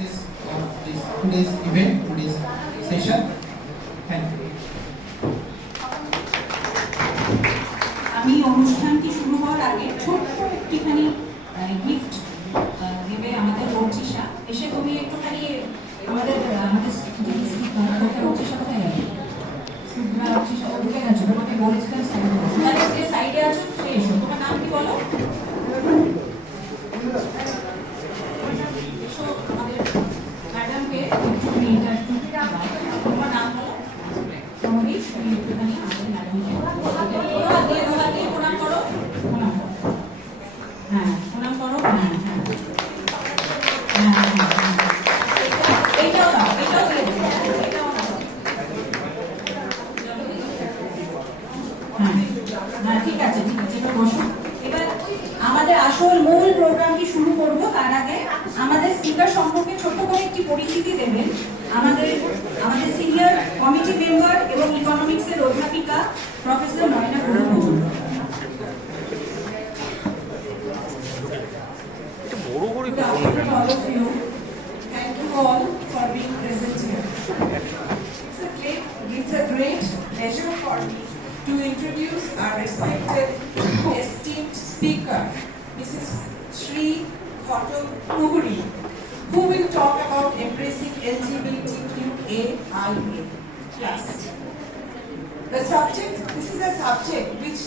today's event, today's session. Thank you. আমি অনুষ্ঠানটি শুরু হওয়ার আগে ছোট্ট একটুখানি গিফট দেবে আমাদের রচিসা। এসে তুমি একটুখানি আমাদের রচিসা কোথায় গেল? রচিসা ঢুকে গেছো, তোমাকে বলেছিলাম সাইডে যে সাইডে আছো সে এসো। তোমার নাম কি বলো? এসো আমাদের ম্যাডামকে একটুখানি এটা একটু তোমার নাম বলো। তোমারই একটুখানি আমাদের ম্যাডামকে প্রণাম করো, প্রণাম করো। হ্যাঁ, প্রণাম করো। হ্যাঁ হ্যাঁ হ্যাঁ হ্যাঁ, এইটাও দাও, এটাও দিয়ে দেবো, এটাও দাও। হ্যাঁ হ্যাঁ, ঠিক আছে ঠিক আছে, এবার বসো। এবার আমাদের আসল মূল প্রোগ্রামটি শুরু করব। তার আগে আমাদের স্পিকার সম্পর্কে ছোট্ট করে একটি পরিচিতি দেবেন আমাদের সিনিয়র কমিটি মেম্বার এবং ইকোনমিক্সের অধ্যাপিকা professor Nayana Guru. Thank you all for being present here. It's a great pleasure for me to introduce our respected, esteemed speaker, Mrs. Shri Ghotam Nuhuri, who will talk about embracing LGBTQAIA+. This is a subject which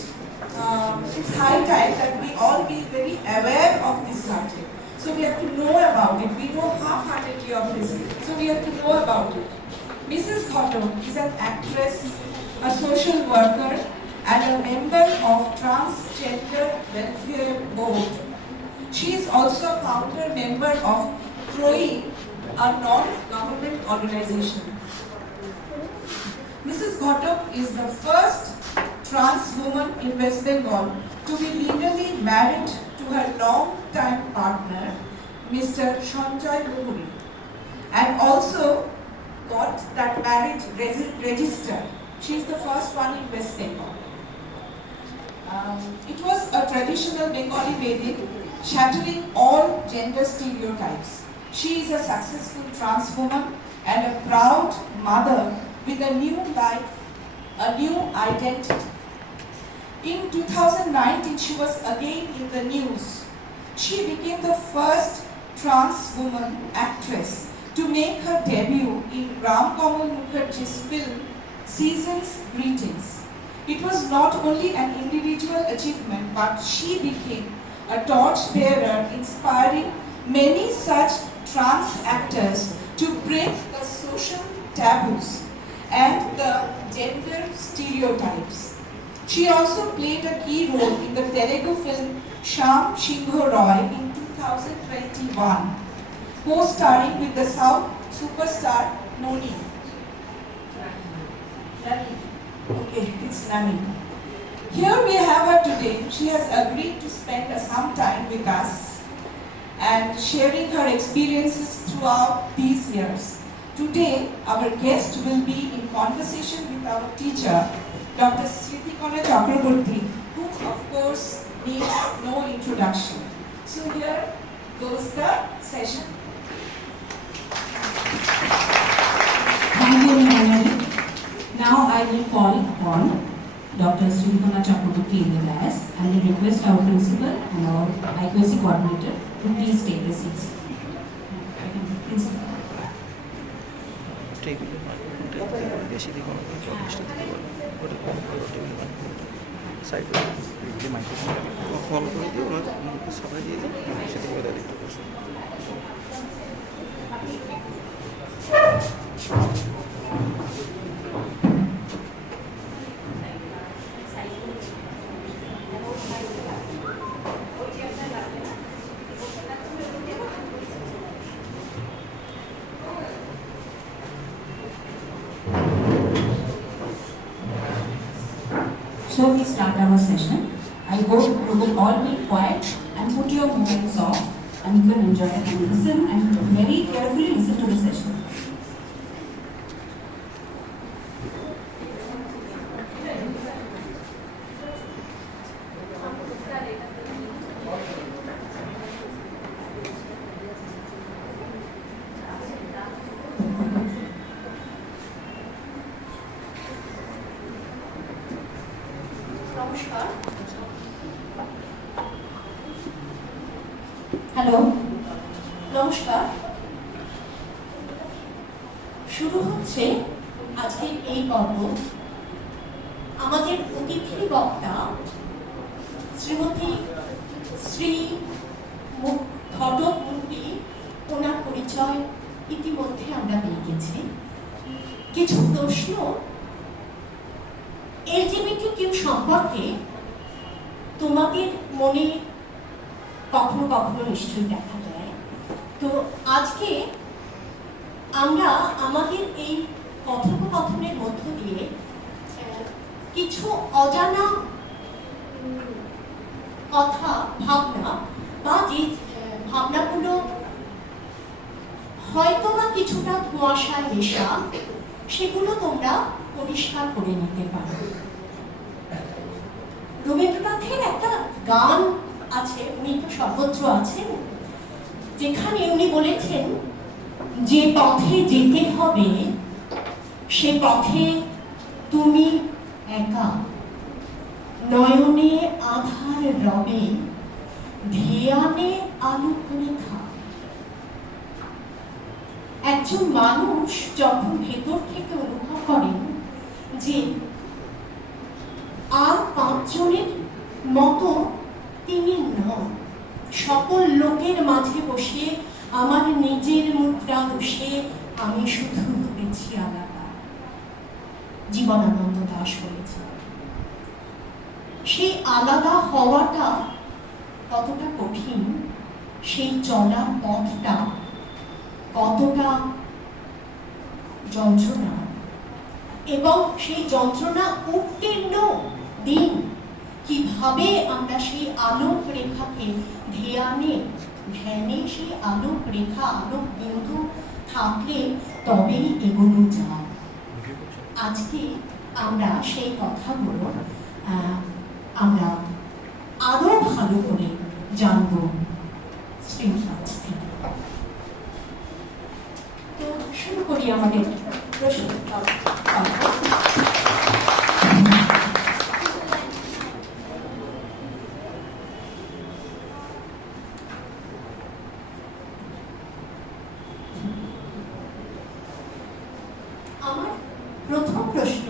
it's high time that we all be very aware of this subject. So we have to know about it. We know half-heartedly of this, so we have to know about it. Mrs. Ghotam is an actress, a social worker, and a member of Transgender Welfare Board. She is also a founder member of CROI, a non-government organization. Mrs. Ghotam is the first trans woman in West Bengal to be legally married to her long-time partner, Mr. Sanjay Nuhuri, and also got that marriage registered. She is the first one in West Bengal. It was a traditional Bengali wedding, shattering all gender stereotypes. She is a successful trans woman and a proud mother with a new life, a new identity. In 2019, she was again in the news. She became the first trans woman actress to make her debut in Ram Kamal Mukherjee's film Season's Greetings. It was not only an individual achievement, but she became a torchbearer, inspiring many such trans actors to break the social taboos and the gender stereotypes. She also played a key role in the Telugu film Shyam Singh Roy in 2021, co-starring with the South superstar Noni. Okay, it's Nani. Here we have her today. She has agreed to spend some time with us and sharing her experiences throughout these years. Today, our guest will be in conversation with our teacher, Dr. Sritikona Chakraborty, who of course needs no introduction. So here goes the session. Thank you, Nayani. Now I will call upon Dr. Sritikona Chakraborty in the class and will request our principal and our IQAC coordinator to please take the seats. Principal. Phone করে দিও না সবাই দিয়ে দিই সেটা করে একটু বসে So we start our session. I hope you will all be quiet and put your mobiles off and you can enjoy and listen and very carefully listen to the session. নমস্কার। হ্যালো, নমস্কার। শুরু হচ্ছে আজকের এই পর্ব। আমাদের অতিথি বক্তা শ্রীমতী শ্রী ঘটক মুন্ডি, ওনার পরিচয় ইতিমধ্যে আমরা পেয়ে গেছি। কিছু প্রশ্ন LGBTQ সম্পর্কে তোমাদের মনে কখনো কখনো নিশ্চয়ই দেখা যায়। তো আজকে আমরা আমাদের এই কথোপকথনের মধ্য দিয়ে কিছু অজানা কথা, ভাবনা বা যে ভাবনাগুলো হয়তো বা কিছুটা কুয়াশায় মেশা, সেগুলো তোমরা পরিষ্কার করে নিতে পারো। রবীন্দ্রনাথের একটা গান আছে, উনি তো সর্বত্র আছেন, যেখানে উনি বলেছেন যে পথে যেতে হবে সে পথে তুমি একা, নয়নে আধার রবে ধ্যানে আলোক রেখা। একজন মানুষ যখন ভেতর থেকে অনুভব করেন যে আর পাঁচজনের মতো তিনি নন, সকল লোকের মাঝে বসে আমার নিজের মুদ্রা দোষে আমি শুধু হতেছি আলাদা, জীবনানন্দ দাশ বলেছে। সেই আলাদা হওয়াটা কতটা কঠিন, সেই চলার পথটা কতটা যন্ত্রণা, এবং সেই যন্ত্রণা উত্তীর্ণ দিন কিভাবে আমরা সেই আলোক রেখাকে ধ্যানে সেই আলোক রেখা, আলোক বিন্দু থাকলে তবেই এগোনো যায়। আজকে আমরা সেই কথাগুলো আমরা আরো ভালো করে জানবো শ্রীনিবাস থেকে। তো শুরু করি আমাদের প্রশ্ন। আমার প্রথম প্রশ্ন,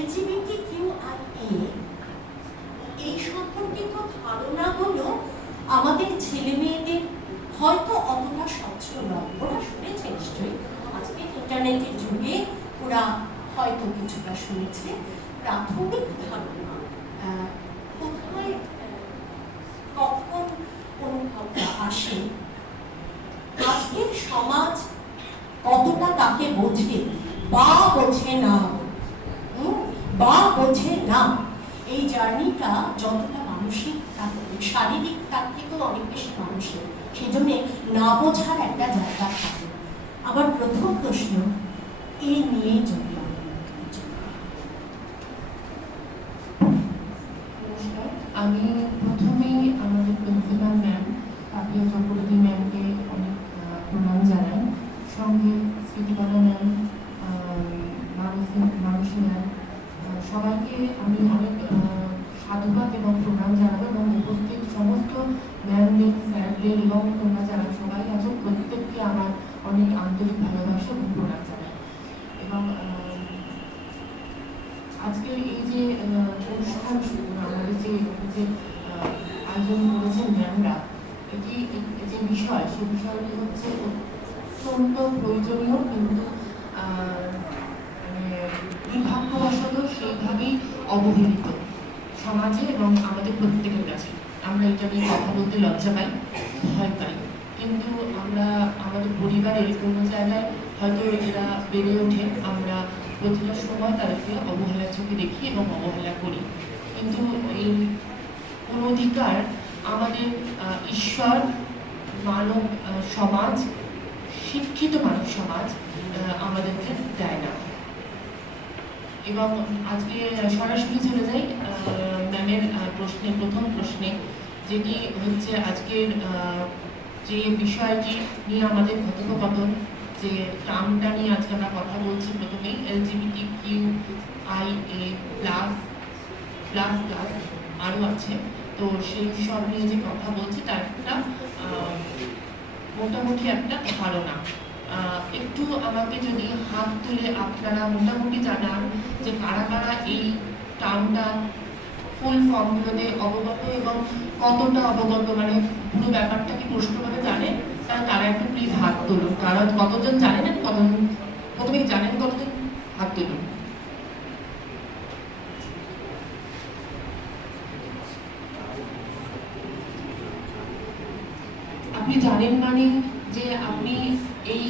LGBTQIA এই সম্পর্কিত ধারণাগুলো আমাদের ছেলে মেয়েদের হয়তো অতটা স্বচ্ছ নয়। ওরা শুনেছে নিশ্চয়ই, আজকে ইন্টারনেটের যুগে ওরা হয়তো কিছুটা শুনেছে। প্রাথমিক ধারণা কোথায় কখন অনুভবটা আসে, আজকের সমাজ কতটা তাকে বোঝে বা বোঝে না, এই জার্নিটা যতটা মানসিক, শারীরিক, তার থেকেও অনেক বেশি মানসিক, সেই জন্য না বোঝার একটা জায়গা থাকে। আমার প্রথম প্রশ্ন এই নিয়ে যদি আমি প্রথমেই আমাদের প্রিন্সিপাল ম্যাম পাপিয়া চক্রবর্তী ম্যামকে অনেক প্রণাম জানাই, সঙ্গে স্মৃতিকলা ম্যাম, মানসী ম্যাম, সবাইকে আমি অনেক সাধুবাদ এবং প্রণাম জানাবো, এবং উপস্থিত সমস্ত ম্যামদের, স্যারদের এবং তোমরা যারা সবাই আছো প্রত্যেককে আমার অনেক আন্তরিক ভালোবাসা এবং প্রণাম জানাই। এবং আজকের এই যে অনুষ্ঠান, আমাদের যে আয়োজন করেছেন ম্যামরা, এটি যে বিষয়, সেই বিষয়টি হচ্ছে অত্যন্ত প্রয়োজনীয়, কিন্তু দুর্ভাগ্যবশত সেইভাবেই অবহেলিত সমাজে এবং আমাদের প্রত্যেকের কাছে। আমরা এটা নিয়ে কথা বলতে লজ্জা পাই, ভয় পাই, কিন্তু আমরা আমাদের পরিবারের কোনো জায়গায় হয়তো এরা বেড়ে ওঠে, আমরা প্রতিটা সময় তাদেরকে অবহেলার চোখে দেখি এবং অবহেলা করি। কিন্তু এই কোন অধিকার আমাদের ঈশ্বর, মানব সমাজ, শিক্ষিত মানব সমাজ আমাদেরকে দেয় না। এবং আজকে সরাসরি চলে যাই ম্যামের প্রশ্নে, প্রথম প্রশ্নে, যেটি হচ্ছে আজকের যে বিষয়টি নিয়ে আমাদের কথোপকথন, যে টার্মটা নিয়ে আজকে আমরা কথা বলছি। প্রথমেই LGBTQIA+, প্লাস প্লাস আরও আছে। তো সেই সব নিয়ে যে কথা বলছি তার একটা মোটামুটি একটা ধারণা। একটু আমাকে যদি হাত তুলে আপনারা মোটামুটি জানান যে কারা কারা এই টার্মটা ফুল ফর্মগুলোতে অবগত এবং কতটা অবগত, মানে পুরো ব্যাপারটা কি প্রশ্নভাবে জানেন, তারা একটু প্লিজ হাত তুলুন। কারা কতজন জানেন, কতজন প্রথমে জানেন, কতজন হাত তুলুন। আপনি জানেন মানে যে আপনি এই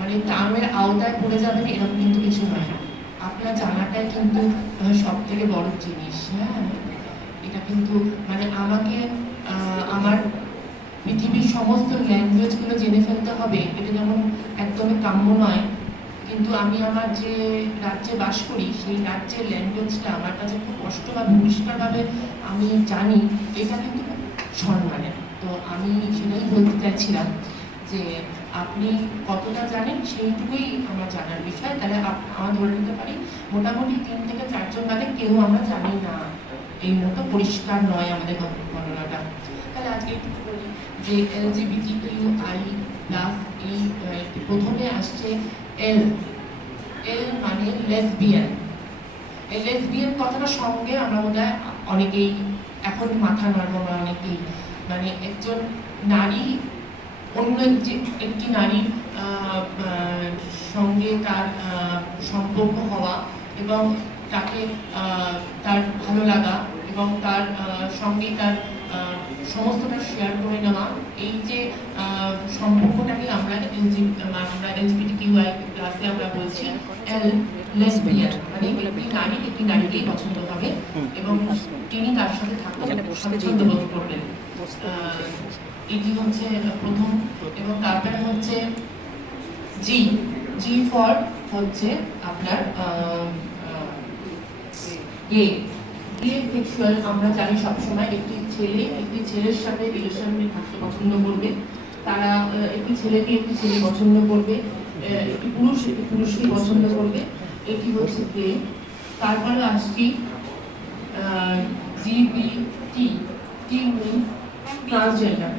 মানে টার্মের আওতায় পড়ে যাবেন এরকম কিন্তু কিছু নয়। আপনার জানাটাই কিন্তু সব থেকে বড় জিনিস। হ্যাঁ, এটা কিন্তু মানে আমাকে আমার পৃথিবীর সমস্ত ল্যাঙ্গুয়েজগুলো জেনে ফেলতে হবে এটা যেমন একদমই কাম্য নয়, কিন্তু আমি আমার যে রাজ্যে বাস করি সেই রাজ্যের ল্যাঙ্গুয়েজটা আমার কাছে খুব স্পষ্টভাবে পরিষ্কারভাবে আমি জানি, এটা কিন্তু খুব সম্মানের। তো আমি সেটাই বলতে চাইছিলাম যে আপনি কতটা জানেন সেইটুকুই আমার জানার বিষয়। তাহলে আমরা ধরে নিতে পারি মোটামুটি 3 থেকে 4 জন বাদে কেউ আমরা জানি না, এই মতো পরিষ্কার নয় আমাদের গণনাটা। তাহলে আজকে একটু বলি যে LGBTQI+ এই প্রথমে আসছে এল মানে লেসবিয়ান। এই লেসবিয়ান কথাটার সঙ্গে আমরা বোধহয় অনেকেই এখন মাথা নাড়বো, আমরা অনেকেই মানে একজন নারী অন্য একটি নারীর সঙ্গে তার সম্পর্ক হওয়া এবং তাকে তার ভালো লাগা এবং তার সঙ্গে তার সমস্তটা শেয়ার করে নেওয়া, এই যে সম্পর্কটাকে আমরা LGBTQI+ আমরা বলছি লেসবিয়ান, মানে একটি নারীকেই পছন্দ হবে এবং তিনি তার সাথে থাকতে স্বাচ্ছন্দ্য বোধ করবেন। এটি হচ্ছে প্রথম। এবং তারপরে হচ্ছে জি ফর হচ্ছে আপনার গে সেক্সুয়াল। আমরা জানি সবসময় একটি ছেলের সাথে রিলেশনে থাকতে পছন্দ করবে, তারা একটি ছেলেকে একটি ছেলে পছন্দ করবে, একটি পুরুষকে পছন্দ করবে, এটি হচ্ছে গে। তারপরে আসছি LGBT, টি মিনস ট্রান্সজেন্ডার,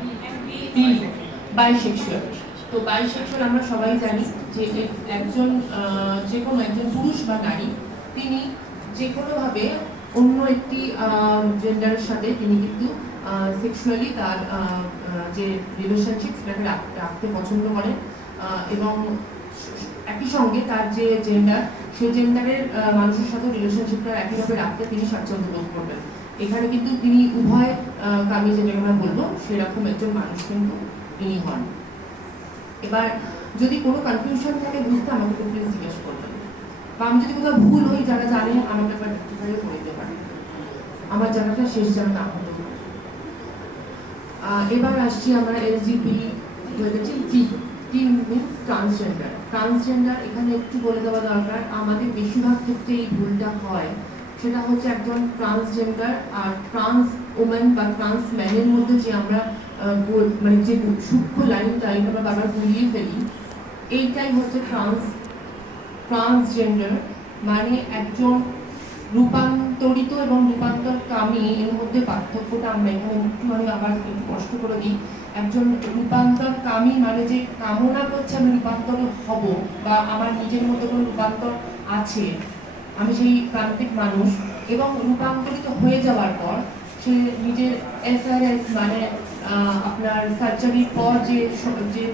বাইসেক্সুয়াল। তো বাইসেক্সুয়াল আমরা সবাই জানি যে যে কোনো একজন পুরুষ বা নারী তিনি যে কোনোভাবে অন্য একটি জেন্ডারের সাথে তিনি কিন্তু সেক্সুয়ালি তার যে রিলেশনশিপ সেটাকে রাখতে পছন্দ করেন এবং একই সঙ্গে তার যে জেন্ডার সেই জেন্ডারের মানুষের সাথে রিলেশনশিপটা একইভাবে রাখতে তিনি স্বাচ্ছন্দ্য বোধ করবেন। এখানে কিন্তু তিনি উভয় কামি যেটাকে আমরা বলবো সেরকম একজন মানুষ কিন্তু তিনি হন। এবার যদি কোনো কনফিউশন থাকে বুঝতে আমাকে তো প্লিজ জিজ্ঞেস করবেন, বা আমি যদি কোথাও ভুল হই যারা জানে আমাকে একবার ডিফাইন করে দিতে পারে, আমার জানাটা শেষ যেন না হতে পারে। এবার আসছি আমরা LGBT, টি মিনস ট্রান্সজেন্ডার। এখানে একটু বলে দেওয়া দরকার, আমাদের বেশিরভাগ ক্ষেত্রে এই ভুলটা হয়, সেটা হচ্ছে একজন ট্রান্সজেন্ডার আর ট্রান্স ওমেন বা ট্রান্স ম্যানের মধ্যে যে আমরা মানে যে সূক্ষ্ম লাইনটা আমরা বারবার গুলিয়ে ফেলি, এইটাই হচ্ছে ট্রান্সজেন্ডার। মানে একজন রূপান্তরিত এবং রূপান্তরকামী, এর মধ্যে পার্থক্যটা আমরা এখানে একটুখানি আবার স্পষ্ট করে দিই। একজন রূপান্তরকামী মানে যে কামনা করছে আমি রূপান্তর হব বা আমার নিজের মধ্যে কোনো রূপান্তর আছে, আমি সেই প্রান্তিক মানুষ, এবং রূপান্তরিত হয়ে যাওয়ার পর সে নিজের SRS মানে আপনার সার্জারির পর যে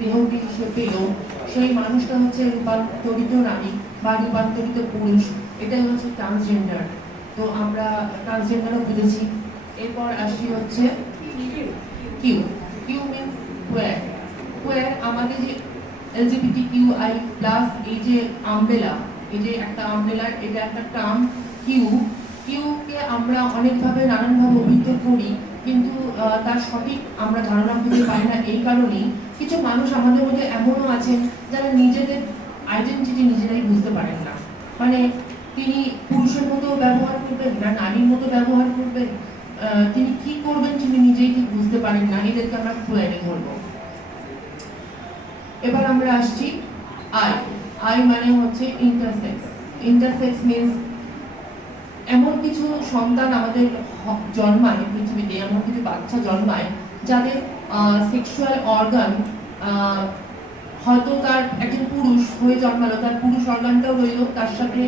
দেহটি সে পেল, সেই মানুষটা হচ্ছে রূপান্তরিত নারী বা রূপান্তরিত পুরুষ, এটাই হচ্ছে ট্রান্সজেন্ডার। তো আমরা ট্রান্সজেন্ডারও বুঝেছি। এরপর আসছি হচ্ছে কিউ মিনস কোয়ার। আমাদের যে LGBTQI+ এই যে আমব্রেলা, এই যে একটা আমব্রেলার এটা একটা টার্ম কিউকে আমরা অনেকভাবে নানানভাবে অভিহিত করি, কিন্তু তার সঠিক আমরা ধারণা খুঁজে পাই না। এই কারণেই কিছু মানুষ আমাদের মধ্যে এমনও আছেন যারা নিজেদের আইডেন্টিটি নিজেরাই বুঝতে পারেন না, মানে তিনি পুরুষের মতো ব্যবহার করবেন না নারীর মতো ব্যবহার করবেন, তিনি কি করবেন তিনি নিজেই ঠিক বুঝতে পারেন না, এদেরকে আমরা ফুয়ারে ধরবো। এবার আমরা আসছি আই মানে হচ্ছে ইন্টারসেক্স মিনস এমন কিছু সন্তান আমাদের জন্মায় পৃথিবীতে, এমন কিছু বাচ্চা জন্মায় যাদের সেক্সুয়াল অর্গান হয়তো তার একজন পুরুষ হয়ে জন্মালো, তার পুরুষ অর্গানটাও রইলো, তার সাথে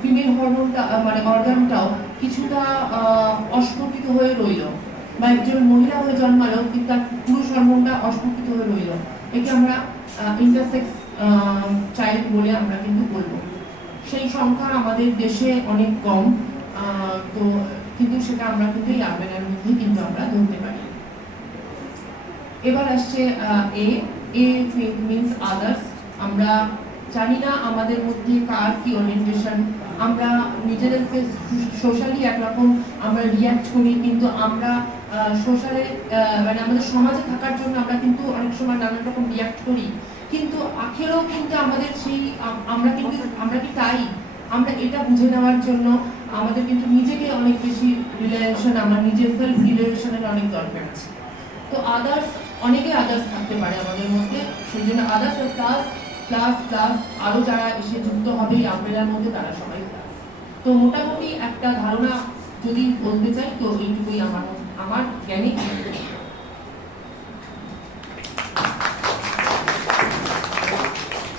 ফিমেল হরমোনটা মানে অর্গানটাও কিছুটা অস্ফুটিত হয়ে রইলো, বা একজন মহিলা হয়ে জন্মালো কিন্তু তার পুরুষ হরমোনটা অস্ফুটিত হয়ে রইলো। একে আমরা ইন্টারসেক্স চাইল্ড বলে আমরা কিন্তু বলবো। সেই সংখ্যা আমাদের দেশে অনেক কম, তো কিন্তু সেটা আমরা কিন্তু এই আবেদনের মধ্যেই কিন্তু আমরা ধরতে পারি। এবার আসছে এ মিনস আদার্স। আমরা জানি না আমাদের মধ্যে কার কি ওরিয়েন্টেশন, আমরা নিজেদেরকে সোশ্যালি একরকম আমরা রিয়াক্ট করি, কিন্তু আমরা সোশ্যালে মানে আমাদের সমাজে থাকার জন্য আমরা কিন্তু অনেক সময় নানান রকম রিয়াক্ট করি, কিন্তু আখেরেও কিন্তু আমাদের সেই আমরা কি তাই আমরা এটা বুঝে নেওয়ার জন্য আমাদের কিন্তু নিজেকে অনেক বেশি রিলেশন, আমার নিজের সেলফ রিলেশনের অনেক দরকার আছে। তো আদার্স, অনেকে আদার্স থাকতে পারে আমাদের মধ্যে, সেই জন্য আদার্স প্লাস প্লাস প্লাস আরো যারা এসে যুক্ত হবে এই আমব্রেলার মধ্যে তারা সবাই প্লাস। তো মোটামুটি একটা ধারণা যদি বলতে চাই তো এইটুকুই আমার জ্ঞানে।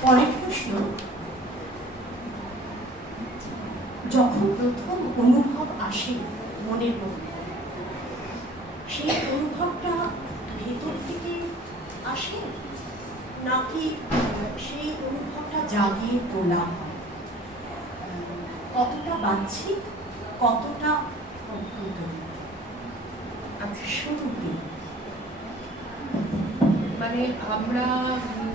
পরের প্রশ্ন, যখন প্রথম অনুভব আসে মনের মধ্যে, সেই অনুভবটা ভেতর থেকে আসে নাকি সেই অনুভবটা জাগিয়ে তোলা হয়? কতটা বাহ্যিক, কতটা অভ্যন্তরীণ? আচ্ছা, শুরুতে মানে আমরা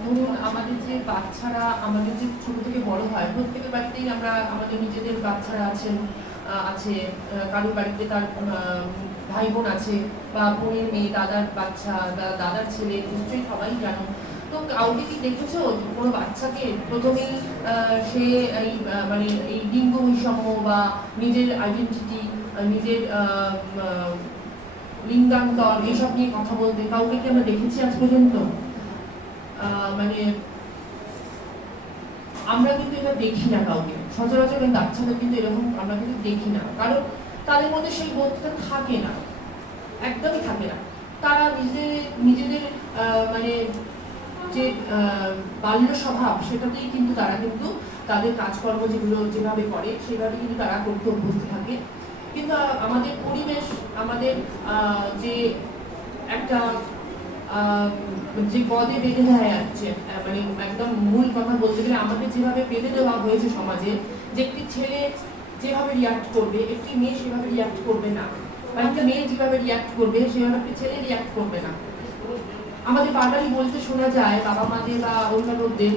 ধরুন আমাদের যে বাচ্চারা আমাদের যে ছোট থেকে বড় হয়, প্রত্যেকের বাড়িতেই আমরা আমাদের নিজেদের বাচ্চারা আছে, কারোর বাড়িতে তার ভাই বোন আছে, বা বোনের মেয়ে, দাদার বাচ্চা, দাদার ছেলে, নিশ্চয়ই সবাই জানো। তো কাউকে কি দেখেছো কোনো বাচ্চাকে প্রথমেই সে এই মানে এই লিঙ্গ বৈষম্য বা নিজের আইডেন্টিটি, নিজের লিঙ্গান্তর এইসব নিয়ে কথা বলতে কাউকে কি আমরা দেখেছি আজ পর্যন্ত? মানে আমরা কিন্তু এটা দেখি না কাউকে, সচরাচর বাচ্চাদের কিন্তু এরকম আমরা কিন্তু দেখি না, কারণ তাদের মধ্যে সেই বোধটা থাকে না, একদমই থাকে না। তারা নিজেদের মানে যে বাল্য স্বভাব সেটাতেই কিন্তু তারা কিন্তু তাদের কাজকর্ম যেগুলো যেভাবে করে সেভাবে কিন্তু তারা করতে অভ্যস্ত থাকে। কিন্তু আমাদের পরিবেশ, আমাদের যে একটা যে পদে বেঁধে দেওয়া যাচ্ছে, মানে একদম মূল কথা বলতে গেলে আমাদের যেভাবে বেঁধে দেওয়া হয়েছে সমাজে, যে একটি ছেলে যেভাবে রিয়াক্ট করবে একটি মেয়ে সেভাবে রিয়াক্ট করবে না, বা একটা মেয়ে যেভাবে রিয়াক্ট করবে সেভাবে একটি ছেলে রিয়াক্ট করবে না। আমাদের বারবারই বলতে শোনা যায় বাবা মাদের বা অভিভাবকদের,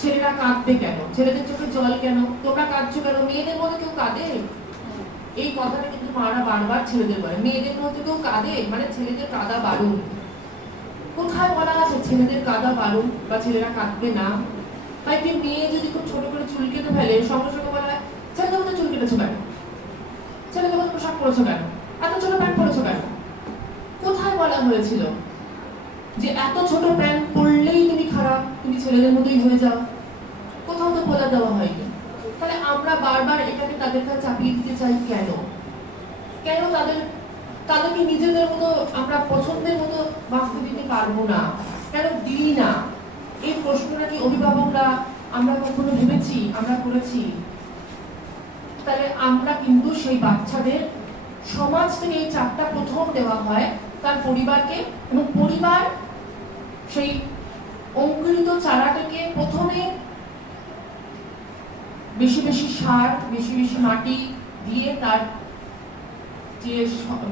ছেলেরা কাঁদবে কেন, ছেলেদের চোখে জল কেন, তোমরা কাঁদছো কেন, মেয়েদের মধ্যে কেউ কাঁদে? এই কথাটা কিন্তু মারা বারবার ছেলেদের বলে, মেয়েদের মধ্যে কেউ কাঁদে মানে ছেলেদের কাঁদা বারণ। কোথায় বলা আছে ছেলেদের কাঁদা বারণ বা ছেলেরা কাঁদবে না? বা একটি মেয়ে যদি খুব ছোট করে চুল কেটে ফেলে সঙ্গে সঙ্গে বলা হয় ছেলেদের মধ্যে চুল কেটেছো কেন, ছেলেদের মধ্যে পোশাক পরেছো কেন, এত ছোট প্যান্ট পরেছো কেন? কোথায় বলা হয়েছিল যে এত ছোট প্যান্ট পরলেই তুমি খারাপ, তুমি ছেলেদের মতোই হয়ে যাও? কোথাও তো বলা দেওয়া হয়নি। তাহলে আমরা বারবার এটাকে তাদের কাছে চাপিয়ে দিতে চাই কেন? কেন তাদেরকে নিজেদের মতো আমরা পছন্দের মতো বাঁচতে দিতে পারবো না, কেন দিই না? এই প্রশ্নটা কি অভিভাবকরা আমরা কখনো ভেবেছি, আমরা করেছি? তাহলে আমরা কিন্তু সেই বাচ্চাদের সমাজ থেকে এই চাপটা প্রথম দেওয়া হয় তার পরিবারকে, এবং পরিবার সেই অঙ্কুরিত চারাটাকে প্রথমে বেশি বেশি সার, বেশি বেশি মাটি দিয়ে তার যে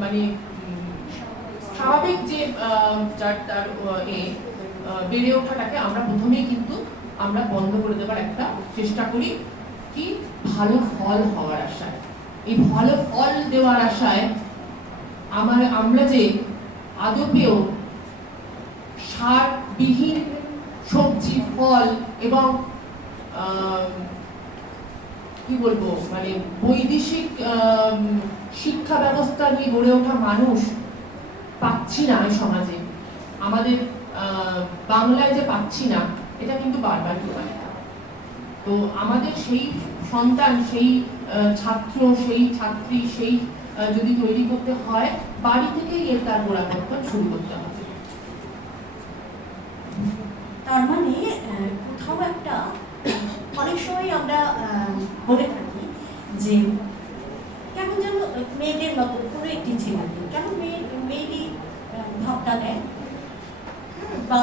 মানে স্বাভাবিক যে তার বেড়ে ওঠাটাকে আমরা প্রথমেই কিন্তু আমরা বন্ধ করে দেওয়ার একটা চেষ্টা করি, কি ভালো ফল হওয়ার আশায়। এই ভালো ফল দেওয়ার আশায় আমরা যে আদপেও সারবিহীন সবজি, ফল এবং কি বলবো মানে বৈদেশিক শিক্ষা ব্যবস্থা নিয়ে গড়ে ওঠা মানুষ পাচ্ছি না এই সমাজে, আমাদের বাংলায় যে পাচ্ছি না, এটা কিন্তু বারবার বলে। তো আমাদের সেই সন্তান, সেই ছাত্র, সেই ছাত্রী, সেই যদি তৈরি করতে হয়, বাড়ি থেকেই এর তার গোড়াপত্তন শুরু করতে হবে। তার মানে কোথাও একটা অনেক সময় আমরা বলে থাকি যে কেমন যেন মেয়েদের মতো কোনো একটি ছেলেকে কেন মেয়েরই ভাবটা দেয় বা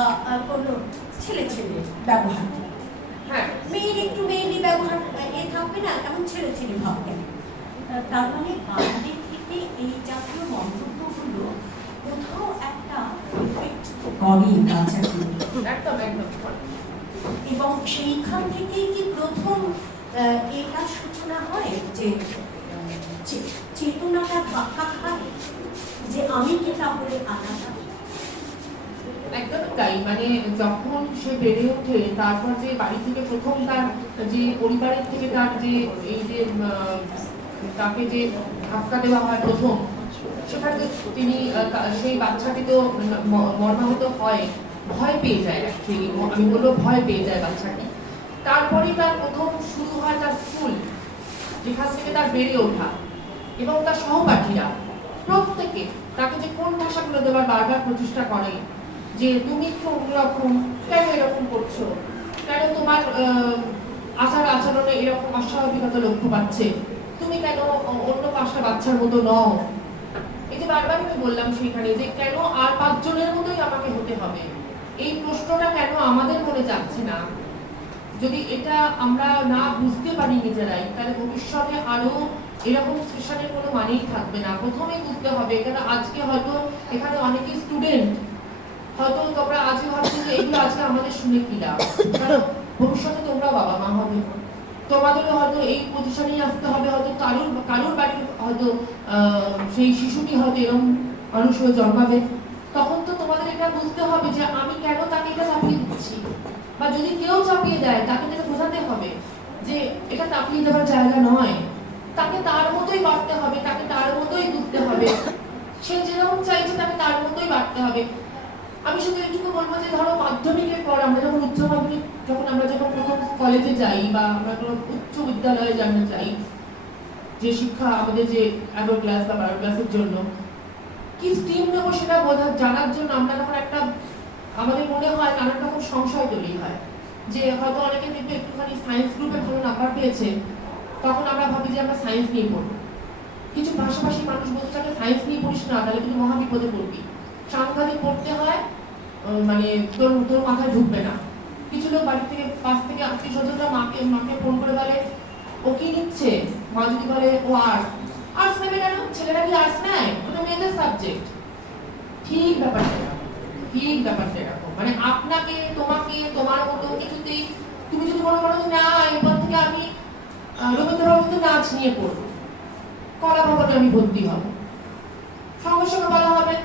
কোনো ছেলে ছেলে ব্যবহার করে। হ্যাঁ, মেয়ের একটু মেয়েরই ব্যবহার এ থাকবে না, এমন ছেলে ছেলে ভাব দেয়। তার মানে বাড়ির থেকে এই জাতীয় মন্তব্যগুলো কোথাও একটা ইফেক্ট করে বাচ্চাকে। একদম একদম। এবং সেইখান থেকেই কি প্রথম এটার সূচনা হয় যে চেতনাটা ধাক্কা খায় যে আমি কি তাহলে আলাদা। একদম তাই, মানে যখন সে বেড়ে ওঠে, তারপর যে বাড়ি থেকে প্রথম তার যে পরিবারের থেকে তার যে এই যে তাকে যে ধাক্কা দেওয়া হয় প্রথম, সেখানে তিনি সেই বাচ্চাটি তো মর্মাহত হয়, ভয় পেয়ে যায়। অ্যাকচুয়ালি আমি বলবো ভয় পেয়ে যায় বাচ্চাটি। তারপরেই তার প্রথম শুরু হয় তার স্কুল, যেখান থেকে তার বেড়ে ওঠা, এবং তার সহপাঠীরা প্রত্যেকে তাকে যে কোন ভাষাগুলো দেওয়ার বারবার প্রচেষ্টা করে, যে তুমি একটু অন্যরকম, কেন এরকম করছো, কেন তোমার আচার আচরণে এরকম অস্বাভাবিকতা লক্ষ্য পাচ্ছে, তুমি কেন অন্য 5টা বাচ্চার মতো নও। এই যে বারবার আমি বললাম সেখানে যে কেন আর 5 জনের মতোই আমাকে হতে হবে, এই প্রশ্নটা কেন আমাদের মনে যাচ্ছে না। যদি এটা আমরা না বুঝতে পারি নিজেরাই, তাহলে ভবিষ্যতে আরো এরকম সেশনের কোনো মানেই থাকবে না। প্রথমেই বুঝতে হবে, কারণ আজকে হয়তো এখানে অনেকেই স্টুডেন্ট, হয়তো তোমরা আজকে ভাবছো যে এগুলো আজকে আমাদের শুনে কি লাভ, কারণ ভবিষ্যতে তোমরা বাবা মা হবে, তোমাদেরও হয়তো এই পজিশনেই আসতে হবে। হয়তো কারোর বাড়ির হয়তো সেই শিশুটি হয়তো এরকম মানুষ হয়ে জন্মাবে। তখন তো তোমাদের এটা বুঝতে হবে যে আমি কেন তাকে এটা চাপিয়ে দিচ্ছি, বা যদি কেউ চাপিয়ে দেয় তাকে যেটা বোঝাতে হবে যে এটা চাপিয়ে দেওয়ার জায়গা নয়। তাকে তার মতোই বাড়তে হবে, তাকে তার মতোই বুঝতে হবে, সে যেরকম চাইছে তাকে তার মতোই বাড়তে হবে। আমি শুধু এটুকু বলবো যে ধরো মাধ্যমিকের পর আমরা যখন উচ্চ মাধ্যমিক, আমরা যখন প্রথম কলেজে যাই বা আমরা কোনো উচ্চ বিদ্যালয়ে জানতে চাই, যে শিক্ষা আমাদের যে 11 ক্লাস বা 12 ক্লাসের জন্য কি স্ট্রিম নেবো সেটা জানার জন্য আমরা যখন একটা আমাদের মনে হয় নানান রকম সংশয় তৈরি হয়, যে হয়তো অনেকে দেখবে একটুখানি সায়েন্স গ্রুপে ভালো নাম্বার পেয়েছে, তখন আমরা ভাবি যে আমরা সায়েন্স নিয়ে পড়বো। কিছু ভাষাভাষী মানুষ বলতে থাকে সায়েন্স নিয়ে পড়িস না, তাহলে কিন্তু মহাবিপদে পড়বি, সাংঘাতিক পড়তে হয়, মানে তোর মাথায় ঢুকবে না। কিছু লোক বাড়ি থেকে পাশ থেকে আত্মীয় স্বজনরা মাকে ফোন করে বলে ও কি নিচ্ছে, মা যদি বলে ও আর্টস নেবে কেন, ছেলেরা কি আর্টস নেয়, ওটা মেয়েদের সাবজেক্ট। ঠিক ব্যাপারটা এরকম, মানে আপনাকে তোমাকে তোমার মতো কিছুতেই তুমি যদি মনে করো না এরপর থেকে আমি রবীন্দ্রভারতীতে নাচ নিয়ে পড়বো, কলা ভবনে আমি ভর্তি হব, সঙ্গে সঙ্গে বলা হবে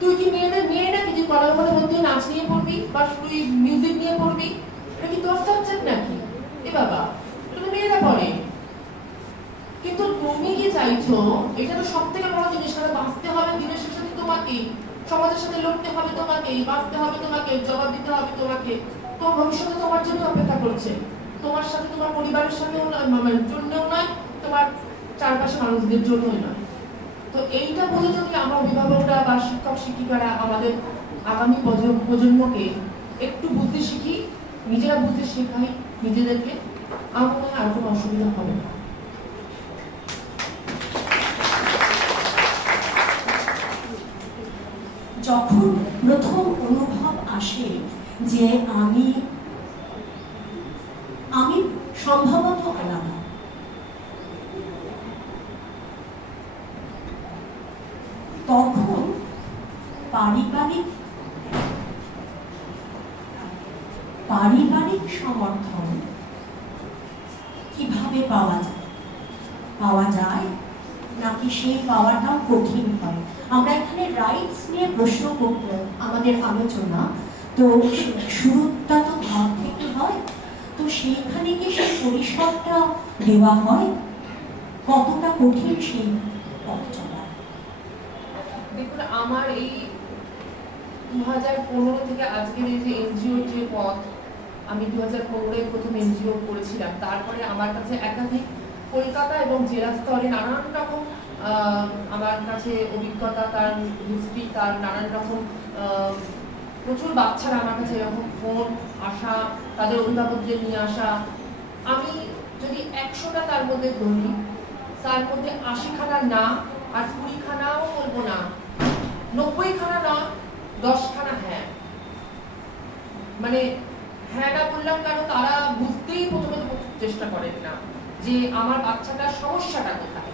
তুই কি মেয়ে নাকি যে কলা ভবনে ভর্তি নাচ নিয়ে পড়বি বা তুই মিউজিক নিয়ে পড়বি, এটা কি তোর সাবজেক্ট নাকি? এ বাবা, এটা তো মেয়েরা পড়ে। কিন্তু তুমি কি চাইছো, এটা তো সব থেকে বড় জিনিস, কারণ বাঁচতে হবে দিনের শেষে তোমাকে, সমাজের সাথে লড়তে হবে তোমাকে, বাঁচতে হবে তোমাকে, জবাব দিতে হবে তোমাকে। তোমার ভবিষ্যতে তোমার জন্য অপেক্ষা করছে, তোমার সাথে তোমার পরিবারের সাথেও জন্যও নয়, তোমার চারপাশে মানুষদের জন্যই নয়। তো এইটা বুঝে যদি আমরা অভিভাবকরা বা শিক্ষক শিক্ষিকারা আমাদের আগামী প্রজন্মকে একটু বুঝতে শিখি, নিজেরা বুঝতে শেখাই নিজেদেরকে, আমার মনে হয় আর কোনো অসুবিধা হবে না। যখন প্রথম অনুভব আসে যে আমি সম্ভবত আলাদা, তখন পারিবারিক সমর্থন কিভাবে পাওয়া যায় নাকি সেই পাওয়াটাও কঠিন হয়? আমরা এখানে রাইটস নিয়ে প্রশ্ন করতে আমাদের আলোচনা, তো শুরুটা তো ভাব থেকে হয়, তো সেইখানে কি সেই পরিসরটা দেওয়া হয়, কতটা কঠিন সেই পথ চলা? দেখুন, আমার এই 2015 থেকে আজকের এই যে এনজিওর যে পথ, আমি 2015-এ প্রথম এনজিও করেছিলাম। তারপরে আমার কাছে একাধিক কলকাতা এবং জেলা স্তরে নানান রকম আমার কাছে অভিজ্ঞতা, তার হিস্ট্রি, তার নানান রকম প্রচুর বাচ্চারা আমার কাছে এরকম ফোন আসা, তাদের অভিভাবকদের নিয়ে আসা। আমি যদি 100টা তার মধ্যে ধরি, তার মধ্যে 80খানা না, আর 20খানাও বলবো না, 90খানা না, 10খানা হ্যাঁ। মানে হ্যাঁ না বললাম কেন, তারা বুঝতেই প্রথমে চেষ্টা করেন না যে আমার বাচ্চাটার সমস্যাটা কোথায়।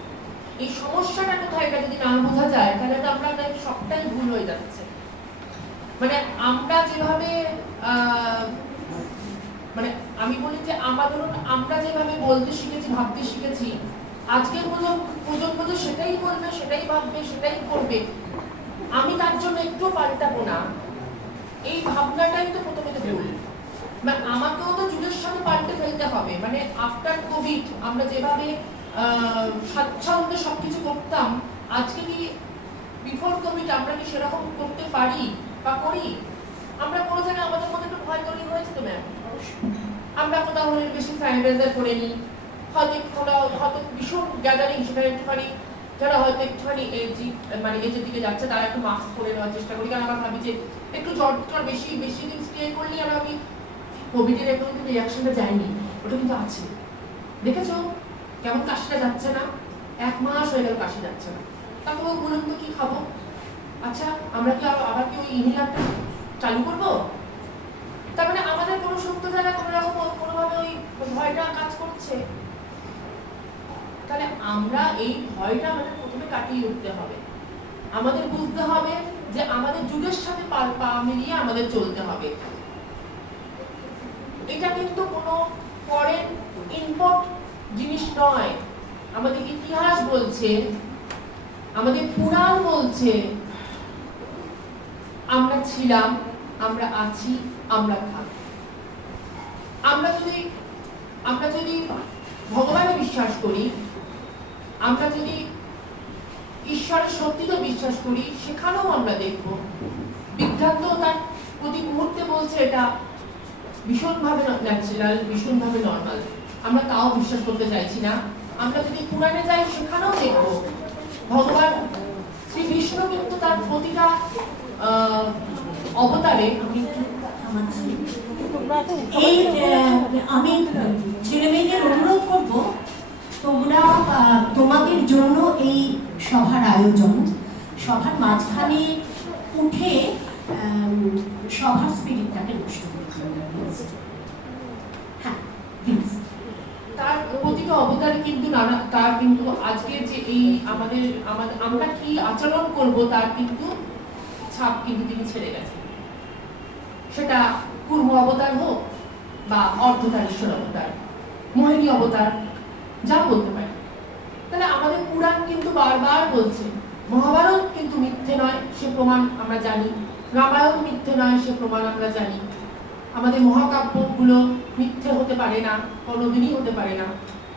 এই সমস্যাটা কোথায় এটা যদি না বোঝা যায় তাহলে তো আমরা সবটাই ভুল হয়ে যাচ্ছে। মানে আমরা যেভাবে মানে আমি বলি যে আমরা যেভাবে বলতে শিখেছি, ভাবতে শিখেছি, আজকের প্রজন্ম যে সেটাই বলবে, সেটাই ভাববে, সেটাই করবে, আমি তার জন্য একটু পাল্টাবো না, এই ভাবনাটাই তো প্রথমে ভুল। মানে আমাকেও তো যুগের সাথে পাল্টে ফেলতে হবে। মানে আফটার কোভিড আমরা যেভাবে স্বাচ্ছন্দ্যে সবকিছু করতাম, আজকে কি বিফোর কোভিড আমরা কি সেরকম করতে পারি বা করি? আমরা কোনো জায়গায় আমাদের মধ্যে একটু ভয় তৈরি হয়েছে তো ম্যাম। আমরা কোথাও হলে বেশি স্যানিটাইজার করে নিই, হয়তো ভীষণ গ্যাদারিং, সেখানে একটুখানি যারা হয়তো একটুখানি মানে এজের দিকে যাচ্ছে তারা একটু মাস্ক পরে নেওয়ার চেষ্টা করি। কারণ আমরা ভাবি যে একটু জ্বর বেশি দিন স্টে করলেই আর আমি কোভিডের এখন কিন্তু রিয়াকশনটা যায়নি, ওটা কিন্তু আছে। দেখেছো কেমন কাশিটা যাচ্ছে না? 1 মাস হয়ে গেল কাশি যাচ্ছে না। তারপর বলুন তো কি খাবো? আচ্ছা আমরা কি আবার কি ওই ইনহেলারটা চালু করবো? তার মানে আমাদের কোনো সুপ্ত জায়গায় কোনোভাবে ওই ভয়টা কাজ করছে। তাহলে আমরা এই ভয়টা আমাদের প্রথমে কাটিয়ে উঠতে হবে। আমাদের বুঝতে হবে যে আমাদের যুগের সাথে পা মিলিয়ে আমাদের চলতে হবে। এটা কিন্তু কোনো ফরেন ইম্পোর্ট জিনিস নয়। আমাদের ইতিহাস বলছে, আমাদের পুরাণ বলছে আমরা ছিলাম, আমরা আছি, আমরা থাকব। আমরা যদি ভগবানে বিশ্বাস করি, আমরা যদি ঈশ্বরের সত্যিতে বিশ্বাস করি, সেখানেও আমরা দেখব বিজ্ঞান তো তার প্রতি মুহূর্তে বলছে এটা ভীষণভাবে ন্যাচারাল, ভীষণভাবে নর্মাল। আমরা তাও বিশ্বাস করতে চাইছি না। আমরা যদি পুরাণে যাই, সেখানেও দেখব ভগবান শ্রী বিষ্ণু কিন্তু তার প্রতিটা অবতারে এই আমি ছেলে মেয়েদের অনুরোধ করবো, তোমাদের জন্য এই সভার আয়োজন, সভার মাঝখানে উঠে সভার স্পিরিটটাকে নষ্ট করতে হবে। হ্যাঁ প্লিজ। তার প্রতিটা অবতারে কিন্তু তার কিন্তু আজকে যে এই আমাদের আমরা কি আচরণ করব তার কিন্তু ছাপ কিন্তু তিনি ছেড়ে গেছেন। সেটা কুর্ম অবতার হোক বা অর্ধতারেশ্বর অবতার, মোহিনী অবতার, যা বলতে পারি। তাহলে আমাদের পুরাণ কিন্তু বারবার বলছে, মহাভারত কিন্তু মিথ্যে নয়, সে প্রমাণ আমরা জানি। রামায়ণ মিথ্যে নয়, সে প্রমাণ আমরা জানি। আমাদের মহাকাব্যগুলো মিথ্যে হতে পারে না, কোনোদিনই হতে পারে না।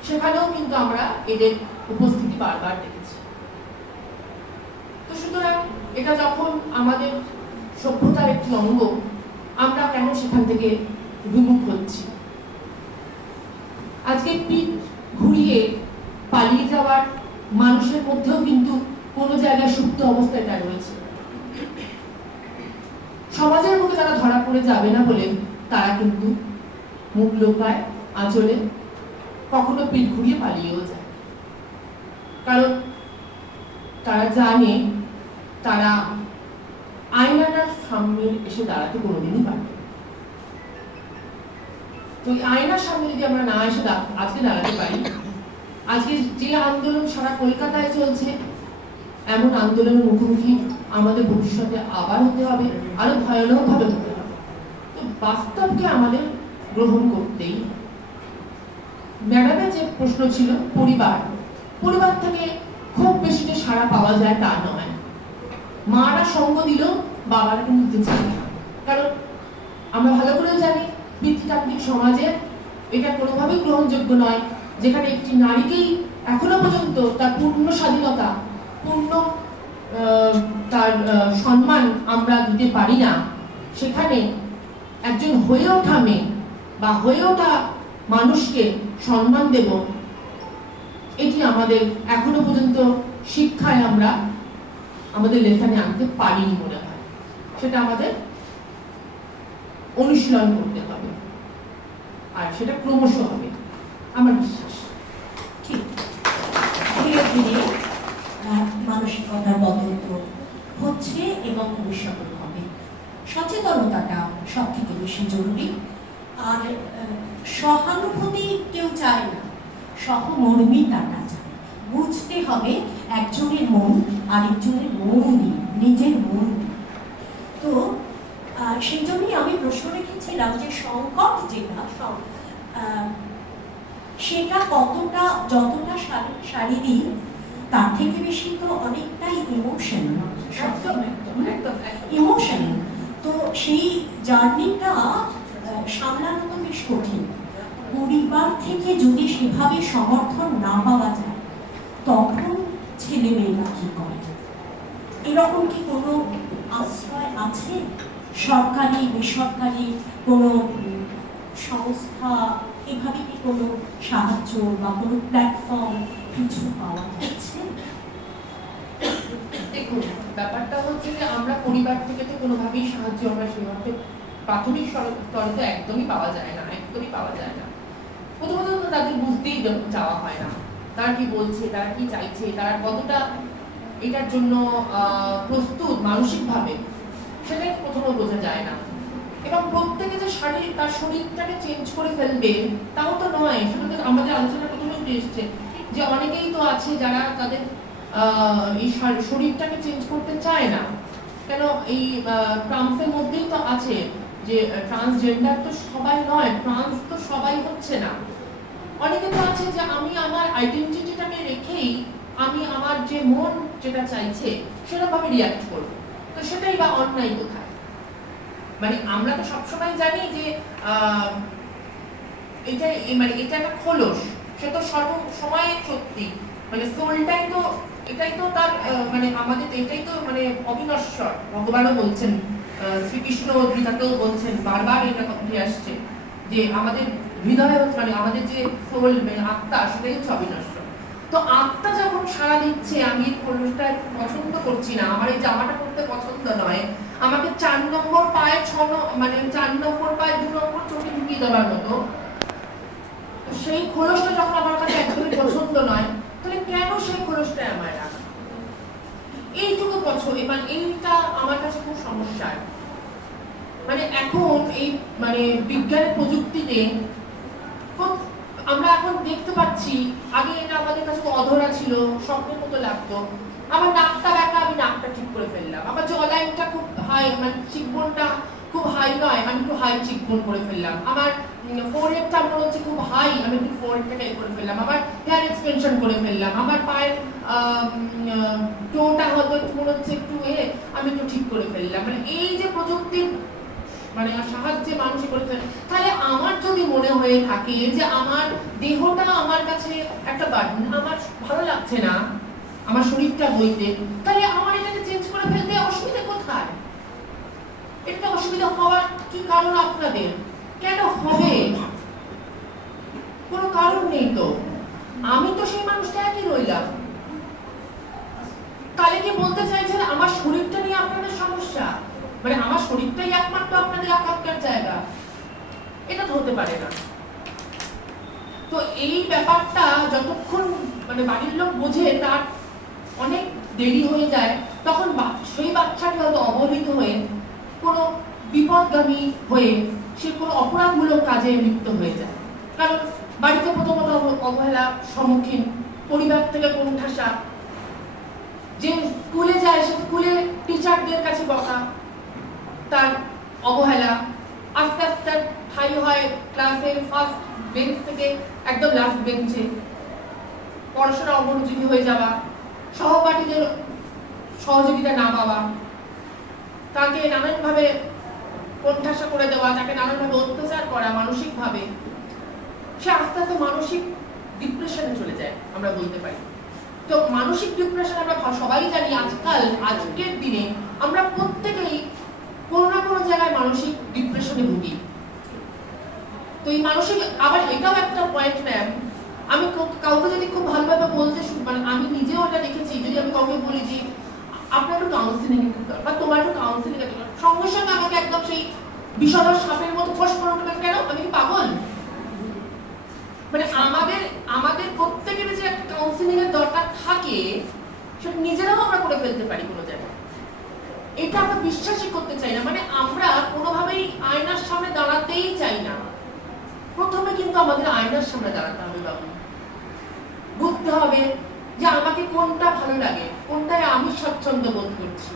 সেখানেও কিন্তু আমরা এদের উপস্থিতি বারবার দেখেছি। তো সুতরাং এটা যখন আমাদের সভ্যতার একটি অঙ্গ, আমরা কেন সেখান থেকে বিমুখ হচ্ছি? আজকে পিঠ ঘুরিয়ে পালিয়ে যাওয়ার মানুষের মধ্যেও কিন্তু কোনো জায়গায় সুপ্ত অবস্থায় তা রয়েছে। সমাজের মুখে তারা ধরা পড়ে যাবে না বলে তারা কিন্তু মুখ লোকায়, আঁচলে, কখনো পিঠ ঘুরিয়ে পালিয়েও যায়। কারণ তারা জানে তারা আয়নাটার সামনে এসে দাঁড়াতে কোনোদিনই পারবে। তো আয়নার সামনে যদি আমরা না এসে আজকে দাঁড়াতে পারি, আজকে যে আন্দোলন সারা কলকাতায় চলছে, এমন আন্দোলনের মুখোমুখি আমাদের ভবিষ্যতে আবার হতে হবে, আরো ভয়ানকভাবে হতে হবে। তো বাস্তবকে আমাদের গ্রহণ করতেই। ম্যাডামের যে প্রশ্ন ছিল পরিবার থেকে খুব বেশি যে সাড়া পাওয়া যায় তা নয়। মারা সঙ্গ দিল, বাবারা কিন্তু দিতে চায় না। কারণ আমরা ভালো করে জানি পিতৃতান্ত্রিক সমাজে এটা কোনোভাবেই গ্রহণযোগ্য নয়, যেখানে একটি নারীকেই এখনো পর্যন্ত তার পূর্ণ স্বাধীনতা, পূর্ণ তার সম্মান আমরা দিতে পারি না। সেখানে একজন হয়ে ওঠা মেয়ে বা হয়ে ওঠা মানুষকে সম্মান দেব, এটি আমাদের এখনো পর্যন্ত শিক্ষায় আমরা আমাদের লেখানে আনতে পারিনি মনে হয়। সেটা আমাদের অনুশীলন করতে হবে, আর সেটা ক্রমশ হবে আমার বিশ্বাস। ঠিক ধীরে ধীরে মানসিকতার বদল তো হচ্ছে এবং ভবিষ্যতে হবে। সচেতনতাটা সব থেকে বেশি জরুরি। আর সহানুভূতি কেউ চায় না, সহমর্মিতাটা চায়। বুঝতে হবে একজনের মন আরেকজনের মন নিয়ে, নিজের মন নিয়ে। তো সেই জন্যই আমি প্রশ্ন রেখেছিলাম যে সংকট যেটা সেটা কতটা, যতটা শারীরিক তার থেকে বেশি তো অনেকটাই ইমোশনাল। ইমোশনাল। তো সেই জার্নিটা সামলানো তো বেশ কঠিন। পরিবার থেকে যদি সেভাবে সমর্থন না পাওয়া যায় তখন ছেলে মেয়েরা কি করে? এরকম কি কোনো আশ্রয় আছে? সরকারি বেসরকারি কোনো সংস্থা এভাবে কি কোনো সাহায্য বা কোনো প্ল্যাটফর্ম কিছু পাওয়া যাচ্ছে? দেখুন, ব্যাপারটা হচ্ছে যে আমরা পরিবার থেকে তো কোনোভাবেই সাহায্য আমরা সেভাবে প্রাথমিক স্তরে তো একদমই পাওয়া যায় না, একদমই পাওয়া যায় না। প্রথমত তো তাদের বুঝতেই চাওয়া হয় না তারা কি বলছে, তারা কি চাইছে, তারা কতটা এটার জন্য প্রস্তুত মানসিকভাবে, সেটাই প্রথমে বোঝা যায় না। এবং প্রত্যেকে যে তার শরীরটাকে চেঞ্জ করে ফেলবে তাও তো নয়। সেটা তো আমাদের আলোচনা প্রথমেই এসছে যে অনেকেই তো আছে যারা তাদের এই শরীরটাকে চেঞ্জ করতে চায় না। কেন এই ট্রান্সের মধ্যেই তো আছে যে ট্রান্সজেন্ডার তো সবাই নয়, ট্রান্স তো সবাই হচ্ছে না। অনেকে তো আছে যে আমি আমার আইডেন্টিটিটাকে রেখেই আমি আমার যে মন যেটা চাইছে সেরকমভাবে রিয়াক্ট করব। তো সেটাই বা অন্যায় কোথায়? মানে আমরা তো সবসময় জানি যে এটা একটা খোলস, সে তো সর্বসময় সত্যি। মানে সোলটাই তো, এটাই তো তার মানে আমাদের এটাই তো মানে অবিনশ্বর। ভগবানও বলছেন, শ্রীকৃষ্ণ গীতাতেও বলছেন, বারবার এটা উঠে আসছে যে আমাদের হৃদয় হচ্ছে মানে আমাদের যে সোল মানে আত্মা, সেটাই হচ্ছে অবিনশ্বর। তো আত্মা যখন সাড়া দিচ্ছে আমি এই খোলসটা পছন্দ করছি না, আমার এই জামাটা পরতে পছন্দ নয়, আমাকে 4 নম্বর পায়ে 4 নম্বর পায়ে 2 নম্বর চোখে ঢুকিয়ে দেওয়ার মতো, সেই খোলসটা যখন আমার কাছে একদমই পছন্দ নয়, তাহলে কেন সেই খোলসটাই আমার রাখা? এইটুকু পছন্দ, মানে এইটা আমার কাছে খুব সমস্যার। মানে এখন এই মানে বিজ্ঞানের প্রযুক্তিতে আমরা এখন দেখতে পাচ্ছি, আগে এটা আমাদের কাছে অধরা ছিল, স্বপ্নের মতো লাগতো। আমার নাকটা ব্যাকা, আমি নাকটা ঠিক করে ফেললাম। আমার জলাইনটা খুব হাই, মানে চিকবোনটা খুব হাই নয়, আমি একটু হাই চিকবোন করে ফেললাম। আমার ফোরহেডটা মনে হচ্ছে খুব হাই, আমি একটু ফোরহেডটাকে করে ফেললাম। আমার হেয়ার এক্সটেনশন করে ফেললাম। আমার পায়ের টোটা হয়তো মনে হচ্ছে একটু আমি একটু ঠিক করে ফেললাম। মানে এই যে প্রযুক্তির মানে সাহায্যে মানুষ করেছেন, তাহলে আমার যদি মনে হয়ে থাকে যে আমার দেহটা আমার কাছে একটা বার্ডেন, আমার ভালো লাগছে না আমার শরীরটা বইতে, তাহলে আমার এটাকে চেঞ্জ করে ফেলতে অসুবিধা কোথায়? এটা অসুবিধা হওয়ার কি কারণ আপনাদের? কেন হবে? কোনো কারণ নেই তো। আমি তো সেই মানুষটা একই রইলাম। তাহলে কি বলতে চাইছেন আমার শরীরটা নিয়ে আপনাদের সমস্যা? মানে আমার শরীরটাই একমাত্র আপনাদের আকাঙ্ক্ষার জায়গা? এটা তো হতে পারে না। তো এই ব্যাপারটা যতক্ষণ মানে বাড়ির লোক বোঝে তার অনেক দেরি হয়ে যায়, তখন সেই বাচ্চাটি হয়তো অবহেলিত হয়ে কোনো বিপদগামী হয়ে সে কোনো অপরাধমূলক কাজে লিপ্ত হয়ে যায়। কারণ বাড়িতে প্রথমত অবহেলার সম্মুখীন, পরিবার থেকে কোণঠাসা, যে স্কুলে যায় সে স্কুলে টিচারদের কাছে বকা, তার অবহেলা, আস্তে আস্তে ঠাই হয় ক্লাসের ফার্স্ট বেঞ্চ থেকে একদম লাস্ট বেঞ্চে, পড়াশোনা অমনোযোগী হয়ে যাওয়া, সহপাঠীদের সহযোগিতা না পাওয়া, তাকে নানানভাবে কোণঠাসা করে দেওয়া, তাকে নানানভাবে অত্যাচার করা মানসিকভাবে, সে আস্তে আস্তে মানসিক ডিপ্রেশনে চলে যায় আমরা বলতে পারি। তো মানসিক ডিপ্রেশন আমরা সবাই জানি আজকের দিনে আমরা প্রত্যেকেই কোনো না কোনো জায়গায় মানসিক ডিপ্রেশনে ভুগি। তো এই মানসিক, আবার এটাও একটা পয়েন্ট ম্যাম, আমি কাউকে যদি খুব ভালোভাবে বলতে মানে আমি নিজেও এটা দেখেছি, যদি আমি কাউকে বলি যে আপনার একটু কাউন্সিলিং বা তোমার একটু কাউন্সিলিং সঙ্গে সঙ্গে আমাকে একদম সেই বিষধর সাপের মতো ফোঁস করে উঠবে, কেন আমি কি পাগল? মানে আমাদের প্রত্যেকের যে একটা কাউন্সিলিং এর দরকার থাকে, সেটা নিজেরাও আমরা করে ফেলতে পারি কোনো জায়গায়। এটা আমরা বিশ্বাসই করতে চাই না, মানে আমরা কোনোভাবেই আয়নার সামনে দাঁড়াতেই চাই না। প্রথমে কিন্তু আমাদের আয়নার সামনে দাঁড়াতে হবে বাবু, বুঝতে হবে যে আমাকে কোনটা ভালো লাগে, কোনটায় আমি স্বচ্ছন্দ বোধ করছি।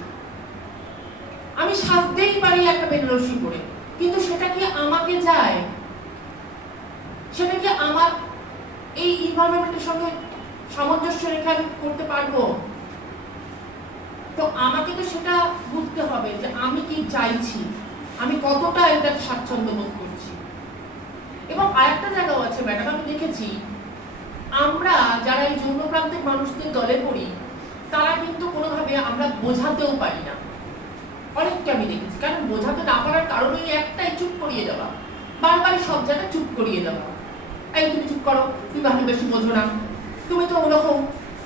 আমি সাজতেই পারি একটা বেনারসি পরে, কিন্তু সেটা কি আমাকে যায়? সেটা কি আমার এই এনভায়রনমেন্টের সঙ্গে সামঞ্জস্য রেখে আমি করতে পারবো? তো আমাকে তো সেটা বুঝতে হবে যে আমি কি চাইছি, আমি কতটা এটা স্বাচ্ছন্দ্য বোধ করছি। এবং আরেকটা জায়গাও আছে ম্যাডাম, আমি দেখেছি আমরা যারা এই যৌনপ্রান্তিক মানুষদের দলে পড়ি, তারা কিন্তু কোনোভাবে আমরা বোঝাতেও পারি না। অনেককে আমি দেখেছি, কারণ বোঝাতে না পারার কারণ ওই একটাই, চুপ করিয়ে দেওয়া, বারবারই সব জায়গায় চুপ করিয়ে দেওয়া। এই তুমি চুপ করো, তুমি ভালোবেসে বোঝো না, তুমি তো ওরকম,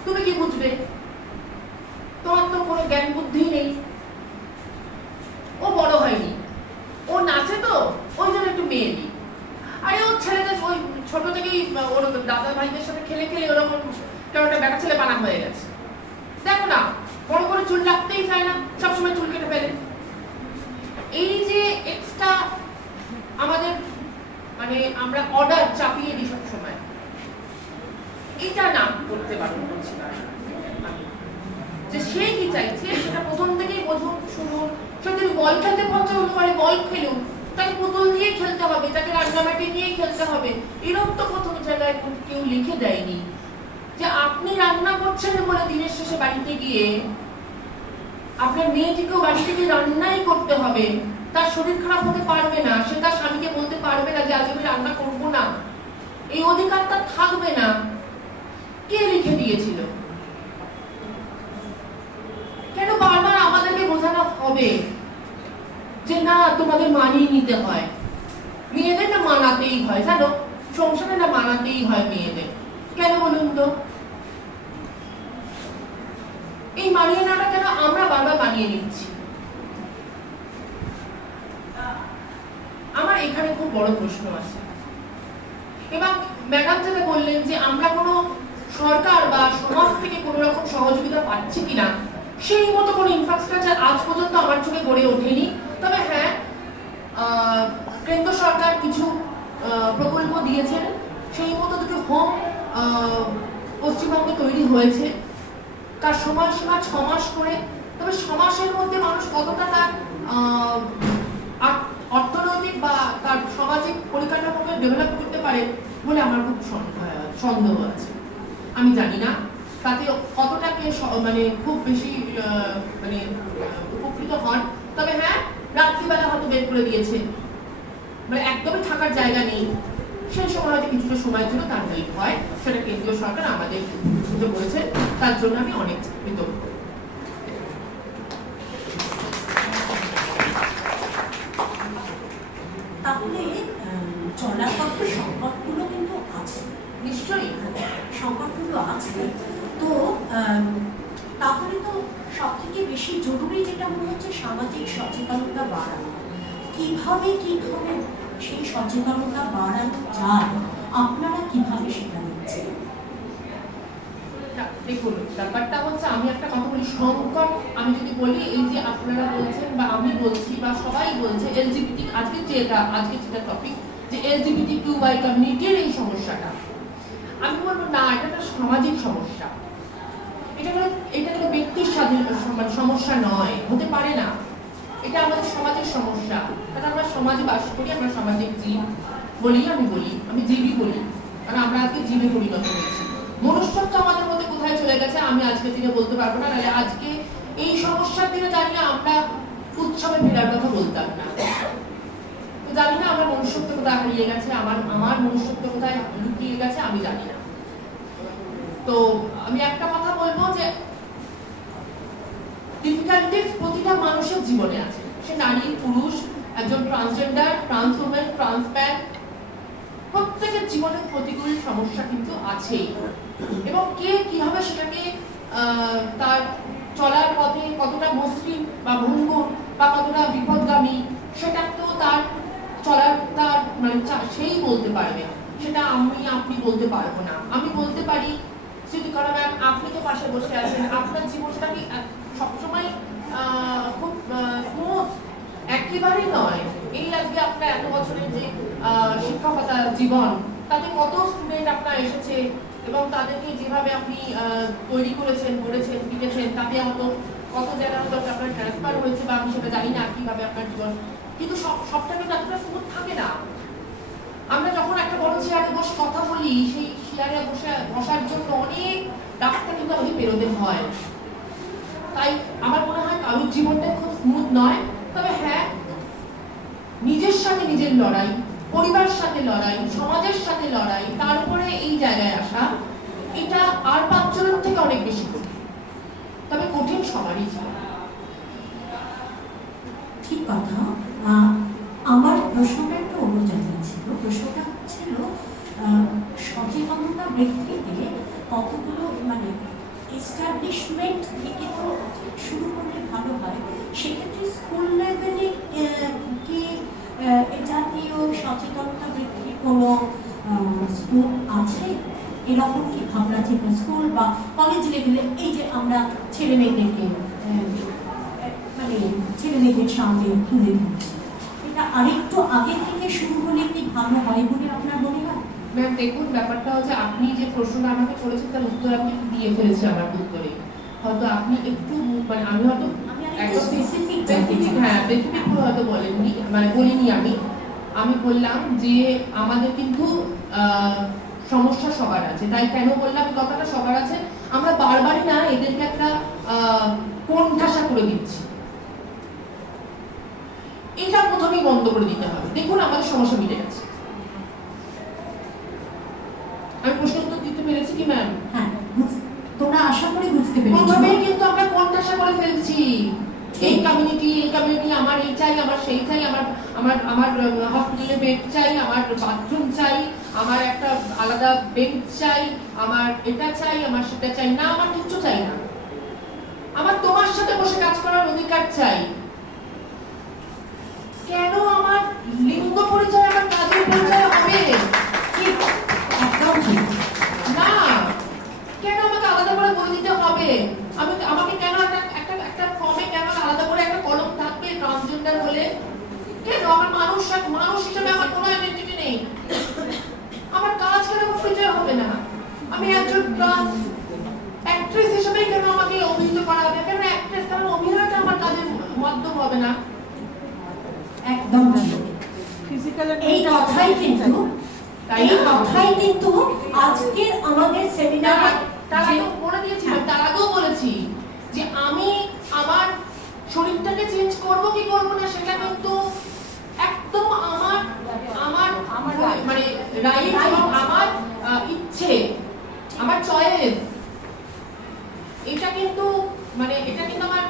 তুমি কি বুঝবে, তোমার তো কোনো জ্ঞান বুদ্ধি নেই, ও বড় হয়নি, ও নাচে তো ওই জন্য একটু মেয়েলি, আরে ওর ছেলেদের ওই ছোট থেকেই ওর দাদা ভাইদের সাথে খেলে খেলে ওরকম কেমন একটা বেটা ছেলে বানা হয়ে গেছে। দেখো না, বড় করে চুল রাখতেই চায় না, সবসময় চুল কেটে ফেলে। এই যে এক্সট্রা আমাদের মানে আমরা অর্ডার চাপিয়ে দিই সবসময়, এটা না করতে বারণ করছি না, যে সে কি চাইছে সেটা প্রথম থেকেই বোঝুন, শুনুন। সে যদি বল খেলতে পছন্দ করে বল খেলুন, তাকে পুতুল দিয়ে খেলতে হবে, তাকে রান্নাবাটি নিয়ে খেলতে হবে, এরকম তো প্রথম জায়গায় কেউ লিখে দেয়নি যে আপনি রান্না করছেন বলে দিনের শেষে বাড়িতে গিয়ে আপনার মেয়েটিকেও বাড়িতে গিয়ে রান্নাই করতে হবে। তার শরীর খারাপ হতে পারবে না, সে তার স্বামীকে বলতে পারবে না যে আজ আমি রান্না করবো না, এই অধিকার তার থাকবে না। কে লিখে দিয়েছিল? কেন বারবার আমাদেরকে বোঝানো হবে যে না তোমাদের মানিয়ে নিতে হয়? মেয়েদের না মানাতেই হয়, জানো, সংসারে না মানাতেই হয় মেয়েদের। কেন বলুন তো? এই মানিয়ে নেওয়াটা কেন আমরা বারবার মানিয়ে নিচ্ছি? আমার এখানে খুব বড় প্রশ্ন আছে। এবং ম্যাডাম যেটা বললেন যে আমরা কোনো সরকার বা সমাজ থেকে কোনো রকম সহযোগিতা পাচ্ছি কিনা, সেই মতো কোনো ইনফ্রাস্ট্রাকচার আজ পর্যন্ত আমার চোখে গড়ে ওঠেনি। তবে হ্যাঁ, কেন্দ্র সরকার কিছু প্রকল্প দিয়েছেন, সেই মতো দুটো হোম পশ্চিমবঙ্গে তৈরি হয়েছে। তার সময়সীমা 6 মাস করে। তবে 6 মাসের মধ্যে মানুষ কতটা তার অর্থনৈতিক বা তার সামাজিক পরিকাঠামোকে ডেভেলপ করতে পারে বলে আমার খুব সন্দেহ আছে। আমি জানি না তাতে কতটাকে মানে খুব বেশি মানে উপকৃত হন। তবে হ্যাঁ, রাত্রিবেলা হয়তো বের করে দিয়েছে, মানে একদমই থাকার জায়গা নেই, সেই সময় হয়তো কিছুটা সময়ের জন্য তার হেল্প হয়, সেটা কেন্দ্রীয় সরকার আমাদের বলেছে, তার জন্য আমি অনেক কৃতজ্ঞ। তাহলে চলার পথে সংকটগুলো কিন্তু আছে, নিশ্চয়ই সংকটগুলো আছে। তো তাহলে তো সব থেকে বেশি জরুরি যেটা মনে হচ্ছে সামাজিক সচেতনতা বাড়ানো। কিভাবে সেই সচেতনতা বাড়ানো যায়, আপনারা কিভাবে সেটা নিচ্ছেন? দেখুন, ব্যাপারটা হচ্ছে, আমি একটা কথা বলি, সংকট আমি যদি বলি, এই যে আপনারা বলছেন বা আমি বলছি বা সবাই বলছে এলজিবিটি, আজকে যেটা টপিক, যে LGBTQI কমিউনিটির এই সমস্যাটা, আমি বলবো না, এটা একটা সামাজিক সমস্যা। এটা কোনো ব্যক্তির স্বাধীন সমস্যা নয়, হতে পারে না। এটা আমাদের সমাজের সমস্যা, কারণ আমরা সমাজে বাস করি, আমরা সামাজিক জীব আমি জীবই বলি, কারণ আমরা আজকে জীবে পরিণত হয়েছি। মনুষ্যত্ব আমাদের মধ্যে কোথায় চলে গেছে আমি আজকের দিনে বলতে পারবো না, নাহলে আজকে এই সমস্যার দিনে দাঁড়িয়ে আমরা উৎসবে ফেরার কথা বলতাম না। তো জানি না আমার মনুষ্যত্ব কোথায় হারিয়ে গেছে, আমার মনুষ্যত্ব কোথায় লুকিয়ে গেছে আমি জানি না। তো আমি একটা কথা বলবো যে ডিফিকাল্টিস প্রতিটা মানুষের জীবনে আছে, সে নারী পুরুষ, একজন ট্রান্সজেন্ডার, ট্রান্সওমেন, ট্রান্সম্যান, জীবনের প্রতিকূল সমস্যা কিন্তু আছেই, এবং কে কিভাবে সেটাকে তার চলার পথে কতটা মসৃণ বা ভঙ্গুর বা কতটা বিপদগামী সেটা তো তার চলার তার মানে সেই বলতে পারবে, সেটা আপনি বলতে পারবো না। আমি বলতে পারি শ্রীকলা ম্যাম, আপনি তো পাশে বসে আছেন, আপনার জীবনটা কি সবসময় খুব স্মুথ? একেবারেই নয়। এই আজকে আপনার এত বছরের যে শিক্ষকতা জীবন, তাতে কত স্টুডেন্ট আপনার এসেছে এবং তাদেরকে যেভাবে আপনি তৈরি করেছেন, পড়েছেন, লিখেছেন, তাতে হয়তো কত জায়গা হয়তো আপনার ট্রান্সফার হয়েছে বা আমি সেটা জানি না কিভাবে আপনার জীবন, কিন্তু সবটা কিন্তু এতটা স্মুথ থাকে না। আমরা যখন একটা বড় চেয়ারে বসে কথা বলি, সেই চেয়ারে বসার জন্য অনেক রাস্তা কিন্তু আমাদের পেরোতে হয়। তাই আমার মনে হয় কারোর জীবনটা খুব স্মুথ নয়, তবে হ্যাঁ, নিজের সাথে নিজের লড়াই, পরিবারের সাথে লড়াই, সমাজের সাথে লড়াই, তারপরে এই জায়গায় আসা, এটা আর 5 জনের থেকে অনেক বেশি কঠিন। তবে কঠিন সবারই ছিল। ঠিক কথা। আমার প্রশ্নটা একটু অন্য জায়গায় ছিল। প্রশ্নটা ছিল সচেতনতা বৃদ্ধিতে কতগুলো মানে এস্টাবলিশমেন্ট থেকে তো শুরু করলে ভালো হয়। সেক্ষেত্রে স্কুল লেভেলে কি এ জাতীয় সচেতনতা বৃদ্ধির কোনো স্কুল আছে? এরকম কি ভাবনা চিন্তা স্কুল বা কলেজ লেভেলে, এই যে আমরা ছেলে মেয়েদেরকে মানে ছেলে মেয়েদের সামনে তুলে ধরছি, এটা আরেকটু আগে থেকে শুরু হলে কি ভালো হয় বলে আপনার মনে হয়? ম্যাম দেখুন, ব্যাপারটা হচ্ছে আপনি যে প্রশ্নটা আমাকে করেছেন তার উত্তর আমি দিয়ে ফেলেছি আমার উত্তরে। হয়তো আপনি একটু মানে আমি হয়তো স্পেসিফিক হয়তো বলেননি, মানে বলিনি। আমি বললাম যে আমাদের কিন্তু সমস্যা সবার আছে। তাই কেন বললাম কথাটা সবার আছে, আমরা বারবারই না এদেরকে একটা কোণঠাসা করে দিচ্ছি। এটা প্রথমেই বন্ধ করে দিতে হবে। দেখুন আমাদের সমস্যা মিটে গেছে। আমি প্রশ্ন উত্তর দিতে পেরেছি কি ম্যাম? হ্যাঁ, তোমরা আশা করি বুঝতে পেরেছো। প্রথমেই কিন্তু আমরা কোণঠাসা করে ফেলছি। এই কমিউনিটি আমার এই চাই, আমার সেই চাই, আমার হসপিটালে বেড চাই, আমার বাথরুম চাই, আমার একটা আলাদা বেঞ্চ চাই, আমার এটা চাই, আমার সেটা চাই না, আমার কিচ্ছু চাই না। আমার তোমার সাথে বসে কাজ করার অধিকার চাই। কেন আমার লিঙ্গ পরিচয় আমার কাজের পরিচয় হবে? ঠিক, একদম ঠিক। না, কেন আমাকে আলাদা করে বলে দিতে হবে? আমাকে কেন একটা ফর্মে কেন আলাদা করে একটা কলম থাকবে ট্রান্সজেন্ডার বলে? কেন? আমার মানুষ হিসেবে আমার কোনো আইডেন্টিটি নেই। আমার কাজ কেন পরিচয় হবে না? আমি একজন ট্রান্স অ্যাক্ট্রেস হিসেবে কেন আমাকে অভিহিত করা হবে? কেন অ্যাক্ট্রেস, কারণ অভিনয়টা আমার কাজের মাধ্যম হবে না? একদম ঠিক। এই কথাই কিন্তু আজকের আমাদের সেমিনার তার আগেও বলে দিয়েছিলাম, তার আগেও বলেছি যে আমি আমার শরীরটাকে চেঞ্জ করব কি করব না সেটা কিন্তু একদম আমার মানে রাইট এবং আমার ইচ্ছে, আমার চয়েস। এটা কিন্তু আমার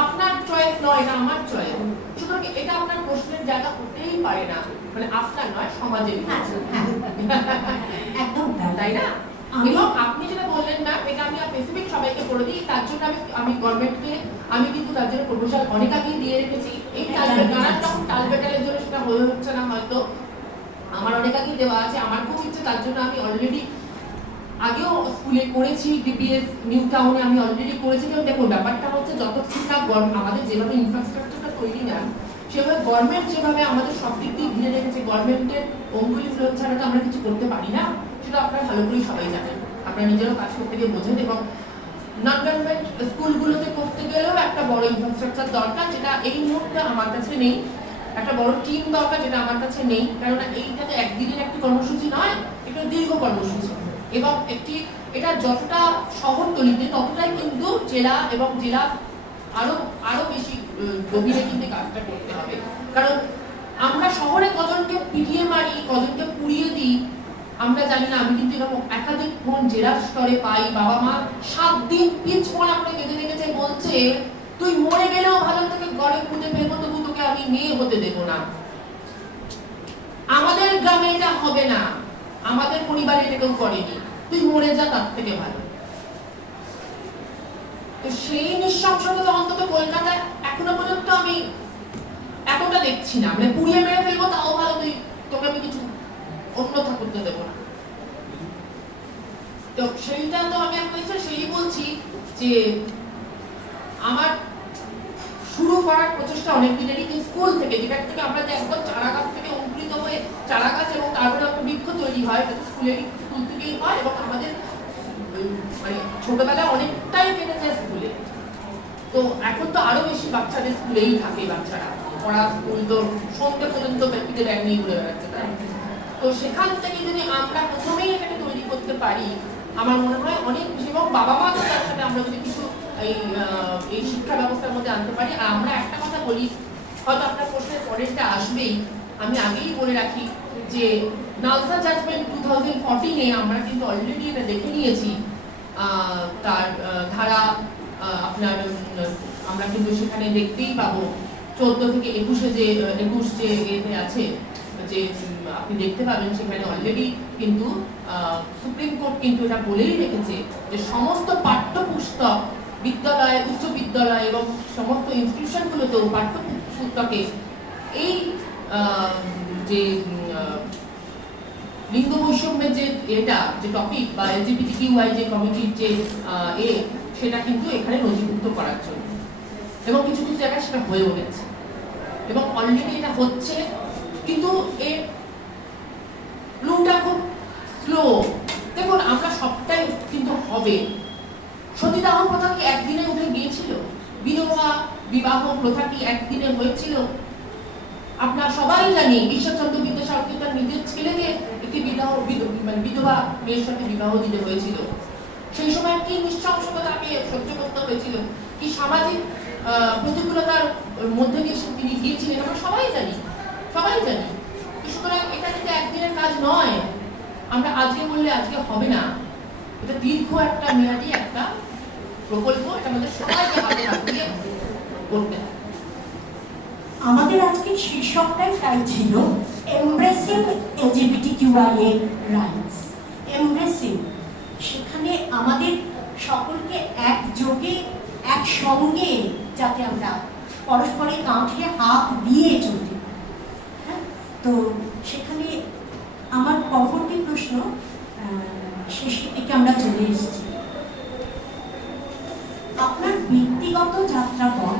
আপনার চয়েস নয়, এটা আমার চয়েস। সুতরাং এটা আপনার প্রশ্নের জায়গা হতেই পারে না, মানে আপনার নয়, সমাজের। একদম তাই না? এবং আপনি যেটা বললেন না, এটা আমি স্পেসিফিক সবাইকে করে দিই। তার জন্য আমি গভর্নমেন্টকে কিন্তু তার জন্য প্রপোজাল অনেক আগেই দিয়ে রেখেছি। এই টালবেটালের জন্য সেটা হয়ে হচ্ছে না হয়তো, আমার অনেক আগেই দেওয়া আছে। আমার খুব ইচ্ছে, তার জন্য আমি অলরেডি আগেও স্কুলে করেছি, ডিপিএস নিউ টাউনে আমি অলরেডি করেছি। এবং দেখুন ব্যাপারটা হচ্ছে যতক্ষণ না আমাদের যেভাবে ইনফ্রাস্ট্রাকচারটা তৈরি না, সেভাবে গভর্নমেন্ট যেভাবে আমাদের সব দিক দিয়ে ঘিরে রেখেছে, গভর্নমেন্টের অঙ্গুলি ফ্লোর ছাড়া তো আমরা কিছু করতে পারি না। সেটা আপনারা ভালো করেই সবাই জানেন, আপনারা নিজেরও কাজ করতে গিয়ে বোঝেন। এবং নন গভর্নমেন্ট স্কুলগুলোতে করতে গেলেও একটা বড় ইনফ্রাস্ট্রাকচার দরকার, যেটা এই মুহূর্তে আমার কাছে নেই। একটা বড় টিম দরকার, যেটা আমার কাছে নেই। কেননা এইটা তো একদিনের একটি কর্মসূচি নয়, এটা দীর্ঘ কর্মসূচি। এবং এটা যতটা শহরতলিতে ততটাই কিন্তু জেলা এবং জেলা আরো বেশি গভীরে কিন্তু কাজটা করতে হবে। কারণ আমরা শহরে কজনকে পিটিয়ে মারি, কজনকে পুড়িয়ে দিই আমরা জানি না। আমি কিন্তু এরকম একাধিক ফোন জেলা স্তরে পাই, বাবা মা 7 দিন পিচ ফোন আমরা কেঁদে রেখেছে, বলছে তুই মরে গেলেও ভালো, তোকে ঘরে পুঁতে ফেলবো, তবু তোকে আমি মেয়ে হতে দেবো না। আমাদের গ্রামে এটা হবে না, আমাদের পরিবারে এটা কেউ করেনি, তুই মরে যা তার থেকে ভালো। তো সেই নৃশংসতা অন্তত কলকাতায় এখনো পর্যন্ত আমি এতটা দেখছি না। মানে পুড়িয়ে মেরে ফেলবো তাও ভালো, তোকে আমি কিছু অন্যথা করতে দেবো না। তো সেইটা তো আমি আপনাকে সেই বলছি যে আমার শুরু করার প্রচেষ্টা অনেক দিনেরই, স্কুল থেকে, যেটা থেকে আমরা যে একদম চারা গাছ থেকে অঙ্কুরিত হয়ে চারা গাছ এবং তারপরে একটা বৃক্ষ তৈরি হয়, স্কুল থেকেই হয়। এবং আমাদের মানে ছোটবেলায় অনেকটাই কেটে যায় স্কুলে। তো এখন তো আরো বেশি বাচ্চাদের স্কুলেই থাকে, বাচ্চারা পড়া স্কুল তো সন্ধ্যে পর্যন্ত ব্যক্তিদের ব্যাগ নিয়ে ঘুরে বেড়াচ্ছে। তো সেখান থেকে যদি আমরা প্রথমেই এটাকে তৈরি করতে পারি, আমার মনে হয় অনেক বেশি। এবং বাবা মা তো তার সাথে আমরা যদি কিছু এই শিক্ষা ব্যবস্থার মধ্যে আনতে পারি। আর আমরা একটা কথা বলি, হয়তো আপনার প্রশ্নের পরেরটা আসবেই, আমি আগেই বলে রাখি যে নালসা জাজমেন্ট 2014-এ আমরা কিন্তু অলরেডি এটা দেখে নিয়েছি। তার ধারা আপনার আমরা কিন্তু সেখানে দেখতেই পাবো 14 থেকে 21 যে এতে আছে, যে আপনি দেখতে পাবেন সেখানে অলরেডি কিন্তু সুপ্রিম কোর্ট কিন্তু এটা বলেই রেখেছে যে সমস্ত পাঠ্যপুস্তক বিদ্যালয়, উচ্চ বিদ্যালয় এবং সমস্ত ইনস্টিটিউশনগুলোতেও পাঠ্যপুস্তকে এই যে লিঙ্গ বৈষম্যের যে যে টপিক বা LGBTQI যে কমিটির যে সেটা কিন্তু এখানে নথিভুক্ত করার জন্য, এবং কিছু কিছু জায়গায় সেটা হয়েও গেছে এবং অলরেডি এটা হচ্ছে। কিন্তু এর ফ্লোটা খুব স্লো। দেখুন, আমরা সবটাই কিন্তু হবে। সতীদাহ প্রথা কি একদিনে উঠে গিয়েছিল? বিধবা বিবাহ প্রথা কি একদিনে হয়েছিল? আপনারা সবাই জানি ঈশ্বরচন্দ্র বিদ্যাসাগরকে তার নিজের ছেলেকে একটি বিধবা মেয়ের সাথে বিবাহ দিতে হয়েছিল। সেই সময় কি নৃশংসতা তাকে সহ্য করতে হয়েছিল, কি সামাজিক প্রতিকূলতার মধ্যে দিয়ে তিনি গিয়েছিলেন, আমরা সবাই জানি। সুতরাং এটা কিন্তু একদিনের কাজ নয়। আমরা আজকে বললে আজকে হবে না, এটা দীর্ঘ একটা মেয়াদী একটা প্রকল্প। এটা আমাদের সবাইকে হাতে হাত দিয়ে করতে হবে। আমাদের আজকে শীর্ষকটাই তাই ছিল, এমব্রেসিং LGBTQIA রাইটস। এমব্রেসিং, সেখানে আমাদের সকলকে একযোগে একসঙ্গে যাতে আমরা পরস্পরের কাঁধে হাত দিয়ে চলতে পারি। হ্যাঁ, তো সেখানে আমার পরবর্তী প্রশ্ন, শেষের দিকে আমরা চলে এসেছি। আপনার ব্যক্তিগত যাত্রাপথ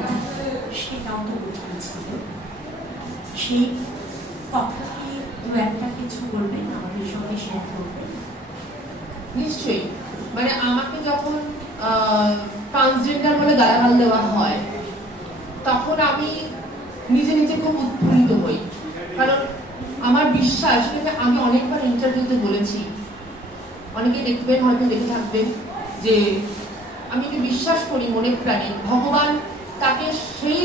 সেটাও তো বোঝাচ্ছিল, সেই কথা কি দু একটা কিছু বলবেন, আমাদের সঙ্গে শেয়ার করবেন? নিশ্চয়ই। মানে আমাকে যখন ট্রান্সজেন্ডার বলে গালাগাল দেওয়া হয়, তখন আমি নিজে নিজে খুব উৎফুল্লিত হই। কারণ আমার বিশ্বাস, আমি অনেকবার ইন্টারভিউতে বলেছি, অনেকে দেখবেন, হয়তো দেখে থাকবেন, যে আমি কি বিশ্বাস করি মনে প্রাণে ভগবান তাকে সেই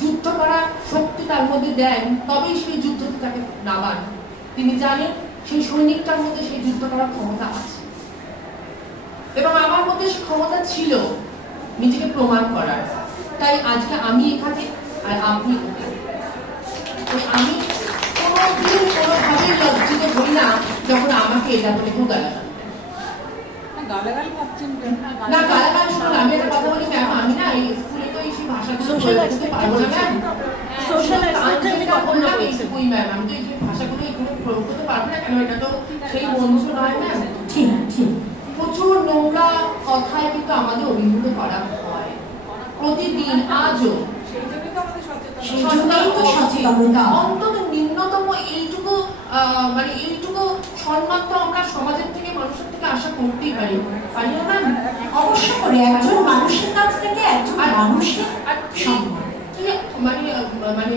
যুদ্ধ করার শক্তি তার মধ্যে দেন, তবেই সেই যুদ্ধতে তাকে নামান। তিনি জানেন সেই সৈনিকটার মধ্যে সেই যুদ্ধ করার ক্ষমতা আছে, এবং আমার মধ্যে সেই ক্ষমতা ছিল নিজেকে প্রমাণ করার। তাই আজকে আমি এখানে আর আপনি ওখানে। আমি কোনোদিন কোনোভাবেই লজ্জিত হই না যখন আমাকে এটা বলে কেউ গালাগাল না। গালাগাল শুনুন, আমি একটা কথা বলি ম্যাম, আমি না এই স্কুলে তো এই ভাষাগুলো প্রয়োগ করতে পারবো না ম্যাম। এইটুকুই ম্যাম, আমি তো এই ভাষাগুলো এখানে প্রয়োগ করতে পারবো না। কেন, এটা তো সেই মঞ্চ নয় ম্যাম। ঠিক ঠিক। প্রচুর নোংরা কথায় কিন্তু আমাদের অভিভূত করা হয় প্রতিদিন, আজও। অন্তত ন্যূনতম এইটুকু মানে এইটুকু সম্মান তো আমরা সমাজের থেকে, মানুষের থেকে আশা করতেই পারি না ম্যাম? অবশ্য করে একজন মানুষের কাছ থেকে একজন মানুষের মানে মানে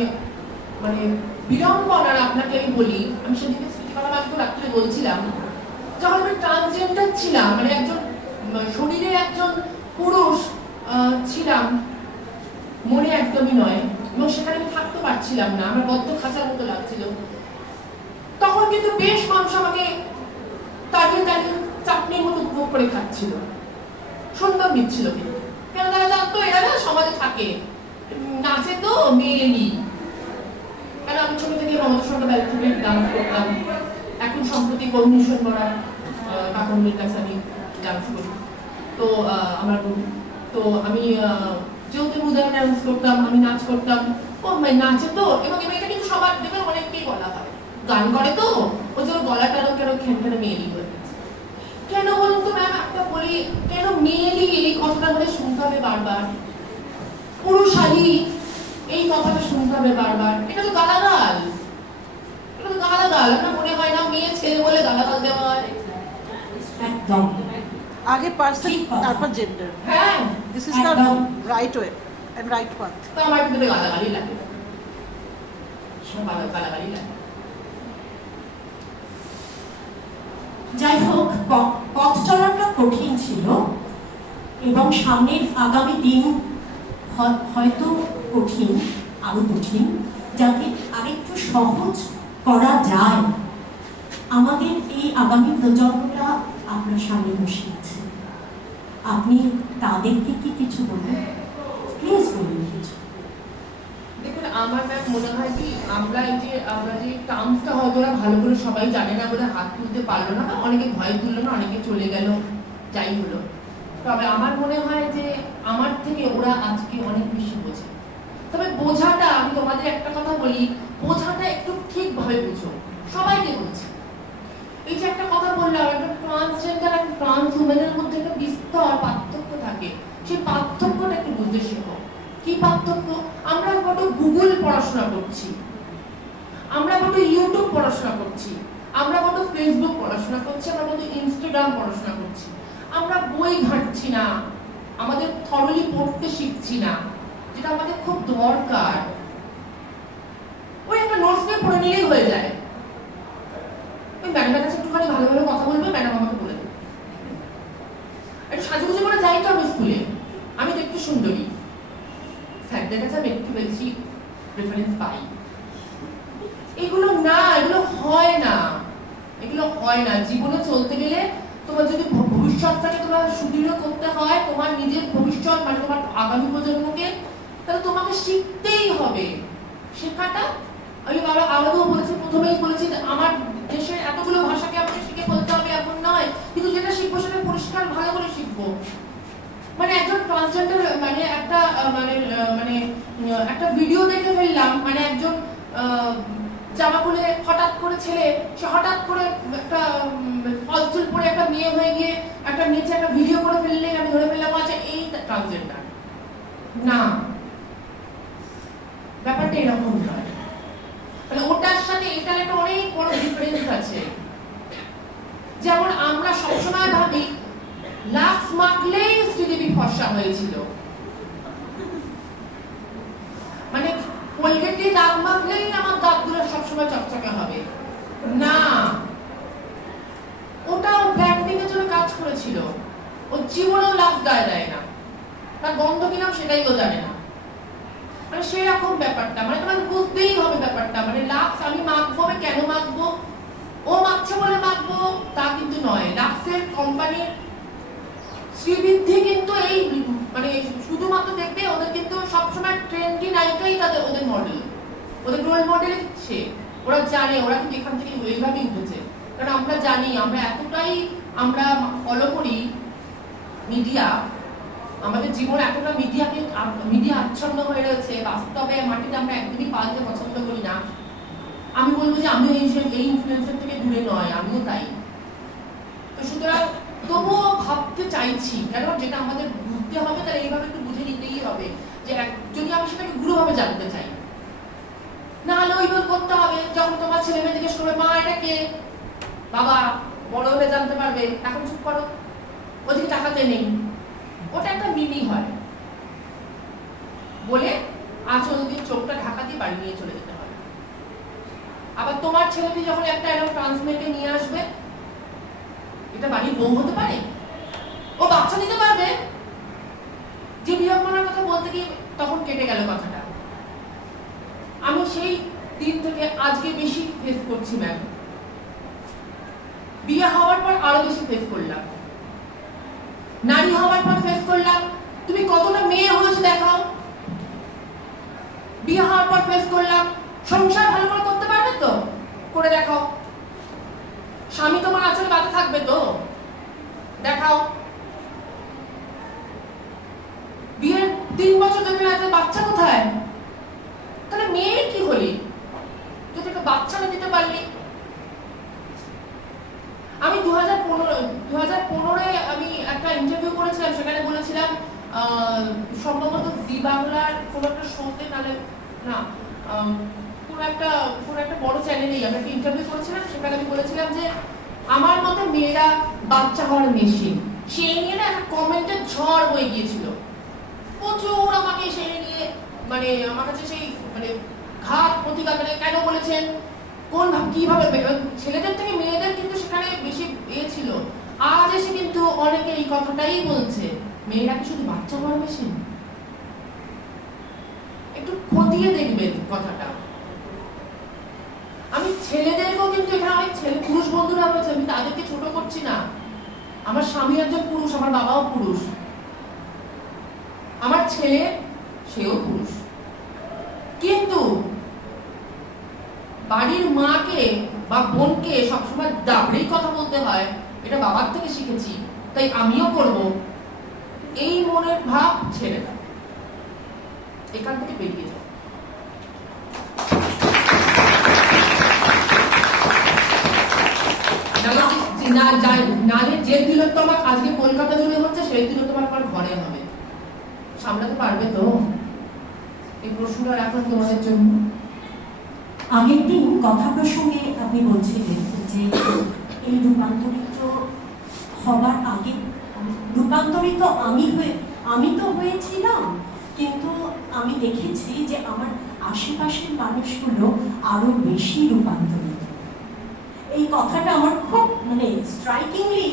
মানে বিড়ম্বনার আপনাকে আমি বলি, আমি সেদিকে স্মৃতিকলা বাক্য রাখতে বলছিলাম, যখন আমি ট্রান্সজেন্ডার ছিলাম, মানে একজন শরীরে একজন পুরুষ ছিলাম, মনে একদমই নয়, এবং সেখানে আমি থাকতে পারছিলাম না, আমার বদ্ধ খাঁচার মতো লাগছিল। তখন কিন্তু বেশ মানুষ আমাকে তাড়িয়ে তাড়িয়ে চাটনির মতো উপভোগ করে খাচ্ছিল, সুন্দর দিচ্ছিল। কিন্তু কেন, তারা জানতো এরা না সমাজে থাকে, নাচে তো মেয়েলি, কেন কারণ আমি ছোট থেকে মমতার সঙ্গে ব্যালেট থেকে ডান্স করতাম। এখন সম্প্রতি কর্মীশন করা কাকুনের কাছে আমি ডান্স করি। তো আমার তো আমি যেহেতু মুদার ডান্স করতাম, আমি নাচ করতাম। ও নাচে তো, এবং এটা কিন্তু সবার দেখবেন অনেককেই বলা হয় গান করে তো ওই জন্য গলাটা কেন খেনখানে মেয়েলি হয়ে গেছে। কেন বলুন তো ম্যাম, একটা বলি, কেন মেয়েলি এই কথাটা বলে শুনতে হবে বারবার? পুরুষালী এই কথাটা শুনতে হবে বারবার? এটা তো গালাগাল, এটা তো গালাগাল। আপনার মনে হয় না মেয়ে ছেলে বলে গালাগাল দেওয়া হয়? একদম আগে পার্সন ঠিক কথা। তারপর জেন্ডার। হ্যাঁ, দিস ইজ দ্য একদম। Right way and right path. তো আমার কিন্তু গালাগালি লাগে, সব গালাগালি লাগে। যাই হোক, পথ চলাটা কঠিন ছিল এবং সামনের আগামী দিন হয়তো কঠিন, আরো কঠিন, যাতে আরেকটু সহজ করা যায়। আমাদের এই আগামী প্রজন্মটা আপনার সামনে বসে আছে, আপনি তাদেরকে কি কিছু বলবেন? প্লিজ বলুন কিছু। দেখুন, আমার ম্যাম মনে হয় কি আমরা যে টার্মসটা হয়তো ওরা ভালো করে সবাই জানে না বলে হাত তুলতে পারলো না, বা অনেকে ভয় তুললো না, অনেকে চলে গেল, যাই হলো। তবে আমার মনে হয় যে আমার থেকে ওরা আজকে অনেক বেশি বোঝে। তবে বোঝাটা, আমি তোমাদের একটা কথা বলি, বোঝাটা একটু ঠিকভাবে বুঝো। সবাইকে বলছি, এই যে একটা কথা বললাম, একটা ট্রান্সজেন্ডার আর ট্রান্স উমেনের মধ্যে একটা বিস্তর পার্থক্য থাকে, সেই পার্থক্যটা একটু বুঝতে শেখো। কি পার্থক্য? আমরা কত গুগল পড়াশোনা করছি, আমরা কত ইউটিউব পড়াশোনা করছি, আমরা কত ফেসবুক পড়াশোনা করছি, আমরা কত ইনস্টাগ্রাম পড়াশোনা করছি। আমরা বই ঘাঁটছি না, আমাদের থরলি পড়তে শিখছি না, যেটা আমাদের খুব দরকার। ওই একটা নোটস নিয়ে পড়ে নিলেই হয়ে যায়। ওই ম্যাডামের কাছে একটুখানি ভালো ভালো কথা বলবে, ম্যাডাম আমাকে বলে দেবে। একটু সাজুগুজু করে যাই তো আমি স্কুলে, আমি দেখতে সুন্দরী, স্যারদের কাছে আমি একটু বেশি প্রেফারেন্স পাই। এগুলো না, এগুলো হয় না, এগুলো হয় না। জীবনে চলতে গেলে তোমার যদি ভবিষ্যৎটাকে তোমার সুদৃঢ় করতে হয়, তোমার নিজের ভবিষ্যৎ মানে তোমার আগামী প্রজন্মকে, তাহলে তোমাকে শিখতেই হবে। শেখাটা আমি আলাদাও বলেছি, প্রথমেই বলেছি আমার দেশের এতগুলো ভাষাকে আমাকে শিখে বলতে হবে এমন নয়, কিন্তু যেটা শিখবো সেটা পরিষ্কার ভালো করে শিখবো। মানে একজন ট্রান্সজেন্ডার মানে একটা ভিডিও দেখে ফেললাম, মানে একজন জামা খুলে হঠাৎ করে ছেলে, সে হঠাৎ করে একটা ফলস চুল পরে একটা মেয়ে হয়ে গিয়ে একটা নিচে একটা ভিডিও করে ফেললে আমি ধরে ফেললাম আচ্ছা এই ট্রান্সজেন্ডার না। ব্যাপারটা এরকম নয়। মানে ওটার সাথে এটার একটা অনেক বড় ডিফারেন্স আছে। যেমন আমরা সবসময় ভাবি লাক্স মাখলেই শ্রীদেবী ফর্সা হয়েছিল, মানে কোলগেট দিয়ে দাঁত মাখলেই আমার দাঁতগুলো সবসময় চকচকে হবে না। ওটাও ব্র্যান্ডিং এর জন্য কাজ করেছিল, ও জীবনেও লাক্স গায়ে দেয় না, তার গন্ধ কিনাও সেটাই ও জানে না। মানে সেরকম ব্যাপারটা, মানে তোমাকে বুঝতেই হবে ব্যাপারটা। মানে লাক্স আমি মাখবো, আমি কেন মাখবো? ও মাখছে বলে মাখবো তা কিন্তু নয়। লাক্সের কোম্পানির শ্রীবৃদ্ধি কিন্তু এই মানে শুধুমাত্র দেখবে ওদের কিন্তু সবসময় ট্রেন্ডি নায়িকাই তাদের ওদের মডেল, ওদের রোল মডেল সে। ওরা জানে, ওরা কিন্তু এখান থেকে এইভাবেই উঠেছে। কারণ আমরা জানি, আমরা এতটাই আমরা ফলো করি মিডিয়া, আমাদের জীবন এতটা মিডিয়া আচ্ছন্ন হয়ে রয়েছে, বাস্তবে মাটিতে আমরা একদমই পালতে পছন্দ করি না। আমি বলবো যে আমিও এই ইনফ্লুয়েন্সার থেকে দূরে নয়, আমিও তাই। তো সুতরাং তবুও ভাবতে চাইছি, কারণ যেটা আমাদের বুঝতে হবে তাহলে এইভাবে একটু বুঝে নিতেই হবে যে যদি আমি সেটাকে গুরুভাবে জানতে চাই, না হলে ওইভাবে করতে হবে। যখন তোমার ছেলে মেয়ে জিজ্ঞেস করবে মা এটা কে, বাবা বড় হলে জানতে পারবে, এখন চুপ করো, ওদিকে টাকাতে নেই। ওটা একটা মিনি হয় বলে আঁচল দিয়ে চোখটা ঢাকা দিয়ে বাড়ি নিয়ে চলে যেতে হবে। আবার তোমার ছেলেটি যখন একটা এরকম ট্রান্সমেটে নিয়ে আসবে, এটা বাড়ির বউ হতে পারে, ও বাচ্চা নিতে পারবে। যে বিড়ম্বনার কথা বলতে গিয়ে তখন কেটে গেল কথাটা। আমি সেই দিন থেকে আজকে বেশি ফেস করছি ম্যাম, বিয়ে হওয়ার পর আরো বেশি ফেস করলাম, নারী হওয়ার পর ফেস করলাম তুমি কতটা মেয়ে হয়েছে দেখাও। বিয়ে হওয়ার পর ফেস করলাম সংসার ভালো করে করতে পারবে তো? করে দেখাও। স্বামী তোমার আঁচলে বাঁধা থাকবে তো? দেখাও। বিয়ের 3 বছর ধরে না, বাচ্চা কোথায়? তাহলে মেয়ের কি হলি? যদি একটা বাচ্চা না দিতে পারলি। আমি 2015 আমি একটা ইন্টারভিউ করেছিলাম, সেখানে বলেছিলাম সম্ভবত জি বাংলার কোন একটা শোতে, নাহলে না কোন একটা বড় চ্যানেলেই আমি একটা ইন্টারভিউ করেছিলাম, সেখানে আমি বলেছিলাম যে আমার মতে মেয়েরা বাচ্চা হওয়ার মেশিন। সেই নিয়ে না একটা কমেন্টের ঝড় বয়ে গিয়েছিল, প্রচুর আমাকে সেই নিয়ে মানে আমার কাছে সেই মানে ঘাত প্রতিঘাত, মানে কেন বলেছেন, কোন কিভাবে, ছেলেদের থেকে মেয়েদের কিন্তু সেখানে বেশি ছিল। আজ এসে কিন্তু অনেকে এই কথাটাই বলছে, মেয়েরা কি শুধু বাচ্চা হওয়ার মেশিন? একটু খতিয়ে দেখবেন কথাটা। আমি ছেলেদেরকেও কিন্তু এখানে অনেক ছেলে পুরুষ বন্ধুরা রয়েছে, আমি তাদেরকে ছোট করছি না। আমার স্বামী একজন পুরুষ, আমার বাবাও পুরুষ, আমার ছেলে সেও পুরুষ। কিন্তু বাড়ির মাকে বা বোনকে সবসময় দাবড়েই কথা বলতে হয়, এটা বাবার থেকে শিখেছি, তাই আমিও করব, এই মনের ভাব ছেড়ে দাও, এখান থেকে বেরিয়ে যাও। নালে যে তিলোত্তমা আজকে কলকাতা জুড়ে হচ্ছে, সেই তিলোত্তমা আমার ঘরে হবে। সামলাতে পারবে তো? এই প্রশ্নটা এখন তোমাদের জন্য। আগের দিন কথা প্রসঙ্গে আপনি বলছিলেন যে এই রূপান্তরিত হবার আগে রূপান্তরিত আমি তো হয়েছিলাম, কিন্তু আমি দেখেছি যে আমার আশেপাশের মানুষগুলো আরো বেশি রূপান্তরিত। এই কথাটা আমার খুব মানে স্ট্রাইকিংলি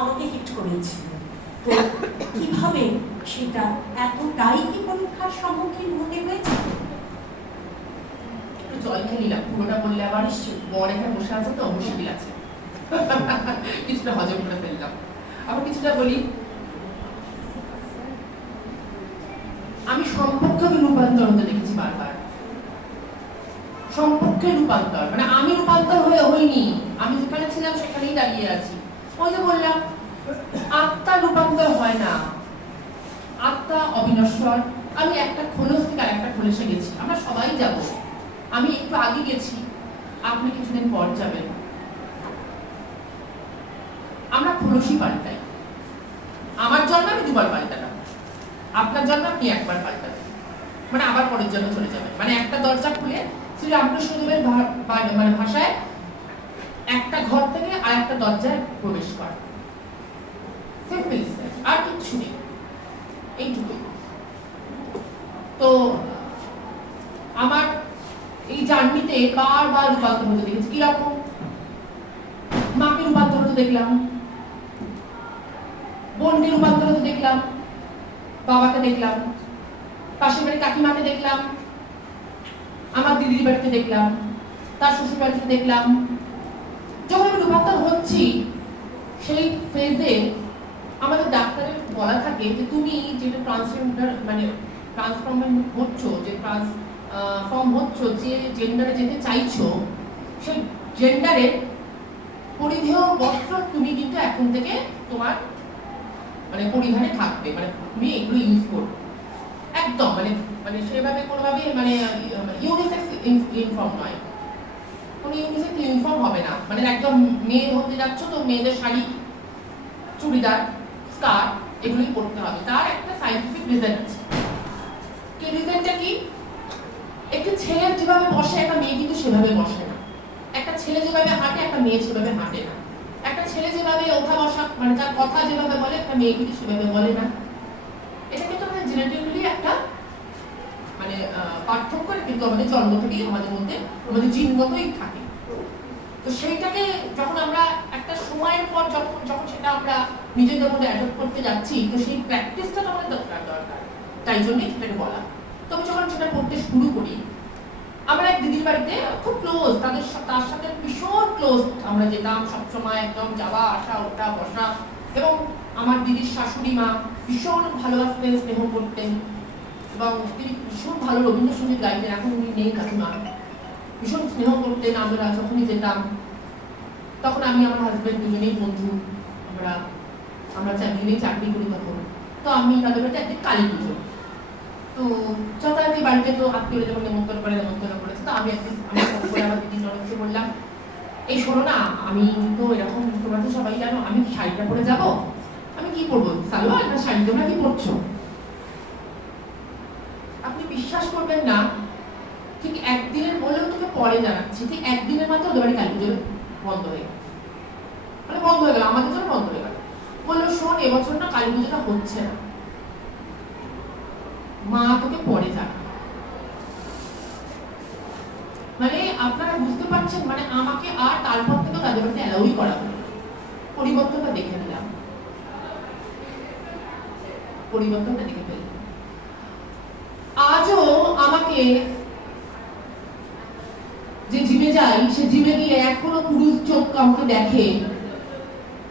আমাকে হিট করেছিল। তো কিভাবে সেটা এতটাই কি পরীক্ষার সম্মুখীন হতে হয়েছে? জল খেয়ে নিলাম, পুরোটা বললে আবার বর এখানে বসে আছে তো মুশকিল আছে, কিছুটা হজম করে ফেললাম। আবার কিছুটা বলি, আমি সম্পর্কে রূপান্তর হতে দেখেছি বারবার। সম্পর্কে রূপান্তর মানে আমি রূপান্তর হইনি, আমি যেখানে ছিলাম সেখানেই দাঁড়িয়ে আছি। ওই যে বললাম আত্মা রূপান্তর হয় না, আত্মা অবিনশ্বর। আমি একটা খোলস থেকে আরেকটা খোলসে গেছি, আমরা সবাই যাব। আমি একটু আগে গেছি, আপনি কিছুদিন পর যাবেন। আমরা খোলসই পাল্টাই। আমার জন্ম আমি 2 বার পাল্টালাম, আপনার জন্ম আপনি 1 বার পাল্টাবেন, মানে আবার পরের জন্য চলে যাবেন। মানে একটা দরজা খুলে শ্রী রামকৃষ্ণদেবের মানে ভাষায় একটা ঘর থেকে আর একটা দরজায় প্রবেশ করা, সিম্পল, আর কিচ্ছু নেই, এইটুকুই। তো আমার এই জার্নিতে বারবার রূপান্তর হতে দেখেছি। কিরকম? মাকে রূপান্তর হতে দেখলাম, বোনকে রূপান্তর হতে দেখলাম, বাবাকে দেখলাম, পাশের বাড়ির কাকিমাকে দেখলাম, আমার দিদির বাড়িতে দেখলাম, তার শ্বশুর বাড়িতে দেখলাম। যখন আমি রূপান্তর হচ্ছি, সেই ফেজে আমাদের ডাক্তারের বলা থাকে যে তুমি যেটা ট্রান্সফর্মেশন হচ্ছ, যে ট্রান্সফর্ম হচ্ছ, যে জেন্ডারে যেতে চাইছো, সেই জেন্ডারের পরিধেয় বস্ত্র তুমি কিন্তু এখন থেকে তোমার মানে পরিধানে থাকবে, মানে তুমি এগুলো ইউজ করবে একদম মানে সেভাবে কোনোভাবে মানে ইউনিসেক্স ইউনিফর্ম নয়, কোনো ইউনিসেক্স ইউনিফর্ম হবে না। মানে একদম মেয়ে হতে যাচ্ছ তো মেয়েদের শাড়ি, চুড়িদার, স্কার্ট এগুলোই পরতে হবে। তার একটা সায়েন্টিফিক রিজন আছে। কি রিজনটা কি? একটা ছেলে যেভাবে বসে একটা মেয়ে কিন্তু সেভাবে বসে না। একটা ছেলে যেভাবে হাঁটে একটা মেয়ে সেভাবে হাঁটে না। একটা ছেলে যেভাবে ওঠা বসা মানে তার কথা যেভাবে বলে একটা মেয়ে কিন্তু সেভাবে বলে না। এটা কিন্তু আমাদের জেনেটিক্যালি একটা মানে পার্থক্য, কিন্তু আমাদের জন্ম থেকেই আমাদের মধ্যে আমাদের জিনগতই থাকে। তো সেইটাকে যখন আমরা একটা সময়ের পর যখন সেটা আমরা নিজেদের মধ্যে অ্যাডপ্ট করতে যাচ্ছি, তো সেই প্র্যাকটিসটা আমাদের দরকার। তাই জন্যই সেটাকে বলা। তবে যখন সেটা করতে শুরু করি, আমরা এক দিদির বাড়িতে খুব ক্লোজ, তার সাথে ভীষণ ক্লোজ আমরা যেতাম সবসময়, একদম যাওয়া আসা, ওঠা বসা। এবং আমার দিদির শাশুড়ি মা ভীষণ ভালোবাসতেন, স্নেহ করতেন, এবং তিনি ভীষণ ভালো রবীন্দ্রসঙ্গীত গাইতেন। এখন উনি নেই কাকিমা, ভীষণ স্নেহ করতেন। আমরা যখনই যেতাম তখন আমি আমার হাজব্যান্ড দুজনেই বন্ধু, আমরা দুজনেই চাকরি করি তখন। তো আমি তাদের বাড়িতে একদিন কালী পুজো, তো যথারীতি বাড়িতে তো আত্মীয় যখন নেমন্তন্ন করেছে, তো আমি একদিন আমার দিদি ননদকে বললাম, এই শোনো না, আমি তো এরকম, তোমরা তো সবাই জানো আমি শাড়িটা পরে যাব, আমি কি পরবো, সালোয়ার না শাড়ি, তোমরা কি পরছো? আপনি বিশ্বাস করবেন না, ঠিক একদিনের বললেও তোকে পরে জানাচ্ছি, ঠিক একদিনের মাত্র ওদের বাড়ি কালী পুজো বন্ধ হয়ে গেল, মানে বন্ধ হয়ে গেল, আমাদের জন্য বন্ধ হয়ে গেল। বললো শোন, এবছর না কালী পুজোটা হচ্ছে না, মা তোকে পরে যাবে। মানে আপনারা বুঝতে পারছেন, মানে আমাকে আর তারপর থেকে তাদের বাড়িতে অ্যালাউই করা হলো। পরিবর্তনটা দেখে নিলাম, পরিবর্তনটা দেখে ফেললাম। আজও আমাকে যে জিমে যাই, সে জিমে গিয়ে এখনো পুরুষ চোখ আমাকে দেখে,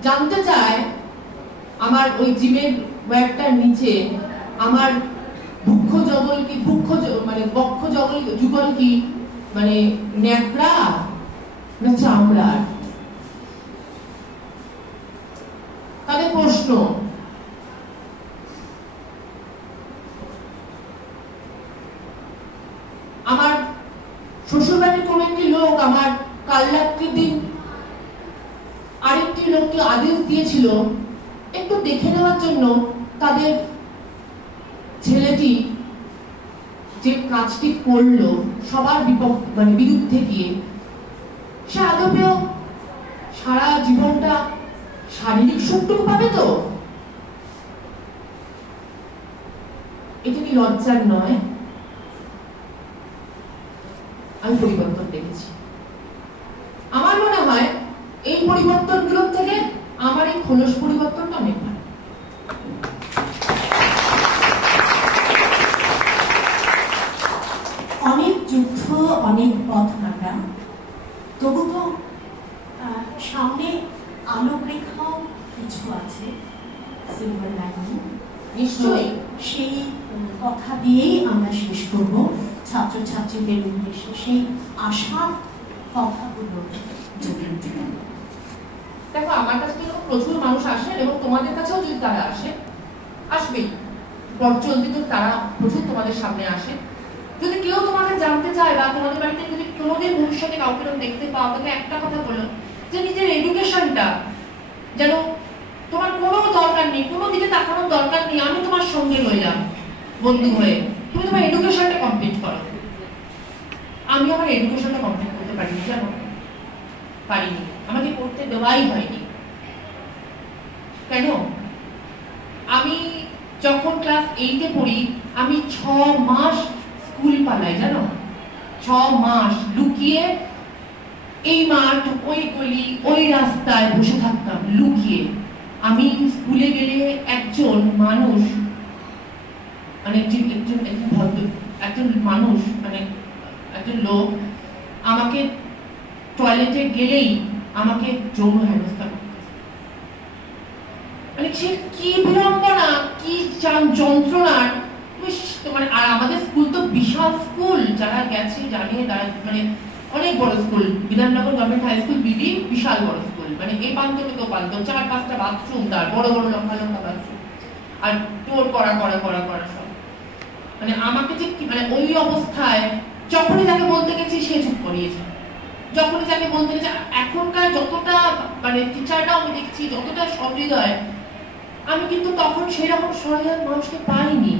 জানতে চায় আমার ওই জিমের ওয়্যারটার নিচে আমার বক্ষ যুগল কি মানে ন্যাকড়া না চামড়ার, তাদের প্রশ্ন। আমার শ্বশুরবাড়ির কোন একটি লোক আমার কাল রাত্রির দিন আরেকটি লোককে আদেশ দিয়েছিল একটু দেখে নেওয়ার জন্য তাদের ছেলেটি যে কাজটি করলো সবার বিরুদ্ধে গিয়ে, সে আদপেও সারা জীবনটা শারীরিক সুখটুকু পাবে তো? এটা কি লজ্জার নয়? আমি পরিবর্তন দেখেছি। আমার মনে হয় এই পরিবর্তনগুলোর থেকে আমার এই খোলস পরিবর্তনটা অনেক ভালো। অনেক যুদ্ধ, অনেক পথ হাঁটা, তবু তো সামনে আলোক রেখাও কিছু আছে, সিলভার লাইনিং। নিশ্চয়ই সেই কথা দিয়েই আমরা শেষ করব ছাত্রছাত্রীদের উদ্দেশ্যে সেই আশার কথাগুলো যদি উঠবেন। দেখো, আমার কাছে যখন প্রচুর মানুষ আসেন এবং তোমাদের কাছেও যদি তারা আসবেই, পথ চলতে তো তারা প্রচুর তোমাদের সামনে আসে। যদি কেউ তোমাদের জানতে চায় বা তোমাদের বাড়িতে যদি কোনোদিন ভবিষ্যতে কাউকে দেখতে পাও, তাকে একটা কথা বলো যে নিজের এডুকেশনটা যেন, তোমার কোনো দরকার নেই, কোনো দিকে তাকানোর দরকার নেই, আমি তোমার সঙ্গে রইলাম বন্ধু হয়ে, তুমি তোমার এডুকেশনটা কমপ্লিট করো। আমি আমার এডুকেশনটা কমপ্লিট করতে পারিনি, জানো, পারিনি, আমাকে করতে দেওয়াই হয়নি। কেন? আমি যখন ক্লাস 8-এ পড়ি, আমি 6 মাস স্কুল পালাই, জানো, 6 মাস লুকিয়ে এই মাঠ, ওই গলি, ওই রাস্তায় বসে থাকতাম লুকিয়ে। আমি স্কুলে গেলে একজন মানুষ, মানে একজন মানুষ, মানে একজন লোক আমাকে টয়লেটে গেলেই আমাকে যৌন হেনস্থা করত। মানে সে কি বিড়ম্বনা, কি যন্ত্রণার, মানে আর আমাদের স্কুল তো বিশাল স্কুল, যারা গেছে জানে, তারা মানে অনেক বড় school, Bidhannagar government high school BD, বিশাল বড় স্কুল, মানে এই প্রান্ত থেকে প্রান্ত, 4-5টা বাথরুম, তার বড় বড় লম্বা লম্বা বাথরুম, আর টোর করা সব। মানে আমাকে যে মানে ওই অবস্থায় যখনই তাকে বলতে গেছি সে চুপ করিয়েছে, যখনই তাকে বলতে গেছি। এখনকার যতটা মানে টিচাররাও আমি দেখছি যতটা সহৃদয়, আমি কিন্তু তখন সেরকম সহৃদয় মানুষকে পাইনি।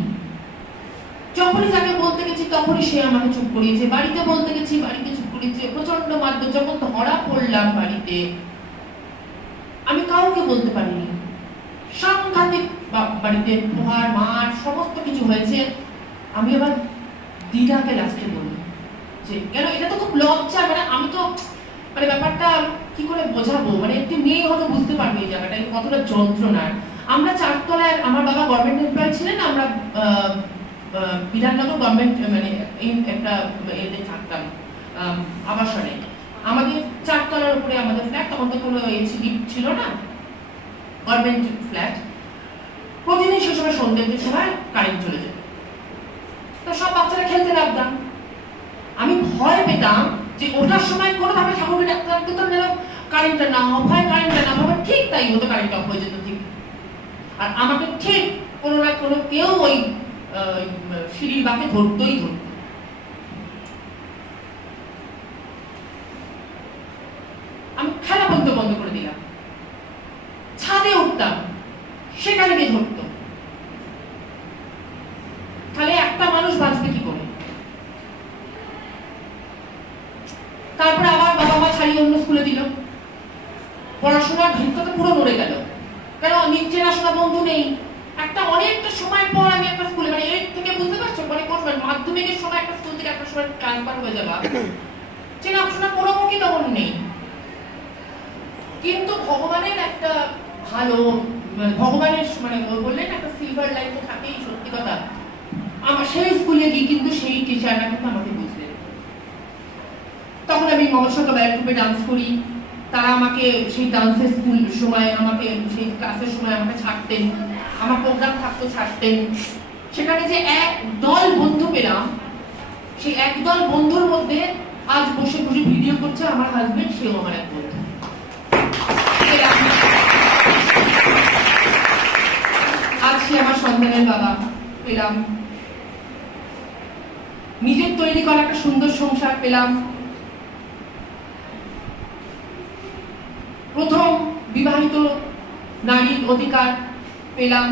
যখনই তাকে বলতে গেছি তখনই সে আমাকে চুপ করিয়েছে, বাড়িতে বলতে গেছি বাড়িতে চুপ করিয়েছে, প্রচন্ড মারধর। যখন ধরা পড়লাম বাড়িতে, আমি কাউকে বলতে পারিনি, সাংঘাতিক বাড়িতে প্রহার, মার, সমস্ত কিছু হয়েছে। আমি আবার দিদাকে লাস্টে বলি যে কেন, এটা তো খুব লজ্জা, মানে আমি তো মানে ব্যাপারটা কি করে বোঝাবো, মানে একটি মেয়ে হয়তো বুঝতে পারবে এই জায়গাটা কতটা যন্ত্রণার। আমরা 4 তলায়, আমার বাবা গভর্নমেন্ট এমপ্লয় ছিলেন, আমরা বিধাননগর গভর্নমেন্ট মানে এই একটা এতে থাকতাম আবাসনে। আমাদের 4 তলার উপরে আমাদের ফ্ল্যাট, তখন তো কোনো লিফট ছিল না, গভর্নমেন্ট ফ্ল্যাট। প্রতিদিন সে সময় সন্ধ্যের সময় কারেন্ট চলে যেত, তো সব বাচ্চারা খেলতে লাগতাম। আমি ভয় পেতাম যে ওটার সময় কোনোভাবে ঠাকুরকে ডাক্তার করতাম যেন কারেন্টটা না অফ হয়, কারেন্টটা না হবে, ঠিক তাই হতো, কারেন্ট অফ হয়ে যেত ঠিক। আর আমাকে ঠিক কোনো না কোনো কেউ ওই সিঁড়ির বাঁকে ধরতই ধরত। আমি খেলা বন্ধ করে দিলাম, ছাদে উঠতাম, সেখানে গিয়ে ধরতো। তাহলে একটা মানুষ বাঁচবে কি করে? তারপরে আবার বাবা মা ছাড়িয়ে অন্য স্কুলে দিল, পড়াশোনার ভিত্তিতে পুরো নড়ে গেল। কেন? চেনাশোনা বন্ধু নেই। একটা অনেকটা সময় পর আমি একটা স্কুলে, মানে এর থেকে বুঝতে পারছো, মানে কোন মাধ্যমিকের সময় একটা স্কুল থেকে একটা সময় ট্রান্সফার হয়ে যাওয়া, চেনাশোনা কোনো মুখী তখন নেই। কিন্তু ভগবানের একটা ভালো, মানে ভগবানের মানে বললেন একটা সিলভার লাইন তো থাকেই, সত্যি কথা। আমার সেই স্কুলে গিয়ে কিন্তু সেই টিচাররা কিন্তু আমাকে বুঝলেন। তখন আমি মমস্বত ব্যাক গ্রুপে ডান্স করি, তারা আমাকে সেই ডান্সের স্কুল সময় আমাকে সেই ক্লাসের সময় আমাকে ছাড়তেন, আমার প্রোগ্রাম থাকতো ছাড়তেন। সেখানে যে এক দল বন্ধু পেলাম, সেই একদল বন্ধুর মধ্যে আজ বসে ভিডিও করছে আমার হাজবেন্ড, সেও আমার এক বন্ধু। আজ সে আমার সন্তানের বাবা পেলাম, নিজের তৈরি করা একটা সুন্দর সংসার পেলাম। প্রথম বিবাহিত নারীর অধিকার পেলাম।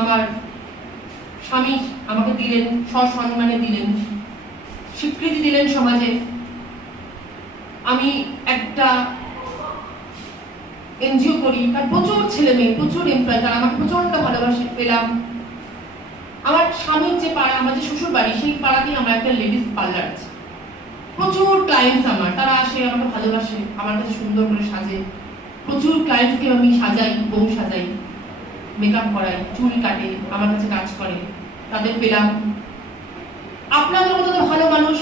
আমার স্বামী আমাকে দিলেন, সসম্মানে দিলেন, স্বীকৃতি দিলেন সমাজে। আমি একটা এনজিও করি, তার প্রচুর ছেলে মেয়ে, প্রচুর এমপ্লয়, তারা আমাকে প্রচন্ড ভালোবাসে পেলাম। আমার স্বামীর যে পাড়া, আমার যে শ্বশুর বাড়ি, সেই পাড়াতেই আমার একটা লেডিস পার্লার আছে। প্রচুর ক্লায়েন্টস আমার, তারা আসে, আমাকে ভালোবাসে, আমার কাছে সুন্দর করে সাজে। প্রচুর ক্লায়েন্টসকে আমি সাজাই, বউ সাজাই, মেকআপ করাই, চুল কাটে, আমার কাছে কাজ করে, তাদের পেলাম। আপনাদের মতো তো ভালো মানুষ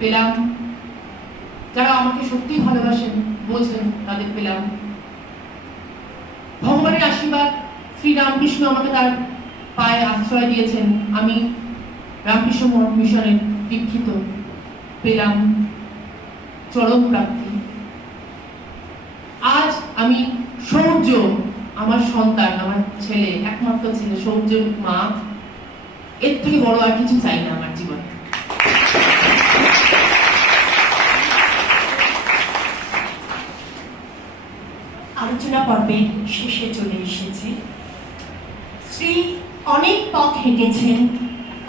পেলাম, যারা আমাকে সত্যি ভালোবাসেন, বোঝেন, তাদের পেলাম। ভগবানের আশীর্বাদ, শ্রী রামকৃষ্ণ আমাকে তার পায়ে আশ্রয় দিয়েছেন, আমি রামকৃষ্ণ মিশনের দীক্ষিত, পেলাম চরম প্রাপ্তি। আজ আমি সৌর্য, আমার সন্তান, আমার ছেলে, একমাত্র ছেলে, সৌর্যের মা। এর থেকে বড় আর কিছু চাই না আমার জীবনে। আলোচনা পর্বের শেষে চলে এসেছে। শ্রী অনেক পথ হেঁটেছেন,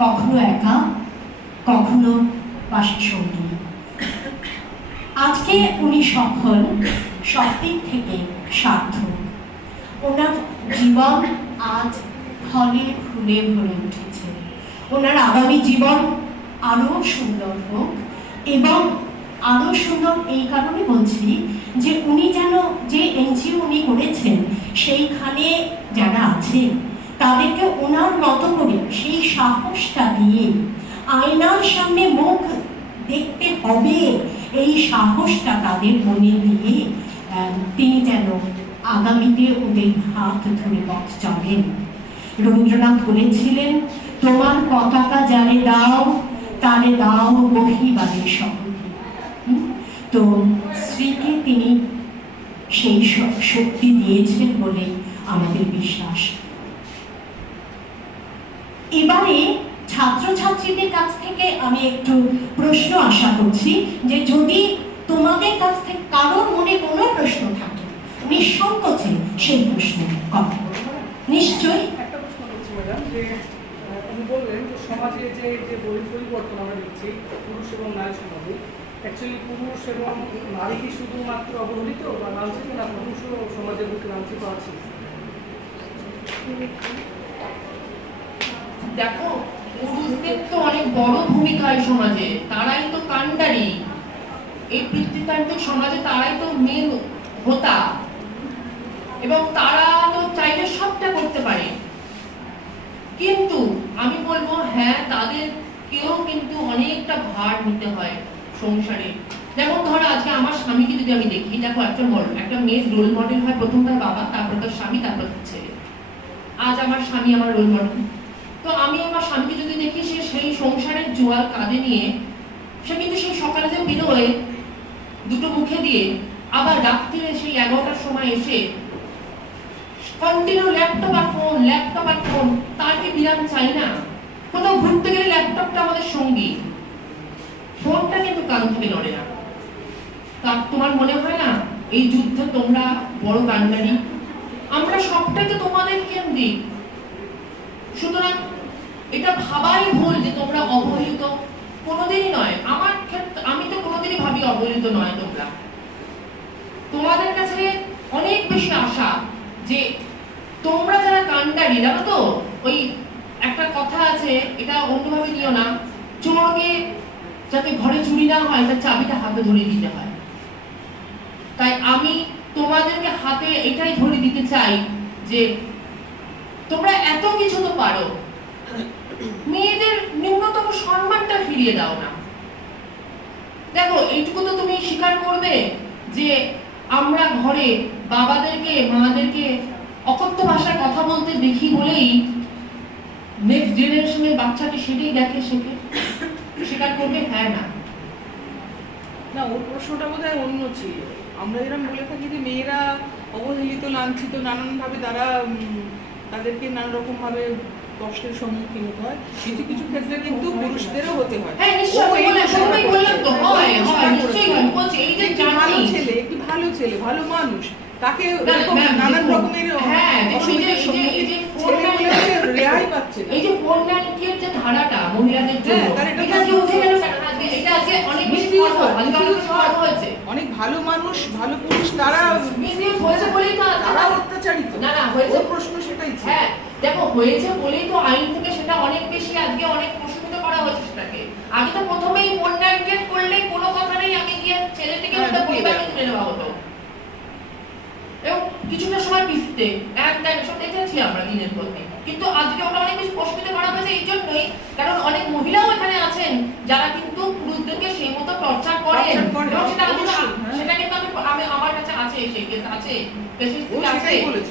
কখনো একা, কখনো পাশে সঙ্গী। আজকে উনি সফল, সব দিক থেকে সার্থক। ওনার জীবন আজ ফলে ফুলে ভরে উঠেছে। ওনার আগামী জীবন আরো সুন্দর হোক, এবং আরো সুন্দর এই কারণে বলছি যে উনি যেন যে এনজিও উনি করেছেন, সেইখানে যারা আছে তাদেরকে ওনার মতো করে সেই সাহসটা দিয়ে, আয়নার সামনে মুখ দেখতে হবে, এই সাহসটা তাদের মনে দিয়ে তিনি যেন আগামীতে ওদের হাত ধরে পথ চলেন। রবীন্দ্রনাথ বলেছিলেন, তোমার পতাকা যারে দাও, তারে দাও বহিবাদের শক্তি। তো স্ত্রীকে তিনি সেই শক্তি দিয়েছেন বলে আমাদের বিশ্বাস। এবারে ছাত্রছাত্রীদের কাছ থেকে আমি একটু প্রশ্ন আশা করছি, যে যদি তোমাদের কাছ থেকে কারোর মনে কোনো প্রশ্ন থাকে, নিঃসংকোচে সেই প্রশ্ন করো। নিশ্চয়ই। একটা প্রশ্ন করছি ম্যাডাম, যে উনি বললেন যে সমাজে যে পরিবর্তন আমরা দেখছি পুরুষ এবং নারী সমাজে, অ্যাকচুয়ালি পুরুষ এবং নারী কি শুধুমাত্র অবহেলিত বা লাঞ্ছিত, না পুরুষও সমাজের বুকে লাঞ্ছিত আছে? দেখো, পুরুষদের তো অনেক বড় ভূমিকা এই সমাজে, তারাই তো কাণ্ডারি। এই পিতৃতান্ত্রিক সমাজে তারাই তো মেন হোতা, এবং তারা তো চাইলে সবটা করতে পারে। কিন্তু আমি বলবো, হ্যাঁ, তাদেরকেও কিন্তু অনেকটা ভার নিতে হয় সংসারে। যেমন ধরো, আজকে আমার স্বামীকে যদি আমি দেখি, দেখো একটা মেয়ের রোল মডেল হয় প্রথম তার বাবা, তারপর তার স্বামী, তারপর তার ছেলে। আজ আমার স্বামী আমার রোল মডেল। তো আমি আমার স্বামীকে যদি দেখি, সে সেই সংসারের জোয়াল কাঁধে নিয়ে সে কিন্তু সেই সকালে যে বেরোয় দুটো মুখে দিয়ে, আবার রাত্রিরে সেই 11টার সময় এসে কন্টিনিউ ল্যাপটপ আর ফোন, তার কি বিরাম চাই না? কোথাও ঘুরতে গেলে ল্যাপটপটা আমাদের সঙ্গী, ফোনটা কিন্তু কান থেকে নড়ে না। তার তোমার মনে হয় না এই যুদ্ধে তোমরা বড় কান্ডারি? আমরা সবটাই তো তোমাদের কেন্দ্রিক। সুতরাং এটা ভাবাই ভুল যে তোমরা অবহেলিত, কোনোদিনই নয়। আমার ক্ষেত্রে আমি তো কোনোদিনই ভাবি অবহেলিত নয় তোমরা। তোমাদের কাছে অনেক বেশি আশা যে তোমরা যারা কান্ডারি, জানো তো ওই একটা কথা আছে, এটা অন্যভাবে নিও না, চোরকে যাতে ঘরে চুরি না হয় তার চাবিটা হাতে ধরিয়ে দিতে হয়। তাই আমি তোমাদেরকে হাতে এটাই ধরে দিতে চাই যে তোমরা এত কিছু তো পারো, মেয়েদের ন্যূনতম সম্মানটা ফিরিয়ে দাও না। দেখো এইটুকু তো তুমি স্বীকার করবে যে আমরা ঘরে বাবাদেরকে মাদেরকে অকথ্য ভাষায় কথা বলতে দেখি বলেই নেক্সট জেনারেশনের বাচ্চাকে সেটাই দেখে শেখে। স্বীকার করবে? হ্যাঁ না? না, ওর প্রশ্নটা বোধহয় অন্য ছিল। আমরা যেরকম বলে থাকি যে মেয়েরা অবহেলিত, লাঞ্ছিত, নানানভাবে তাদেরকে নানা রকম ভাবে কষ্টের সম্মুখীন হতে হয়, কিছু কিছু ক্ষেত্রে কিন্তু পুরুষদেরও হতে হয়। হ্যাঁ, নিশ্চয়ই বললাম তো, হয় নিশ্চয়ই বলছি। এই যে ভালো ছেলে, একটি ভালো ছেলে, ভালো মানুষ, তাকে নানান রকমের অসুবিধার সম্মুখীন ছেলেগুলোকে রেহাই পাচ্ছে না। এই যে ফোনটার যে ধারাটা মহিলাদের জন্য, এটা যে উঠে গেল, এটা আজকে অনেক বেশি হয়েছে। অনেক ভালো মানুষ, ভালো পুরুষ, তারা মিসইউজ হয়েছে বলেই তো তারা অত্যাচারিত। না হয়েছে, প্রশ্ন সেটাই ছিল। হ্যাঁ দেখো, হয়েছে বলেই তো আইন থেকে সেটা অনেক বেশি আজকে অনেক প্রশ্নিত করা হয়েছে সেটাকে। আগে তো প্রথমেই ফোনটা ইনজেক্ট করলে কোনো কথা নেই, আমি গিয়ে ছেলেটিকে ওটা পরিবারকে তুলে নেওয়া হতো। এবং কিছুটা সময় পিছতে সব দেখেছি আমরা দিনের পর দিন, কিন্তু আজকে ওটা অনেক বেশি প্রশ্নিত করা হয়েছে এই জন্যই, কারণ অনেক মহিলাও এখানে আছেন যারা কিন্তু পুরুষদেরকে সেই মতো টর্চার করেন। সেটা কিন্তু আমি আমার কাছে আছে, সেই কেস আছে,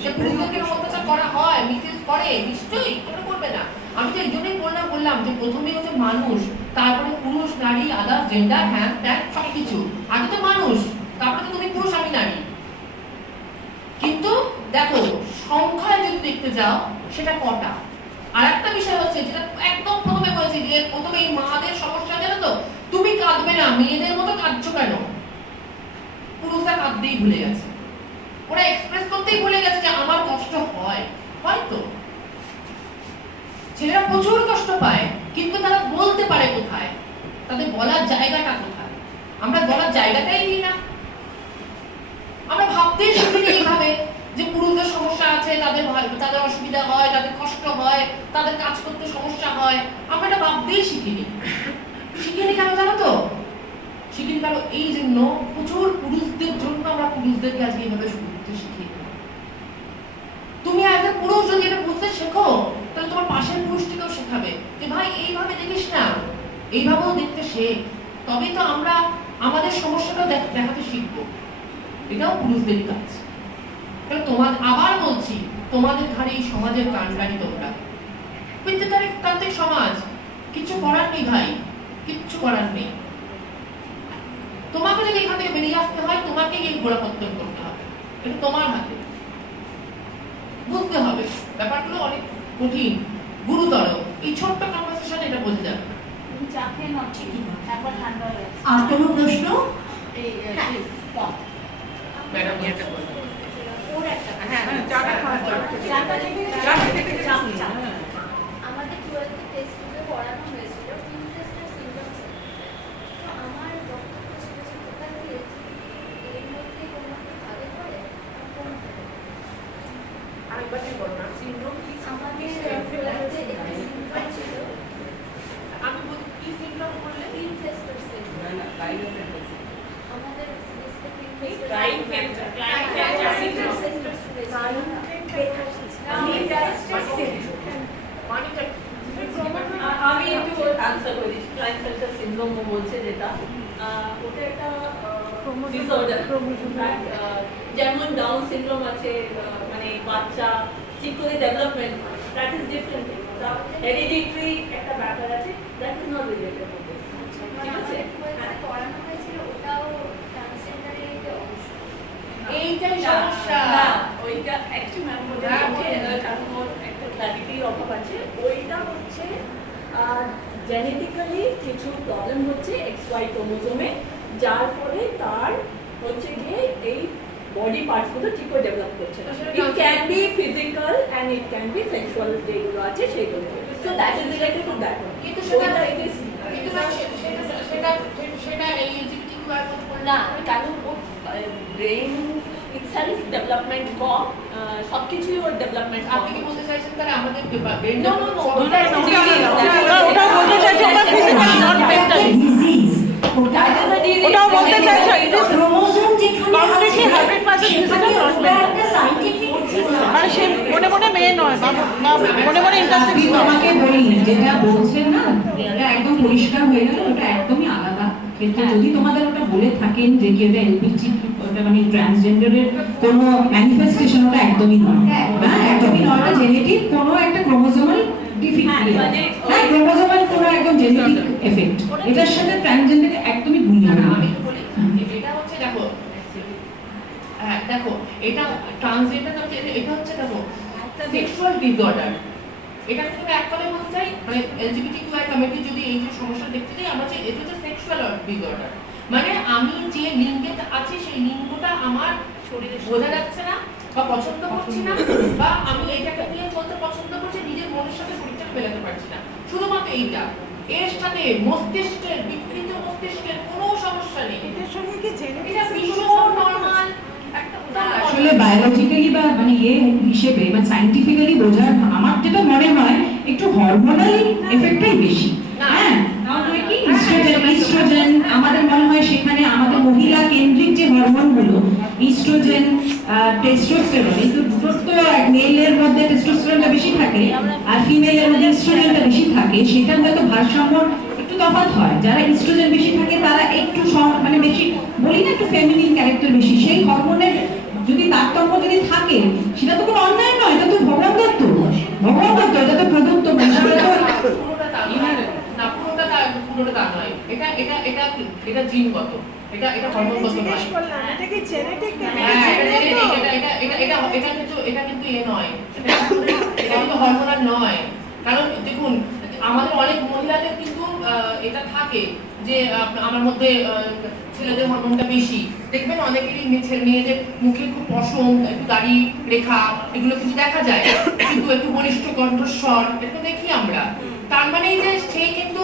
যে পুরুষদেরকে অত্যাচার করা হয়, মিসইউজ করে, নিশ্চয়ই কেন করবে না। আমি তো এই জন্যই বললাম যে প্রথমেই হচ্ছে মানুষ, তারপরে পুরুষ, নারী, আদার্স, জেন্ডার, হ্যান ত্যান সবকিছু। আগে তো মানুষ, তারপরে তো তুমি পুরুষ, আমি নারী। কিন্তু দেখো সংখ্যায় যদি দেখতে যাও সেটা কটা। আর একটা বিষয় হচ্ছে যেটা একদম প্রথমে বলেছি, যে প্রথমে এই মাদের সমস্যা, জানো তো, তুমি কাঁদবে না, মেয়েদের মতো কাঁদছো কেন? পুরুষরা কাঁদতেই ভুলে গেছে, ওরা এক্সপ্রেস করতেই ভুলে গেছে যে আমার কষ্ট হয়। হয়তো ছেলেরা প্রচুর কষ্ট পায়, কিন্তু তারা বলতে পারে কোথায়, তাদের বলার জায়গাটা কোথায়? আমরা বলার জায়গাটাই দিই না। আমরা ভাবতেই শিখিনি এইভাবে যে পুরুষদের সমস্যা আছে, তাদের অসুবিধা হয়, তাদের কষ্ট হয়, তাদের কাজ করতে সমস্যা হয়। আমরা এটা ভাবতেই শিখিনি কেন জানো তো? শিখিনি কারণ এই জন্য প্রচুর পুরুষদের জন্য আমরা পুরুষদেরকে আজকে এইভাবে বুঝতে শিখি। তুমি অ্যাজ এ পুরুষ যদি এটা বুঝতে শেখো, তাহলে তোমার পাশের পুরুষটিকেও শেখাবে যে ভাই এইভাবে দেখিস না, এইভাবেও দেখতে শেখ। তবেই তো আমরা আমাদের সমস্যাটা দেখাতে শিখবো। এটাও পুরুষদেরই কাজ। আবার বলছি, তোমাদের ঘাড়ে এই সমাজের কান্ডারি তোমরা, বিদ্যুতান্ত্রিক সমাজ, কিছু করার নেই ভাই, কিচ্ছু করার নেই। তোমাকে যদি এখান থেকে বেরিয়ে আসতে হয়, তোমাকে এই গোড়াপত্তন করতে হবে, এটা তোমার হাতে। বুঝতে হবে ব্যাপারগুলো অনেক কঠিন, গুরুতর। এই ছোট্ট কনভারসেশনে এটা বোঝা যাবে। আর কোনো প্রশ্ন? ম্যাডাম আমাদের 12th টেস্ট গ্রুপে পড়ানো হয়েছিল ইনফেস্টেড সিম্পটমস। তো আমার বক্তব্য ছিল যে টোটাল এর মধ্যে কোনো একটা ভাবে পড়ে আরেকবার কি বলবো না, সিনড্রোম কি? আমাদের 12th একটা সিম্পটম ছিল, আমি বলি কি সিনড্রোম বললে? Infested symptom. আমাদের আমি একটু আনসার করি। ক্লাইনফেল্টার সিনড্রোম বলছে যেটা, ওটা একটা ডিসঅর্ডার। যেমন ডাউন সিনড্রোম আছে, মানে বাচ্চা ঠিক করে development, that is different. Hereditary একটা ব্যাপার আছে, that is not related to this. ঠিক আছে? যেখানে পড়ানো হয়েছিল ওটাও ট্রান্সজেন্ডারের একটা অংশ। এইটাই সমস্যা। না, ওইটা actually ma'am বলে দিয়েছে, কারণ ওর একটা ক্লারিটির অভাব আছে। ওইটা হচ্ছে জেনেটিক্যালি কিছু প্রবলেম হচ্ছে XY ক্রোমোজোমে, যার ফলে তার হচ্ছে গিয়ে এই বডি পার্টসগুলো ঠিক করে ডেভেলপ করছে না। It can be physical and it can be sexual, যেগুলো আছে সেগুলো। So that is related to that. কিন্তু সেটা ইট ইজ কিন্তু সেটা এই LGBTQ এর মধ্যে পড়ে না, কারণ ওর ব্রেন ইটসেলফ ডেভেলপমেন্ট কম, সব কিছুই ওর ডেভেলপমেন্ট। আপনি কি বলতে চাইছেন তাহলে আমাদের ব্রেন No, no, no. ওটা ওটা বলতে চাইছে ওটা physically not mentally। ওটাও বলতে চাইছে it is ক্রোমোজোম যেখানে completely 100% physical not mental। একটা সায়েন্টিফিক মানে সে মনে মনে মেয়ে নয় বা মনে মনে ইন্টারসেক্স আমি নয়। তোমাকে বলি যেটা বলছেন না এটা একদম পরিষ্কার হয়ে গেল, ওটা একদমই আলাদা। কিন্তু যদি তোমাদের ওটা বলে থাকেন যে কি ওটা এলবিজি ওটা মানে ট্রান্সজেন্ডারের কোনো ম্যানিফেস্টেশন, ওটা একদমই নয়। হ্যাঁ, একদমই নয়। ওটা জেনেটিক কোনো একটা ক্রোমোজোমাল ডিফিট, হ্যাঁ ক্রোমোজোমাল কোনো একদম জেনেটিক এফেক্ট। এটার সাথে ট্রান্সজেন্ডার একদমই ভুল না, না। আমি তো বলি এটা হচ্ছে দেখো, হ্যাঁ দেখো এটা ট্রান্সজেন্ডার হচ্ছে, এটা হচ্ছে দেখো সেক্সুয়াল ডিসঅর্ডার। এটা কিন্তু এক কথায় বলতে চাই, মানে LGBTQI কমিউনিটি যদি এই যে সমস্যা দেখতে চাই আমরা, যে এটা হচ্ছে সেক্সুয়াল ডিসঅর্ডার, মানে আমি যে লিঙ্গে আছি সেই লিঙ্গটা আমার শরীরে বোঝা যাচ্ছে না বা পছন্দ করছি না, বা আমি এটাকে নিয়ে চলতে পছন্দ করছি, নিজের মনের সাথে শরীরটাকে মেলাতে পারছি না। শুধুমাত্র এইটা, এর সাথে মস্তিষ্কের বিকৃত মস্তিষ্কের কোনো সমস্যা নেই। এটার সঙ্গে কি এটা ভীষণ নরমাল একটা আসলে বায়োলজিক্যালি বা মানে হিসেবে বা সায়েন্টিফিক্যালি বোঝার আমার যেটা মনে হয় একটু হরমোনাল এফেক্টটাই বেশি। হ্যাঁ, ইস্ট্রোজেন আমাদের মনে হয় সেখানে আমাদের মহিলা কেন্দ্রিক যে হরমোনগুলো ইস্ট্রোজেন, টেস্টোস্টেরন, এই দুটোর তো মেলের মধ্যে টেস্টোস্টেরনটা বেশি থাকে আর ফিমেলের মধ্যে ইস্ট্রোজেনটা বেশি থাকে, সেটার হয়তো ভারসাম্য একটু তফাৎ হয়। যারা ইস্ট্রোজেন বেশি থাকে তারা একটু মানে বেশি বলি না একটু ফেমিনিন ক্যারেক্টার বেশি, সেই হরমোনের যদি তারতম্য যদি থাকে সেটা তো কোনো অন্যায় নয়, এটা তো ভগবান দত্ত, ভগবান দত্ত, এটা তো প্রদত্ত। না পুরোটা তা নয়, এটা এটা এটা এটা জিনগত, এটা এটা হরমোনগত নয়। এটা কি জেনেটিক? এটা কিন্তু এ নয়, এটা কিন্তু হরমোনাল নয়। কারণ দেখুন আমাদের অনেক মহিলাদের কিন্তু এটা থাকে যে আমার মধ্যে ছেলেদের হরমোনটা বেশি। দেখবেন অনেকেরই মেয়েদের মুখে খুব পশম, একটু দাড়ি রেখা, এগুলো কিছু দেখা যায়, কিন্তু একটু বলিষ্ঠ কণ্ঠস্বর এরকম দেখি আমরা। তার মানে যে সে কিন্তু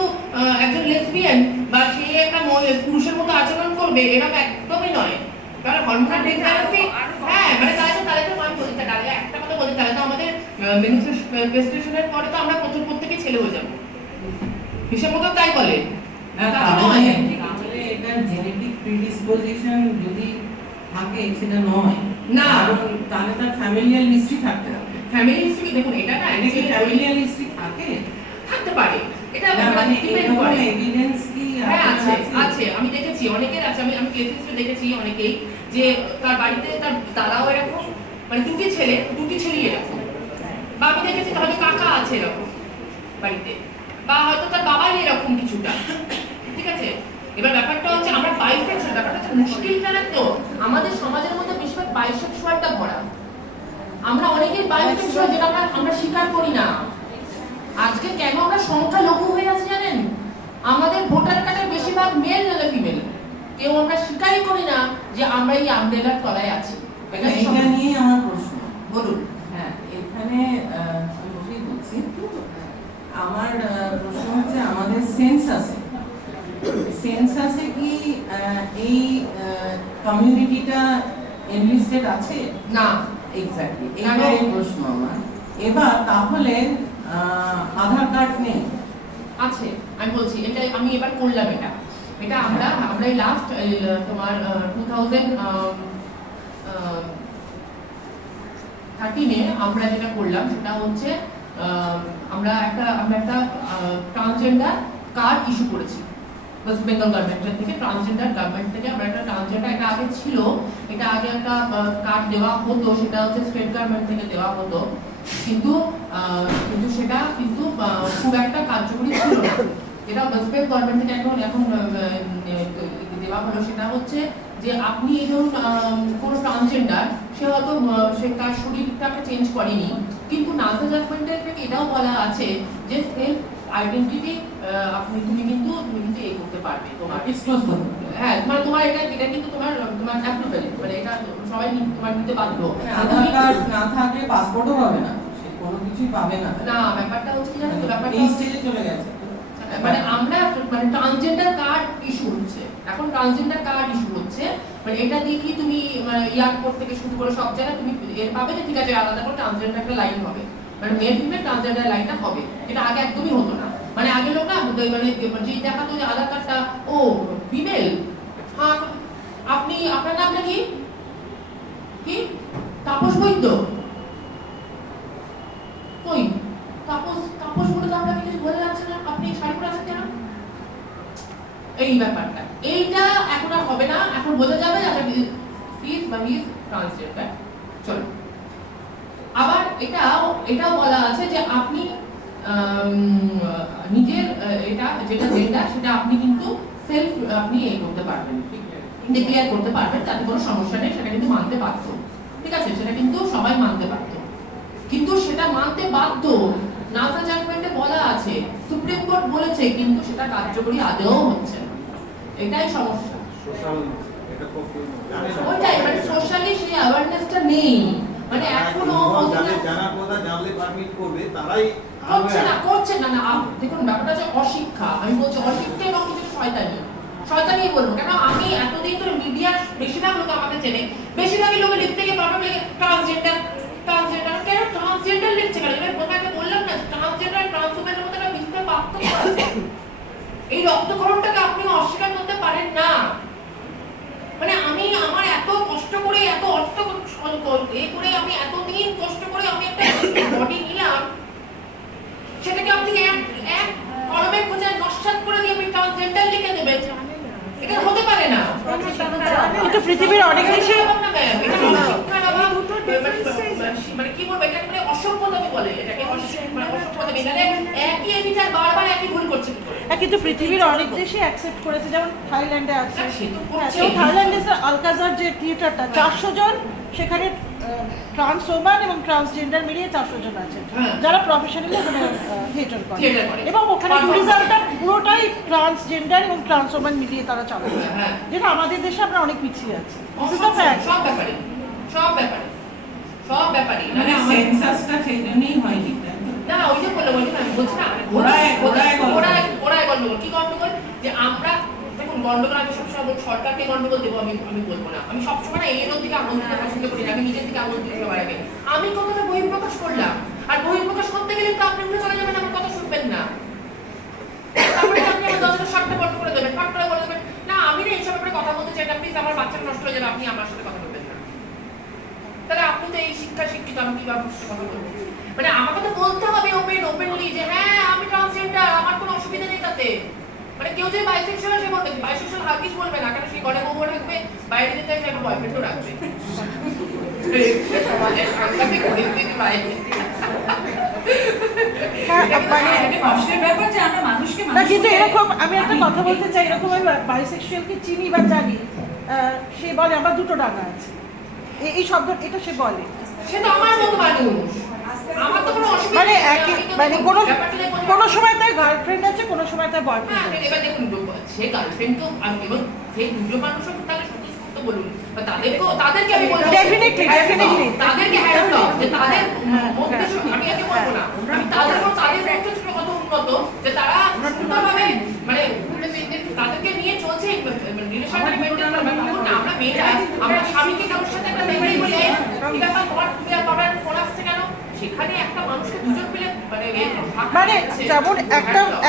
একজন লেসবিয়ান বা সে একটা পুরুষের মতো আচরণ করবে এরকম একদমই নয়। কারণ হরমোনাল ডিসব্যালেন্সে, হ্যাঁ মানে তাহলে তো আমি বলতে তাহলে একটা কথা বলতে, তাহলে তো আমাদের মেনস্ট্রুয়েশনের পরে তো আমরা প্রত্যেকে ছেলে হয়ে যাবো, হিসেব মতো তাই বলে। তাহলে এটা জেনেটিক প্রিডিসপোজিশন যদি থাকে সেটা নয় না, তাহলে তার ফ্যামিলিয়াল হিস্ট্রি থাকতে হবে। ফ্যামিলি হিস্ট্রি দেখুন এটা না, এটা কি ফ্যামিলিয়াল হিস্ট্রি থাকে? থাকতে পারে, এটা মানে ডিপেন্ড করে। এভিডেন্স কি হ্যাঁ আছে, আছে, আমি দেখেছি অনেকের আছে, আমি কেস হিস্ট্রি দেখেছি অনেকেই, যে তার বাড়িতে তার দাদাও এরকম, মানে দুটি ছেলে এরকম, বা আমি দেখেছি তাহলে কাকা আছে এরকম বাড়িতে, বা হয়তো তার বাবাই এরকম কিছুটা, ঠিক আছে। এবার ব্যাপারটা হচ্ছে আমরা বাইসেক্সুয়াল, ব্যাপারটা হচ্ছে মুশকিল জানেন তো, আমাদের সমাজের মধ্যে বেশিরভাগ বাইসেক্সুয়ালটা ভরা। আমরা অনেকেই বাইসেক্সুয়াল, যেটা আমরা স্বীকার করি না। আজকে কেন আমরা সংখ্যা লঘু হয়ে আছে জানেন? আমাদের ভোটার কার্ডের বেশিরভাগ মেল নালে ফিমেল, কেউ আমরা স্বীকারই করি না যে আমরা এই আমব্রেলার তলায় আছি। এটা নিয়ে আমার প্রশ্ন। বলুন। হ্যাঁ, এখানে আমি বসেই বলছি, আমার প্রশ্ন হচ্ছে আমাদের সেন্সাসে কি এই কমিউনিটিটা এনলিস্টেড আছে? না, এক্স্যাক্টলি এটাই প্রশ্ন আমার। এবার তাহলে আধার কার্ড নেই? আছে, আমি বলছি এটা আমি এবার করলাম, এটা আমরা এই লাস্ট তোমার 2013 আমরা যেটা করলাম সেটা হচ্ছে আমরা একটা ট্রান্সজেন্ডার কার্ড ইস্যু করেছি ওয়েস্ট বেঙ্গল গভর্নমেন্টের থেকে। ট্রান্সজেন্ডার গভর্নমেন্ট থেকে আমরা একটা ট্রান্সজেন্ডার, এটা আগে ছিল, এটা আগে একটা কার্ড দেওয়া হতো, সেটা হচ্ছে স্টেট গভর্নমেন্ট থেকে দেওয়া হতো, কিন্তু সেটা কিন্তু খুব একটা কার্যকরী ছিল না। যেটা ওয়েস্ট বেঙ্গল গভর্নমেন্ট থেকে এখন এখন দেওয়া হলো সেটা হচ্ছে যে আপনি এই ধরুন কোনো ট্রান্সজেন্ডার, সে হয়তো সে তার শরীরটাকে চেঞ্জ করেনি, কিন্তু নাসা জাজমেন্টের থেকে এটাও বলা আছে যে সেলফ আইডেন্টিটি তুমি কিন্তু এই করতে পারবে, তোমার এক্সপোজ করতে হ্যাঁ মানে তোমার এটা কিন্তু তোমার অ্যাপ্রুভেল, মানে এটা সবাই তোমার নিতে বাধ্য। আধার কার্ড না থাকলে পাসপোর্টও পাবে না, সে কোনো কিছুই পাবে না। না ব্যাপারটা হচ্ছে কি জানো তো, ব্যাপারটা এই স্টেজে চলে গেছে। মানে আমরা মানে ট্রান্সজেন্ডার কার্ড ইস্যু হচ্ছে এখন, ট্রান্সজেন্ডার কার্ড ইস্যু হচ্ছে, মানে এটা দিয়ে কি তুমি এয়ারপোর্ট থেকে শুরু করে সব জায়গায় তুমি এর পাবে যে ঠিক আছে আলাদা করে ট্রান্সজেন্ডার একটা লাইন হবে, মানে মেল ফিমেল ট্রান্সজেন্ডার লাইনটা হবে, এটা আগে একদমই হতো না। মানে আগে লোক না মানে যে দেখাতো যে আধার কার্ডটা ও ফিমেল, হ্যাঁ আপনি আপনার নামটা কি কি তাপস বৈদ্য, কই তাপস তাপস বলে তো আমরা কিছু বোঝা যাচ্ছে না, আপনি শাড়ি পরে আছেন কেন, এই ব্যাপারটা এইটা এখন আর হবে না, এখন বোঝা যাবে যে ফিজ বা মিস ট্রান্সজেন্ডার। চলো আবার এটাও বলা আছে যে আপনি নিজের এটা যেটা জেন্ডার সেটা আপনি কিন্তু সেলফ আপনি করতে পারবেন, ডিক্লেয়ার করতে পারবেন, তাতে কোনো সমস্যা নেই, সেটা কিন্তু মানতে বাধ্য, ঠিক আছে, সেটা কিন্তু সবাই মানতে বাধ্য, কিন্তু সেটা মানতে বাধ্য নাসা জাজমেন্টে বলা আছে, সুপ্রিম কোর্ট বলেছে, কিন্তু সেটা কার্যকরী আদৌ হচ্ছে না, এটাই সমস্যা। ওইটাই মানে সোশ্যালি সেই অ্যাওয়ারনেসটা নেই, মানে এখনো জানার কথা জানলে পারমিট করবে তারাই করছে না না দেখুন ব্যাপারটা হচ্ছে অশিক্ষা, আমি বলছি অশিক্ষা এবং কিছু শয়তানি বলবো কেন, আমি এতদিন ধরে মিডিয়ার বেশিরভাগ লোক আমাকে চেনে, বেশিরভাগই লোকে লিখতে গিয়ে পারবে ট্রান্সজেন্ডার ট্রান্সজেন্ডার কেন ট্রান্সজেন্ডার লিখছে কেন, এবার তোমাকে বললাম না ট্রান্সজেন্ডার ট্রান্সওম্যানের মধ্যে একটা বিস্তর পার্থক্য আছে, এই রক্তক্ষরণটাকে আপনি অস্বীকার করতে পারেন না, মানে আমি আমার এত কষ্ট করে এত অর্থ করে আমি এতদিন কষ্ট করে আমি একটা বডি নিলাম, সেটাকে আপনি এক কলমের খোঁজায় নস্যাৎ করে দিয়ে আপনি ট্রান্সজেন্ডার লিখে দেবেন, এটা হতে পারে না। কিন্তু পৃথিবীর অনেক দেশে মানে কি বলবো, এটা মানে অসভ্যতামি বলে, এটাকে অসভ্যতামি, এখানে একই বিচার বারবার একই ভুল করছে। কিন্তু পৃথিবীর অনেক দেশে অ্যাকসেপ্ট করেছে, যেমন থাইল্যান্ডে আছে, থাইল্যান্ডে আলকাজার যে থিয়েটারটা 400 জন, সেখানে ট্রান্স ওম্যান এবং ট্রান্সজেন্ডার মিলিয়ে 400 জন আছে যারা প্রফেশনালি ওখানে থিয়েটার করে, এবং ওখানে ট্যুরিজমটা পুরোটাই ট্রান্সজেন্ডার এবং ট্রান্স ওম্যান মিলিয়ে তারা চালাচ্ছে, যেটা আমাদের দেশে আমরা অনেক পিছিয়ে আছি। সব ব্যাপারে মানে সেন্সাসটা সেই জন্যই হয়নি না, ওই যে বললাম ওই যে আমি বলছি না ওরাই গন্ডগোল, কি গন্ডগোল যে আমরা দেখুন গন্ডগোল আমি সবসময় বলছি সরকারকে গন্ডগোল দেবো আমি বলবো না, আমি সবসময় না এর দিকে আঙুল দিতে পছন্দ করি না, আমি নিজের দিকে আঙুল দিতে সবার আগে আমি কতটা বহিঃপ্রকাশ করলাম, আর বহিঃপ্রকাশ করতে গেলে তো আপনি উঠে চলে যাবেন, আমার কথা শুনবেন না, তারপরে আপনি আমার দরজাটা শার্টটা বন্ধ করে দেবেন, ফাট করে বলে দেবেন না আমি না এইসব ব্যাপারে কথা বলতে চাই না, প্লিজ আমার বাচ্চাটা নষ্ট হয়ে যাবে, আপনি আমার সাথে কথা বলবেন না, তাহলে আপনি তো এই শিক্ষা শিক্ষিত, আমি কিভাবে কথা বলবো, মানে আমাকে তো বলতে হবে ওপেনলি যে হ্যাঁ আমি ট্রান্সজেন্ডার, আমার কোনো অসুবিধা নেই তাতে, মানে কেউ যদি বাইসেক্সুয়াল সে বলবে বাইসেক্সুয়াল হারকিস বলবে না, কেন সেই ঘরে বউ রাখবে, বাইরে যেতে চাইলে একটা বয়ফ্রেন্ডও রাখবে, সমাজের সাংঘাতিক পরিস্থিতি বাইরে কিন্তু এরকম আমি একটা কথা বলতে চাই, এরকম আমি বাইসেক্সুয়ালকে চিনি বা জানি, সে বলে আমার দুটো ডানা আছে, এই শব্দ এটা সে বলে, সে তো আমার মতো মানুষ, আমার তো কোনো অসুবিধা মানে একই মানে কোনো সময় তার গার্লফ্রেন্ড আছে, কোনো সময় তার বয়ফ্রেন্ড আছে, এবার দেখুন সে গার্লফ্রেন্ড তো আর এবং সেই দুটো মানুষও তাহলে সত্যি বলুন বা তাদেরকে আমি বলবো ডেফিনেটলি তাদেরকে হ্যান্ডস অফ যে তাদের মধ্যে আমি আগে বলবো না, আমি তাদের মধ্যে ছিল কত উন্নত যে তারা সুন্দরভাবে মানে তাদেরকে নিয়ে চলছে রিলেশনটাকে মেইনটেইন করবে, তখন না আমরা মেয়েরা আমরা স্বামীকে কারোর সাথে একটা মেমরি বলি এই ব্যাপার তোমার তুমি আর বাবার ফোন আসছে কেন, সেখানে একটা মানুষকে দুজন মিলে মানে যেমন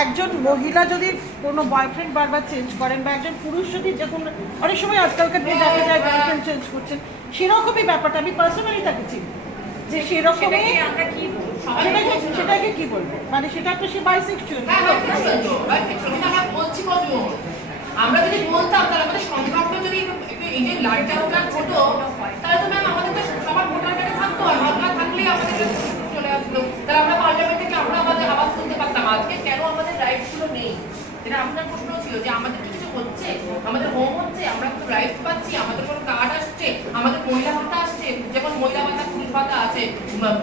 একজন মহিলা যদি কোনো বয়ফ্রেন্ড বারবার চেঞ্জ করেন, বা একজন পুরুষ যদি যখন অনেক সময় আজকালকার দিনে দেখা যায় বয়ফ্রেন্ড চেঞ্জ করছেন, সেরকমই ব্যাপারটা আমি পার্সোনালি তাকে চিনি যে সেরকমই সেটাকে কি বলবো, মানে সেটা একটা সে বাইসেক্সুয়াল, আমরা বলছি কজন, আমরা যদি বলতাম তাহলে আমাদের সংখ্যাটা যদি এই যে লাইটটা ওটার ছোট, তাহলে তো ম্যাম আমাদের তো সবার ভোটার কার্ডে থাকতো, আর হালকা থাকলেই আমাদের চলে আসলো, তাহলে আমরা পার্লামেন্টে আমরা আমাদের আওয়াজ তুলতে পারতাম, আজকে কেন আমাদের রাইটস গুলো নেই?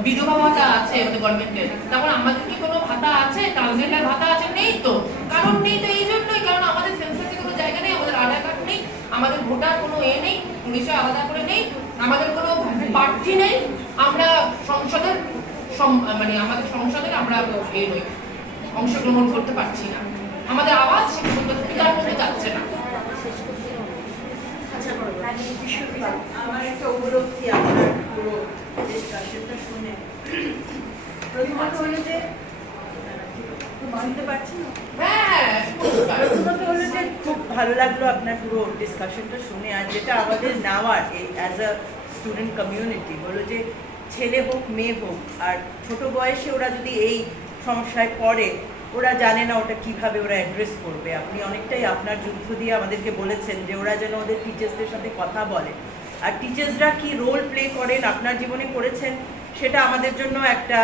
বিধবা ভাতা আছে আমাদের গভর্নমেন্টের, তারপর আমাদের কি কোনো ভাতা আছে, ট্রান্সজেন্ডার ভাতা আছে? নেই তো। কারণ নেই তো এই জন্যই, কারণ আমাদের সেন্সাসে কোনো জায়গা নেই, আমাদের আধার কার্ড নেই, আমাদের ভোটার কোনো নেই, বিষয় আলাদা করে নেই, আমাদের কোনো প্রার্থী নেই, আমরা সংসদের মানে আমাদের সংসদের আমরা নই, অংশগ্রহণ করতে পারছি না, আমাদের আওয়াজ স্বীকার করতে যাচ্ছে না। আমার একটা উপলব্ধি আপনার পুরো ডিসকাশনটা শুনে, প্রথমত হলো যে মানতে পারছি না, প্রথমত হলো যে খুব ভালো লাগলো আপনার পুরো ডিসকাশনটা শুনে। আর যেটা আমাদের নেওয়ার অ্যাজ আ স্টুডেন্ট কমিউনিটি হলো যে ছেলে হোক মেয়ে হোক, আর ছোট বয়সে ওরা যদি এই সমস্যায় পড়ে, ওরা জানে না ওটা কিভাবে ওরা অ্যাড্রেস করবে। আপনি অনেকটাই আপনার যুদ্ধ দিয়ে আমাদেরকে বলেছেন যে ওরা যেন ওদের টিচার্সদের সাথে কথা বলে, আর টিচার্সরা কি রোল প্লে করেন আপনার জীবনে করেছেন, সেটা আমাদের জন্য একটা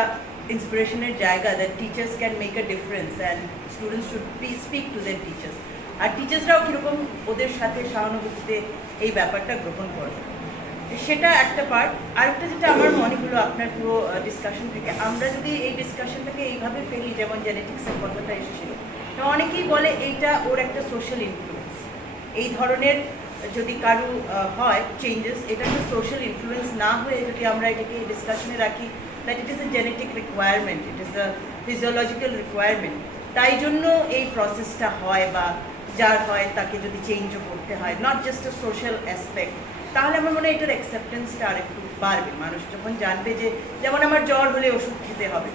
ইন্সপিরেশনের জায়গা, that teachers can make a difference and students should speak to their teachers. আর টিচার্সরাও কীরকম ওদের সাথে সহানুভূতিতে এই ব্যাপারটা গ্রহণ করে, সেটা একটা পার্ট। আরেকটা যেটা আমার মনে হলো আপনার পুরো ডিসকাশন থেকে, আমরা যদি এই ডিসকাশনটাকে এইভাবে ফেলি, যেমন জেনেটিক্সের কথাটা এসেছিল, অনেকেই বলে এইটা ওর একটা সোশ্যাল ইনফ্লুয়েন্স, এই ধরনের যদি কারো হয় চেঞ্জেস, এটা একটা সোশ্যাল ইনফ্লুয়েন্স না হয়ে যদি আমরা এটাকে এই ডিসকাশনে রাখি that it is a genetic requirement, it is a physiological requirement, তাই জন্য এই প্রসেসটা হয়, বা যার হয় তাকে যদি চেঞ্জও করতে হয়, not just a social aspect, তাহলে আমার মনে হয় এটার অ্যাকসেপ্টেন্সটা আর একটু বাড়বে। মানুষ যখন জানবে যে যেমন আমার জ্বর হলে ওষুধ খেতে হবে,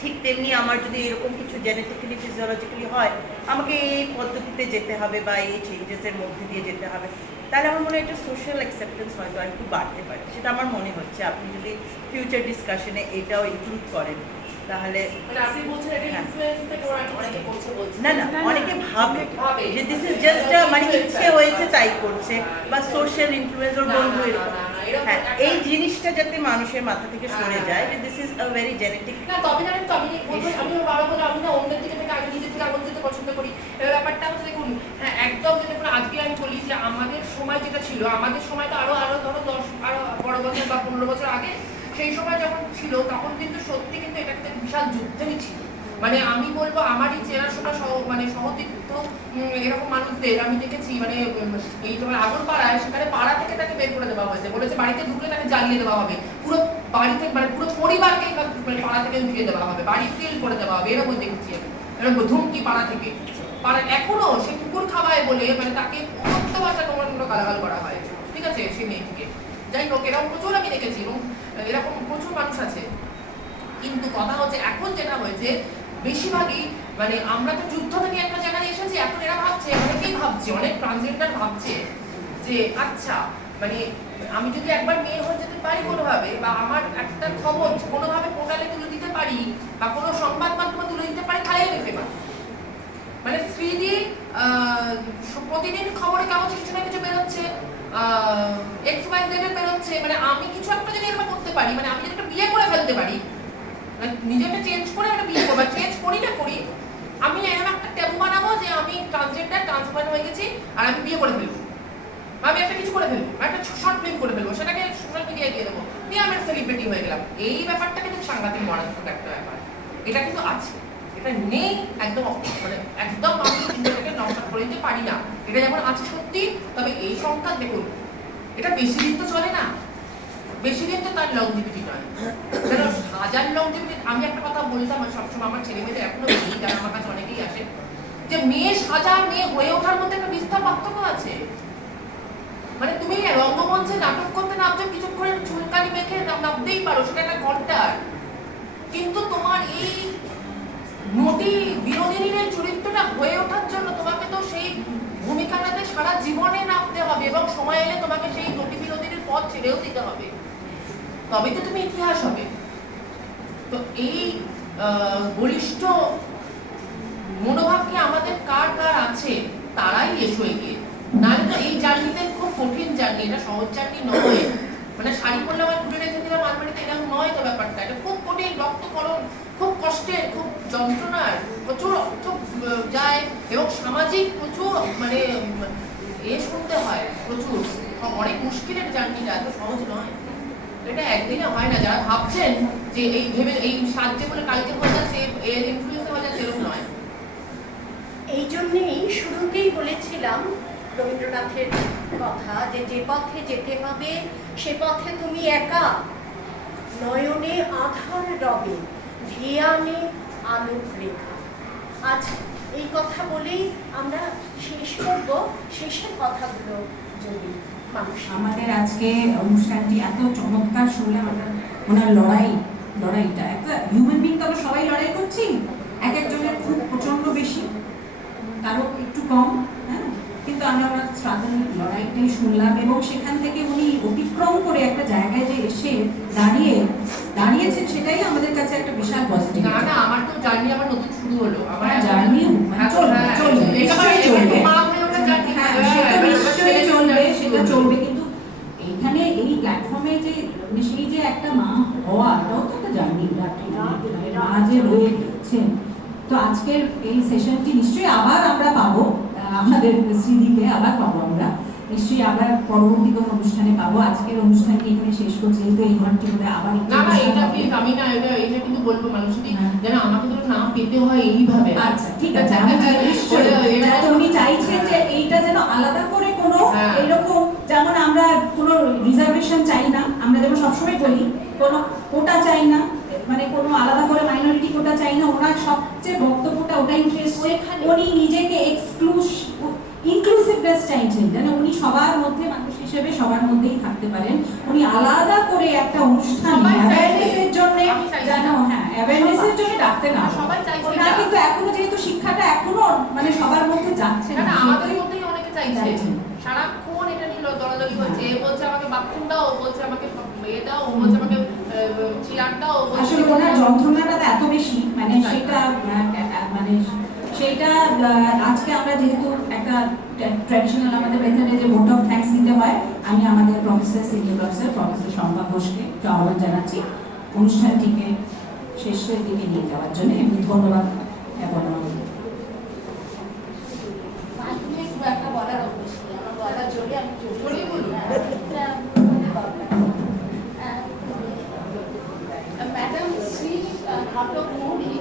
ঠিক তেমনি আমার যদি এরকম কিছু জেনেটিক্যালি ফিজিওলজিক্যালি হয়, আমাকে এই পদ্ধতিতে যেতে হবে বা এই চেঞ্জেসের মধ্যে দিয়ে যেতে হবে, তাহলে আমার মনে হয় এটা সোশ্যাল অ্যাকসেপ্টেন্স হয়তো আর একটু বাড়তে পারে। সেটা আমার মনে হচ্ছে আপনি যদি ফিউচার ডিসকাশনে এটাও ইনক্লুড করেন, তাহলে না না অনেকে ভাবে যে দিস ইজ জাস্ট মানে ইচ্ছে হয়েছে তাই করছে, বা সোশ্যাল ইনফ্লুয়েন্স ওর বন্ধু এরকম। হ্যাঁ, এই জিনিসটা যাতে মানুষের মাথা থেকে সরে যায় যে this is a very genetic. না তবে জানেন তো, আমি বাবা বলে আমি না অন্যের দিকে থেকে আগে নিজের থেকে আগুন দিতে পছন্দ করি। এবার ব্যাপারটা হচ্ছে দেখুন, হ্যাঁ একদম দেখুন, আজকে আমি বলি যে আমাদের সময় যেটা ছিল, আমাদের সময় তো আরো ধরো 10 আরো বড় বছর বা 15 বছর আগে, সেই সময় যখন ছিল তখন কিন্তু সত্যি কিন্তু এটা একটা বিশাল যুদ্ধই ছিল। মানে আমি বলবো আমারই চেনাশোনা মানে সহতীর্থ এরকম মানুষদের আমি দেখেছি, মানে এই তোমার আগরপাড়ায়, সেখানে পাড়া থেকে তাকে বের করে দেওয়া হয়েছে, বলেছে বাড়িতে ঢুকলে তাকে জ্বালিয়ে দেওয়া হবে, পুরো বাড়িতে মানে পুরো পরিবারকে মানে পাড়া থেকে উঠিয়ে দেওয়া হবে, বাড়ি সিল করে দেওয়া হবে, এরকম দেখেছি আমি, এরকম ধুমকি পাড়া থেকে। পাড়া এখনো সে কুকুর খাওয়ায় বলে মানে তাকে সত্য ভাষা নোংরা গালাগাল করা হয়, ঠিক আছে, সে মেয়েটিকে। যাই হোক, এরকম প্রচুর আমি দেখেছি এবং এরকম প্রচুর মানুষ আছে। কিন্তু কথা হচ্ছে এখন যেটা হয়েছে, বেশিরভাগই মানে আমরা তো যুদ্ধ থেকে একটা জায়গায় এসেছি, এখন এরা ভাবছে, অনেকেই ভাবছে, অনেক ট্রান্সজেন্ডার ভাবছে যে আচ্ছা মানে আমি যদি একবার মেয়ে হয়ে যেতে পারি কোনোভাবে, বা আমার একটা খবর কোনোভাবে পোর্টালে তুলে দিতে পারি, বা কোনো সংবাদ মাধ্যমে তুলে দিতে পারি, তাহলে আমি ফেমাস। মানে স্ত্রীদি প্রতিদিন খবরে কাগজ কিছু না কিছু বেরোচ্ছে, XYZ বেরোচ্ছে, মানে আমি কিছু একটা যদি এরকম করতে পারি, মানে আমি যদি একটা বিয়ে করে ফেলতে পারি, নিজেকে চেঞ্জ করে একটা বিয়ে করবো, চেঞ্জ করি না করি, আমি এমন একটা ট্যাবু বানাবো যে আমি ট্রান্সজেন্ডার ট্রান্সফার হয়ে গেছি আর আমি বিয়ে করে ফেলবো, আমি একটা কিছু করে ফেলবো, একটা শর্ট ফিল্ম করে ফেলবো, সেটাকে সোশ্যাল মিডিয়ায় দিয়ে দেবো, দিয়ে আমি সেলিব্রিটি হয়ে গেলাম। এই ব্যাপারটা কিন্তু সাংঘাতিক মারাত্মক একটা ব্যাপার, এটা কিন্তু আছে, এটা নেই একদম, মানে একদম আমি এটাকে নকশা করে দিতে পারি না, এটা যেমন আছে সত্যি, তবে এই সংখ্যা দেখুন, এটা বেশি দিন তো চলে না, বেশি দিন তো তার লংজিভিটি নয়, হাজার লংজিভিটি। আমি একটা কথা বলতাম সবসময় আমার ছেলে মেয়েদের এখনো বলি, যারা আমার কাছে অনেকেই আসে, যে মেয়ে সাজা মেয়ে হয়ে ওঠার মধ্যে একটা বিস্তর পার্থক্য আছে। মানে তুমি রঙ্গমঞ্চে নাটক করতে নামছো, কিছুক্ষণ চুলকানি মেখে নামতেই পারো, সেটা একটা ঘন্টার, কিন্তু তোমার এই নটি বিনোদিনীর চরিত্রটা হয়ে ওঠার জন্য তোমাকে তো সেই ভূমিকাটাতে সারা জীবনে নামতে হবে, এবং সময় এলে তোমাকে সেই নটি বিনোদিনীর পথ ছেড়েও দিতে হবে, তবে তো তুমি ইতিহাস হবে। তো এই বলিষ্ঠ মনোভাব কি আমাদের কার কার আছে, তারাই এসো এগিয়ে, নাহলে তো এই জার্নিতে খুব কঠিন জার্নি, এটা সহজ জার্নি নয়। মানে শাড়ি পরলে আমার ঘুরে রেখে দিলাম আলমারিতে, এরকম নয় তো ব্যাপারটা, এটা খুব কঠিন, রক্তকরণ, খুব কষ্টের, খুব যন্ত্রণার, প্রচুর অর্থ যায়, এবং সামাজিক প্রচুর মানে শুনতে হয় প্রচুর, অনেক মুশকিলের জার্নিটা, এত সহজ নয়, এটা একদম একদিনে হয় না। যারা ভাবছেন যে এই ভেবে এই সাজে বলে কালকে হয়ে যাচ্ছে, এর ইনফ্লুয়েন্সে হয়ে যাচ্ছে, এরকম নয়। এই জন্যেই শুরুতেই বলেছিলাম রবীন্দ্রনাথের কথা, যে যে পথে যেতে হবে সে পথে তুমি একা, নয়নে আধার রবে, ধিয়ানে আলোক রেখা। আজ এই কথা বলেই আমরা শেষ করব। শেষের কথাগুলো যদি মানুষ আমাদের আজকে অনুষ্ঠানটি এত চমৎকার শুনলাম আমরা, ওনার লড়াইটা একটা হিউম্যান বিং, তো আমরা সবাই লড়াই করছি, এক একজনের খুব প্রচন্ড বেশি, কারো একটু কম, হ্যাঁ, কিন্তু আমরা ওনার স্ট্রাগল লড়াইটাই শুনলাম এবং সেখান থেকে উনি অতিক্রম করে একটা জায়গায় যে এসে দাঁড়িয়েছেন, সেটাই আমাদের কাছে একটা বিশাল পজিটিভ। না না, আমার তো জার্নি আবার নতুন শুরু হলো। আমার জার্নি সেটা চলবে, কিন্তু এইখানে এই প্ল্যাটফর্মে যে সেই যে একটা মা হওয়া, এটাও তো একটা জার্নি, মা যে রয়েছেন। তো আজকের এই সেশনটি নিশ্চয়ই আবার আমরা পাবো, আমাদের শ্রীদীপে আবার পাবো, আমরা নিশ্চয়ই আবার পরবর্তী কোনো অনুষ্ঠানে পাবো। আজকের অনুষ্ঠানটি এখানে শেষ করছি, যেহেতু এই ঘন্টি করে আবার না না, এটা প্লিজ আমি না এটা কিন্তু বলবো মানুষকে যেন আমাকে তো না পেতে হয় এইভাবে। আচ্ছা ঠিক আছে, উনি চাইছেন যে এইটা যেন আলাদা করে কোনো এরকম, যেমন আমরা কোনো রিজার্ভেশন চাই না, আমরা যেমন সবসময় বলি কোনো কোটা চাই না, মানে কোনো আলাদা করে মাইনরিটি কোটা চাই না। ওনার সবচেয়ে বক্তব্যটা ওটাই উঠে এসছে, উনি নিজেকে ইনক্লুসিভনেস চাইছেন, যেন উনি সবার মধ্যে মানুষ হিসেবে সবার মধ্যেই থাকতে পারেন। উনি আলাদা করে একটা অনুষ্ঠান অ্যাওয়ারনেসের জন্য, যেন অ্যাওয়ারনেসের জন্য ডাকতে না সবাই চাইছে না, কিন্তু এখনো যেহেতু শিক্ষাটা এখনো মানে সবার মধ্যে যাচ্ছে না, আমাদের মধ্যেই অনেকে চাইছে। সারাক্ষণ এটা নিয়ে দলাদলি হচ্ছে, এ বলছে আমাকে বাথরুম দাও, ও বলছে আমাকে এ দাও, ও বলছে আমাকে চেয়ার দাও। আসলে ওনার যন্ত্রণাটা এত বেশি, মানে সেটা সেইটা আজকে আমরা যেহেতু একটা ট্র্যাডিশনাল আমাদের মেথডে যে ভোট অফ থ্যাঙ্কস দিতে হয়, আমি আমাদের প্রফেসর শম্পা ঘোষকে আহ্বান জানাচ্ছি অনুষ্ঠানটিকে শেষের দিকে নিয়ে যাওয়ার জন্য। এমনি ধন্যবাদ। একটা বলার অভ্যাস নেই, আমার বলার জোরে আমি জোরে বলি। ম্যাডাম শ্রী ঘটক মৌলী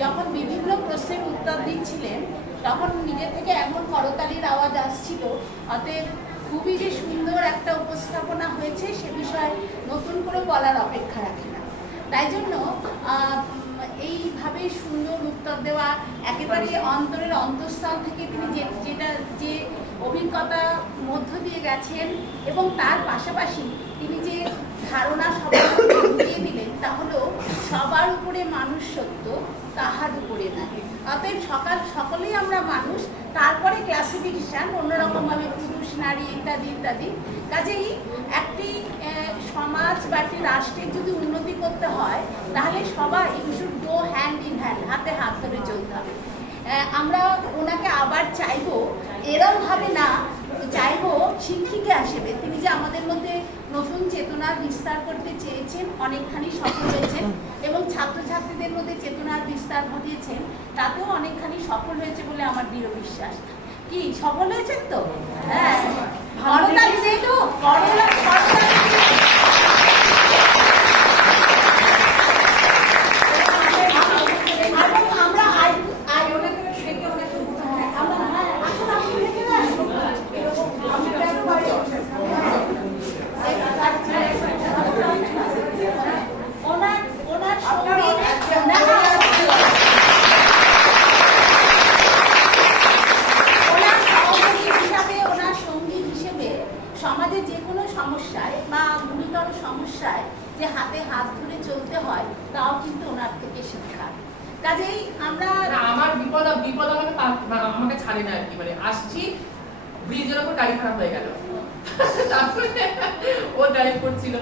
যখন বিভিন্ন প্রশ্নের উত্তর দিচ্ছিলেন, তখন নিজে থেকে এমন করতালির আওয়াজ আসছিল, অতএব খুবই যে সুন্দর একটা উপস্থাপনা হয়েছে সে বিষয়ে নতুন করে বলার অপেক্ষা রাখে না। তাই জন্য এইভাবে সুন্দর উত্তর দেওয়া, একেবারে অন্তরের অন্তঃস্থল থেকে তিনি যে অভিজ্ঞতা মধ্য দিয়ে গেছেন এবং তার পাশাপাশি তিনি যে ধারণা সবার বুঝিয়ে দিলেন, তা হলো সবার উপরে মানুষ সত্য, তাহার উপরে না। অতএব সকলেই আমরা মানুষ, তারপরে ক্লাসিফিকেশন অন্যরকমভাবে পুরুষ নারী ইত্যাদি ইত্যাদি। কাজেই একটি সমাজ বা একটি রাষ্ট্রের যদি উন্নতি করতে হয়, তাহলে সবাই should go hand in hand, হাতে হাত ধরে চলতে হবে। আমরা ওনাকে আবার চাইবো, এরমভাবে না, চাইবো শিক্ষিকা হিসেবে তিনি যে আমাদের মধ্যে নতুন চেতনার বিস্তার করতে চেয়েছেন, অনেকখানি সফল হয়েছেন এবং ছাত্রছাত্রীদের মধ্যে চেতনার বিস্তার ঘটিয়েছেন, তাতেও অনেকখানি সফল হয়েছে বলে আমার দৃঢ় বিশ্বাস। কি সফল হয়েছেন তো? হ্যাঁ, করতালি দেই তো, সমাজে যে কোনো সমস্যায় বা গুরুতর সমস্যায় যে হাতে হাত ধরে চলতে হয়, তাও কিন্তু ওনার থেকে শেখা। কাজেই আমরা আমার বিপদ আমাকে ছাড়ে না আর কি, মানে আসছি ব্রিজের ওপর গাড়ি খারাপ হয়ে গেল, তারপরে ও ড্রাইভ করছিল,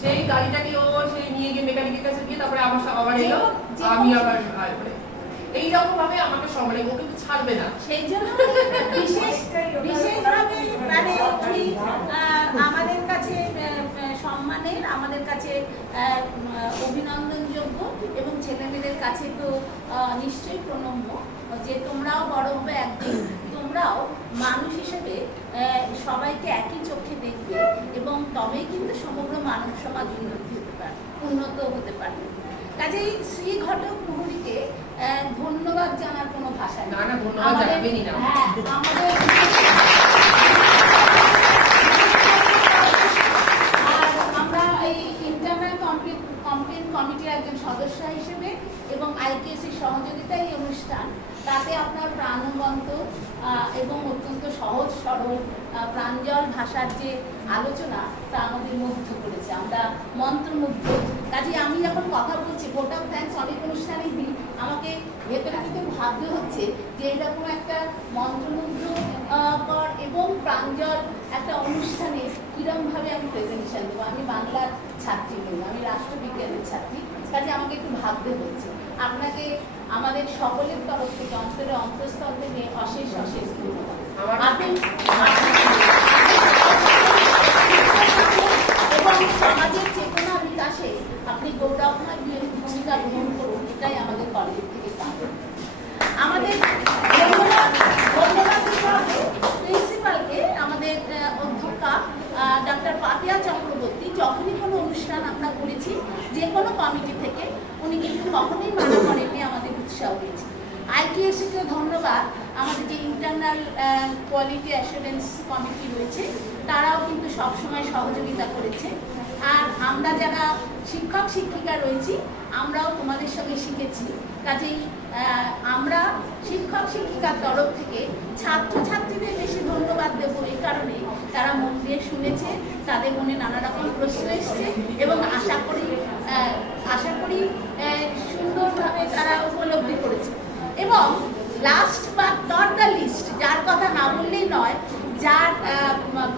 সেই গাড়িটাকে ও সেই নিয়ে গিয়ে মেকানিকের কাছে গিয়ে তারপরে আবার এলো, আমি আবার এইরকম ভাবে আমাকে সবাই ও কিন্তু ছাড়বে না। সেই জন্য বিশেষভাবে মানে আমাদের কাছে সম্মানের, আমাদের কাছে অভিনন্দনযোগ্য এবং ছেলেমেয়েদের কাছে তো নিশ্চয়ই প্রণম্য যে তোমরাও বড় হবে একদিন, তোমরা তোমরাও মানুষ হিসেবে সবাইকে একই চোখে দেখবে এবং তবেই কিন্তু সমগ্র মানব সমাজ উন্নত হতে পারে। কাজেই শ্রী ঘটক প্রহরীকে ধন্যবাদ জানার কোনো ভাষা নেই। হ্যাঁ, আমাদের আমরা এই ইন্টারনাল কমপ্লেন কমিটির একজন সদস্য হিসেবে এবং আইকেএসির সহযোগিতায় এই অনুষ্ঠান, তাতে আপনার প্রাণবন্ত এবং অত্যন্ত সহজ সরল প্রাঞ্জল ভাষার যে আলোচনা, তা আমাদের মুগ্ধ করেছে, আমরা মন্ত্রমুগ্ধ। কাজে আমি যখন কথা বলছি ভোট অফ থ্যাঙ্কস অনেক অনুষ্ঠানে দিই, আমাকে ভেতরে ভেতরে ভাবতে হচ্ছে যে এরকম একটা মন্ত্রমুগ্ধ কর এবং প্রাঞ্জল একটা অনুষ্ঠানে কীরকমভাবে আমি প্রেজেন্টেশন দেবো। আমি বাংলার ছাত্রী নই, আমি রাষ্ট্রবিজ্ঞানের ছাত্রী, কাজে আমাকে একটু ভাবতে হচ্ছে। আপনাকে আমাদের সকলের তরফ থেকে অন্তরের অন্তঃস্থল থেকে অশেষ অশেষ ধন্যবাদ। এবং সমাজের চেতনা বিকাশে আপনি গৌরবময় ভূমিকা গ্রহণ করুন, এটাই আমাদের কলেজের থেকে পাবেন। আমাদের প্রিন্সিপালকে, আমাদের অধ্যক্ষা ডক্টর পাপিয়া চক্রবর্তী, যখনই কোনো অনুষ্ঠান আমরা করেছি যে কোনো কমিটি থেকে, উনি কিন্তু কখনোই মানা করেননি, আমাদের উৎসাহ দিয়েছে। আইকেএসিকে ধন্যবাদ, আমাদের যে ইন্টারনাল কোয়ালিটি অ্যাসুরেন্স কমিটি রয়েছে, তারাও কিন্তু সবসময় সহযোগিতা করেছে। আর আমরা যারা শিক্ষক শিক্ষিকা রয়েছি, আমরাও তোমাদের সঙ্গে শিখেছি। কাজেই আমরা শিক্ষক শিক্ষিকার তরফ থেকে ছাত্রছাত্রীদের বেশি ধন্যবাদ দেবো এই কারণে, তারা মন দিয়ে শুনেছে, তাদের মনে নানা রকম প্রশ্ন এসছে এবং আশা করি সুন্দরভাবে তারা উপলব্ধি করেছে। এবং last but not the least, যার কথা না বললেই নয়, যার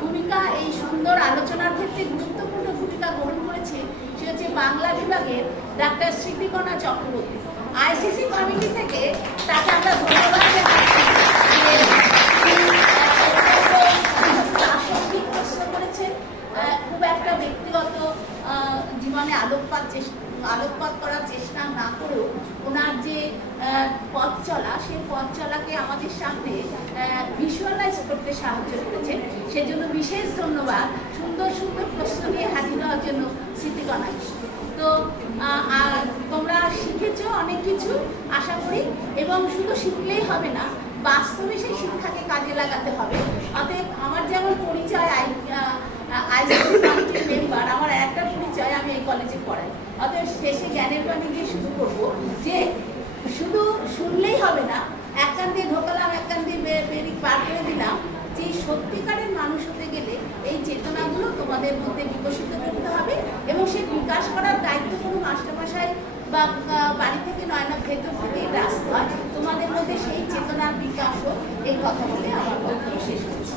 ভূমিকা এই সুন্দর আলোচনার ক্ষেত্রে গুরুত্বপূর্ণ ভূমিকা গ্রহণ করেছে, সে হচ্ছে বাংলা বিভাগের doctor Smritikana Chakraborty. ICC committee থেকে তাকে আমরা ধন্যবাদ জানাচ্ছি। প্রাসঙ্গিক প্রশ্ন করেছেন, খুব একটা ব্যক্তিগত জীবনে আলোকপাত করার চেষ্টা না করেও ওনার যে পথ চলা, সেই পথ চলাকে আমাদের সামনে ভিজুয়ালাইজ করতে সাহায্য করেছে। সেজন্য বিশেষ ধন্যবাদ সুন্দর সুন্দর প্রশ্ন নিয়ে হাজির হওয়ার জন্য স্মৃতিকণাকে। তো তোমরা শিখেছো অনেক কিছু আশা করি, এবং শুধু শিখলেই হবে না, বাস্তবে সেই শিক্ষাকে কাজে লাগাতে হবে। অতএব আমার যেমন পরিচয় আইসিসি কমিটির মেম্বার, আমার একটা পরিচয় আমি এই কলেজে পড়াই। অতএব শেষে জ্ঞানের বাণী দিয়ে শুরু করবো যে শুধু শুনলেই হবে না, এক কান দিয়ে ঢোকালাম এক কান দিয়ে বেরিয়ে পার করে দিলাম, যে সত্যিকারের মানুষ হতে গেলে এই চেতনাগুলো তোমাদের মধ্যে বিকশিত করতে হবে এবং সেই বিকাশ করার দায়িত্ব কোনো মাস্টারমশাই বা বাড়ি থেকে নয় না, ভেতর থেকে এটা আসতে হয়। তোমাদের মধ্যে সেই চেতনার বিকাশ হোক, এই কথা বলে আমার বক্তব্য শেষ করছি।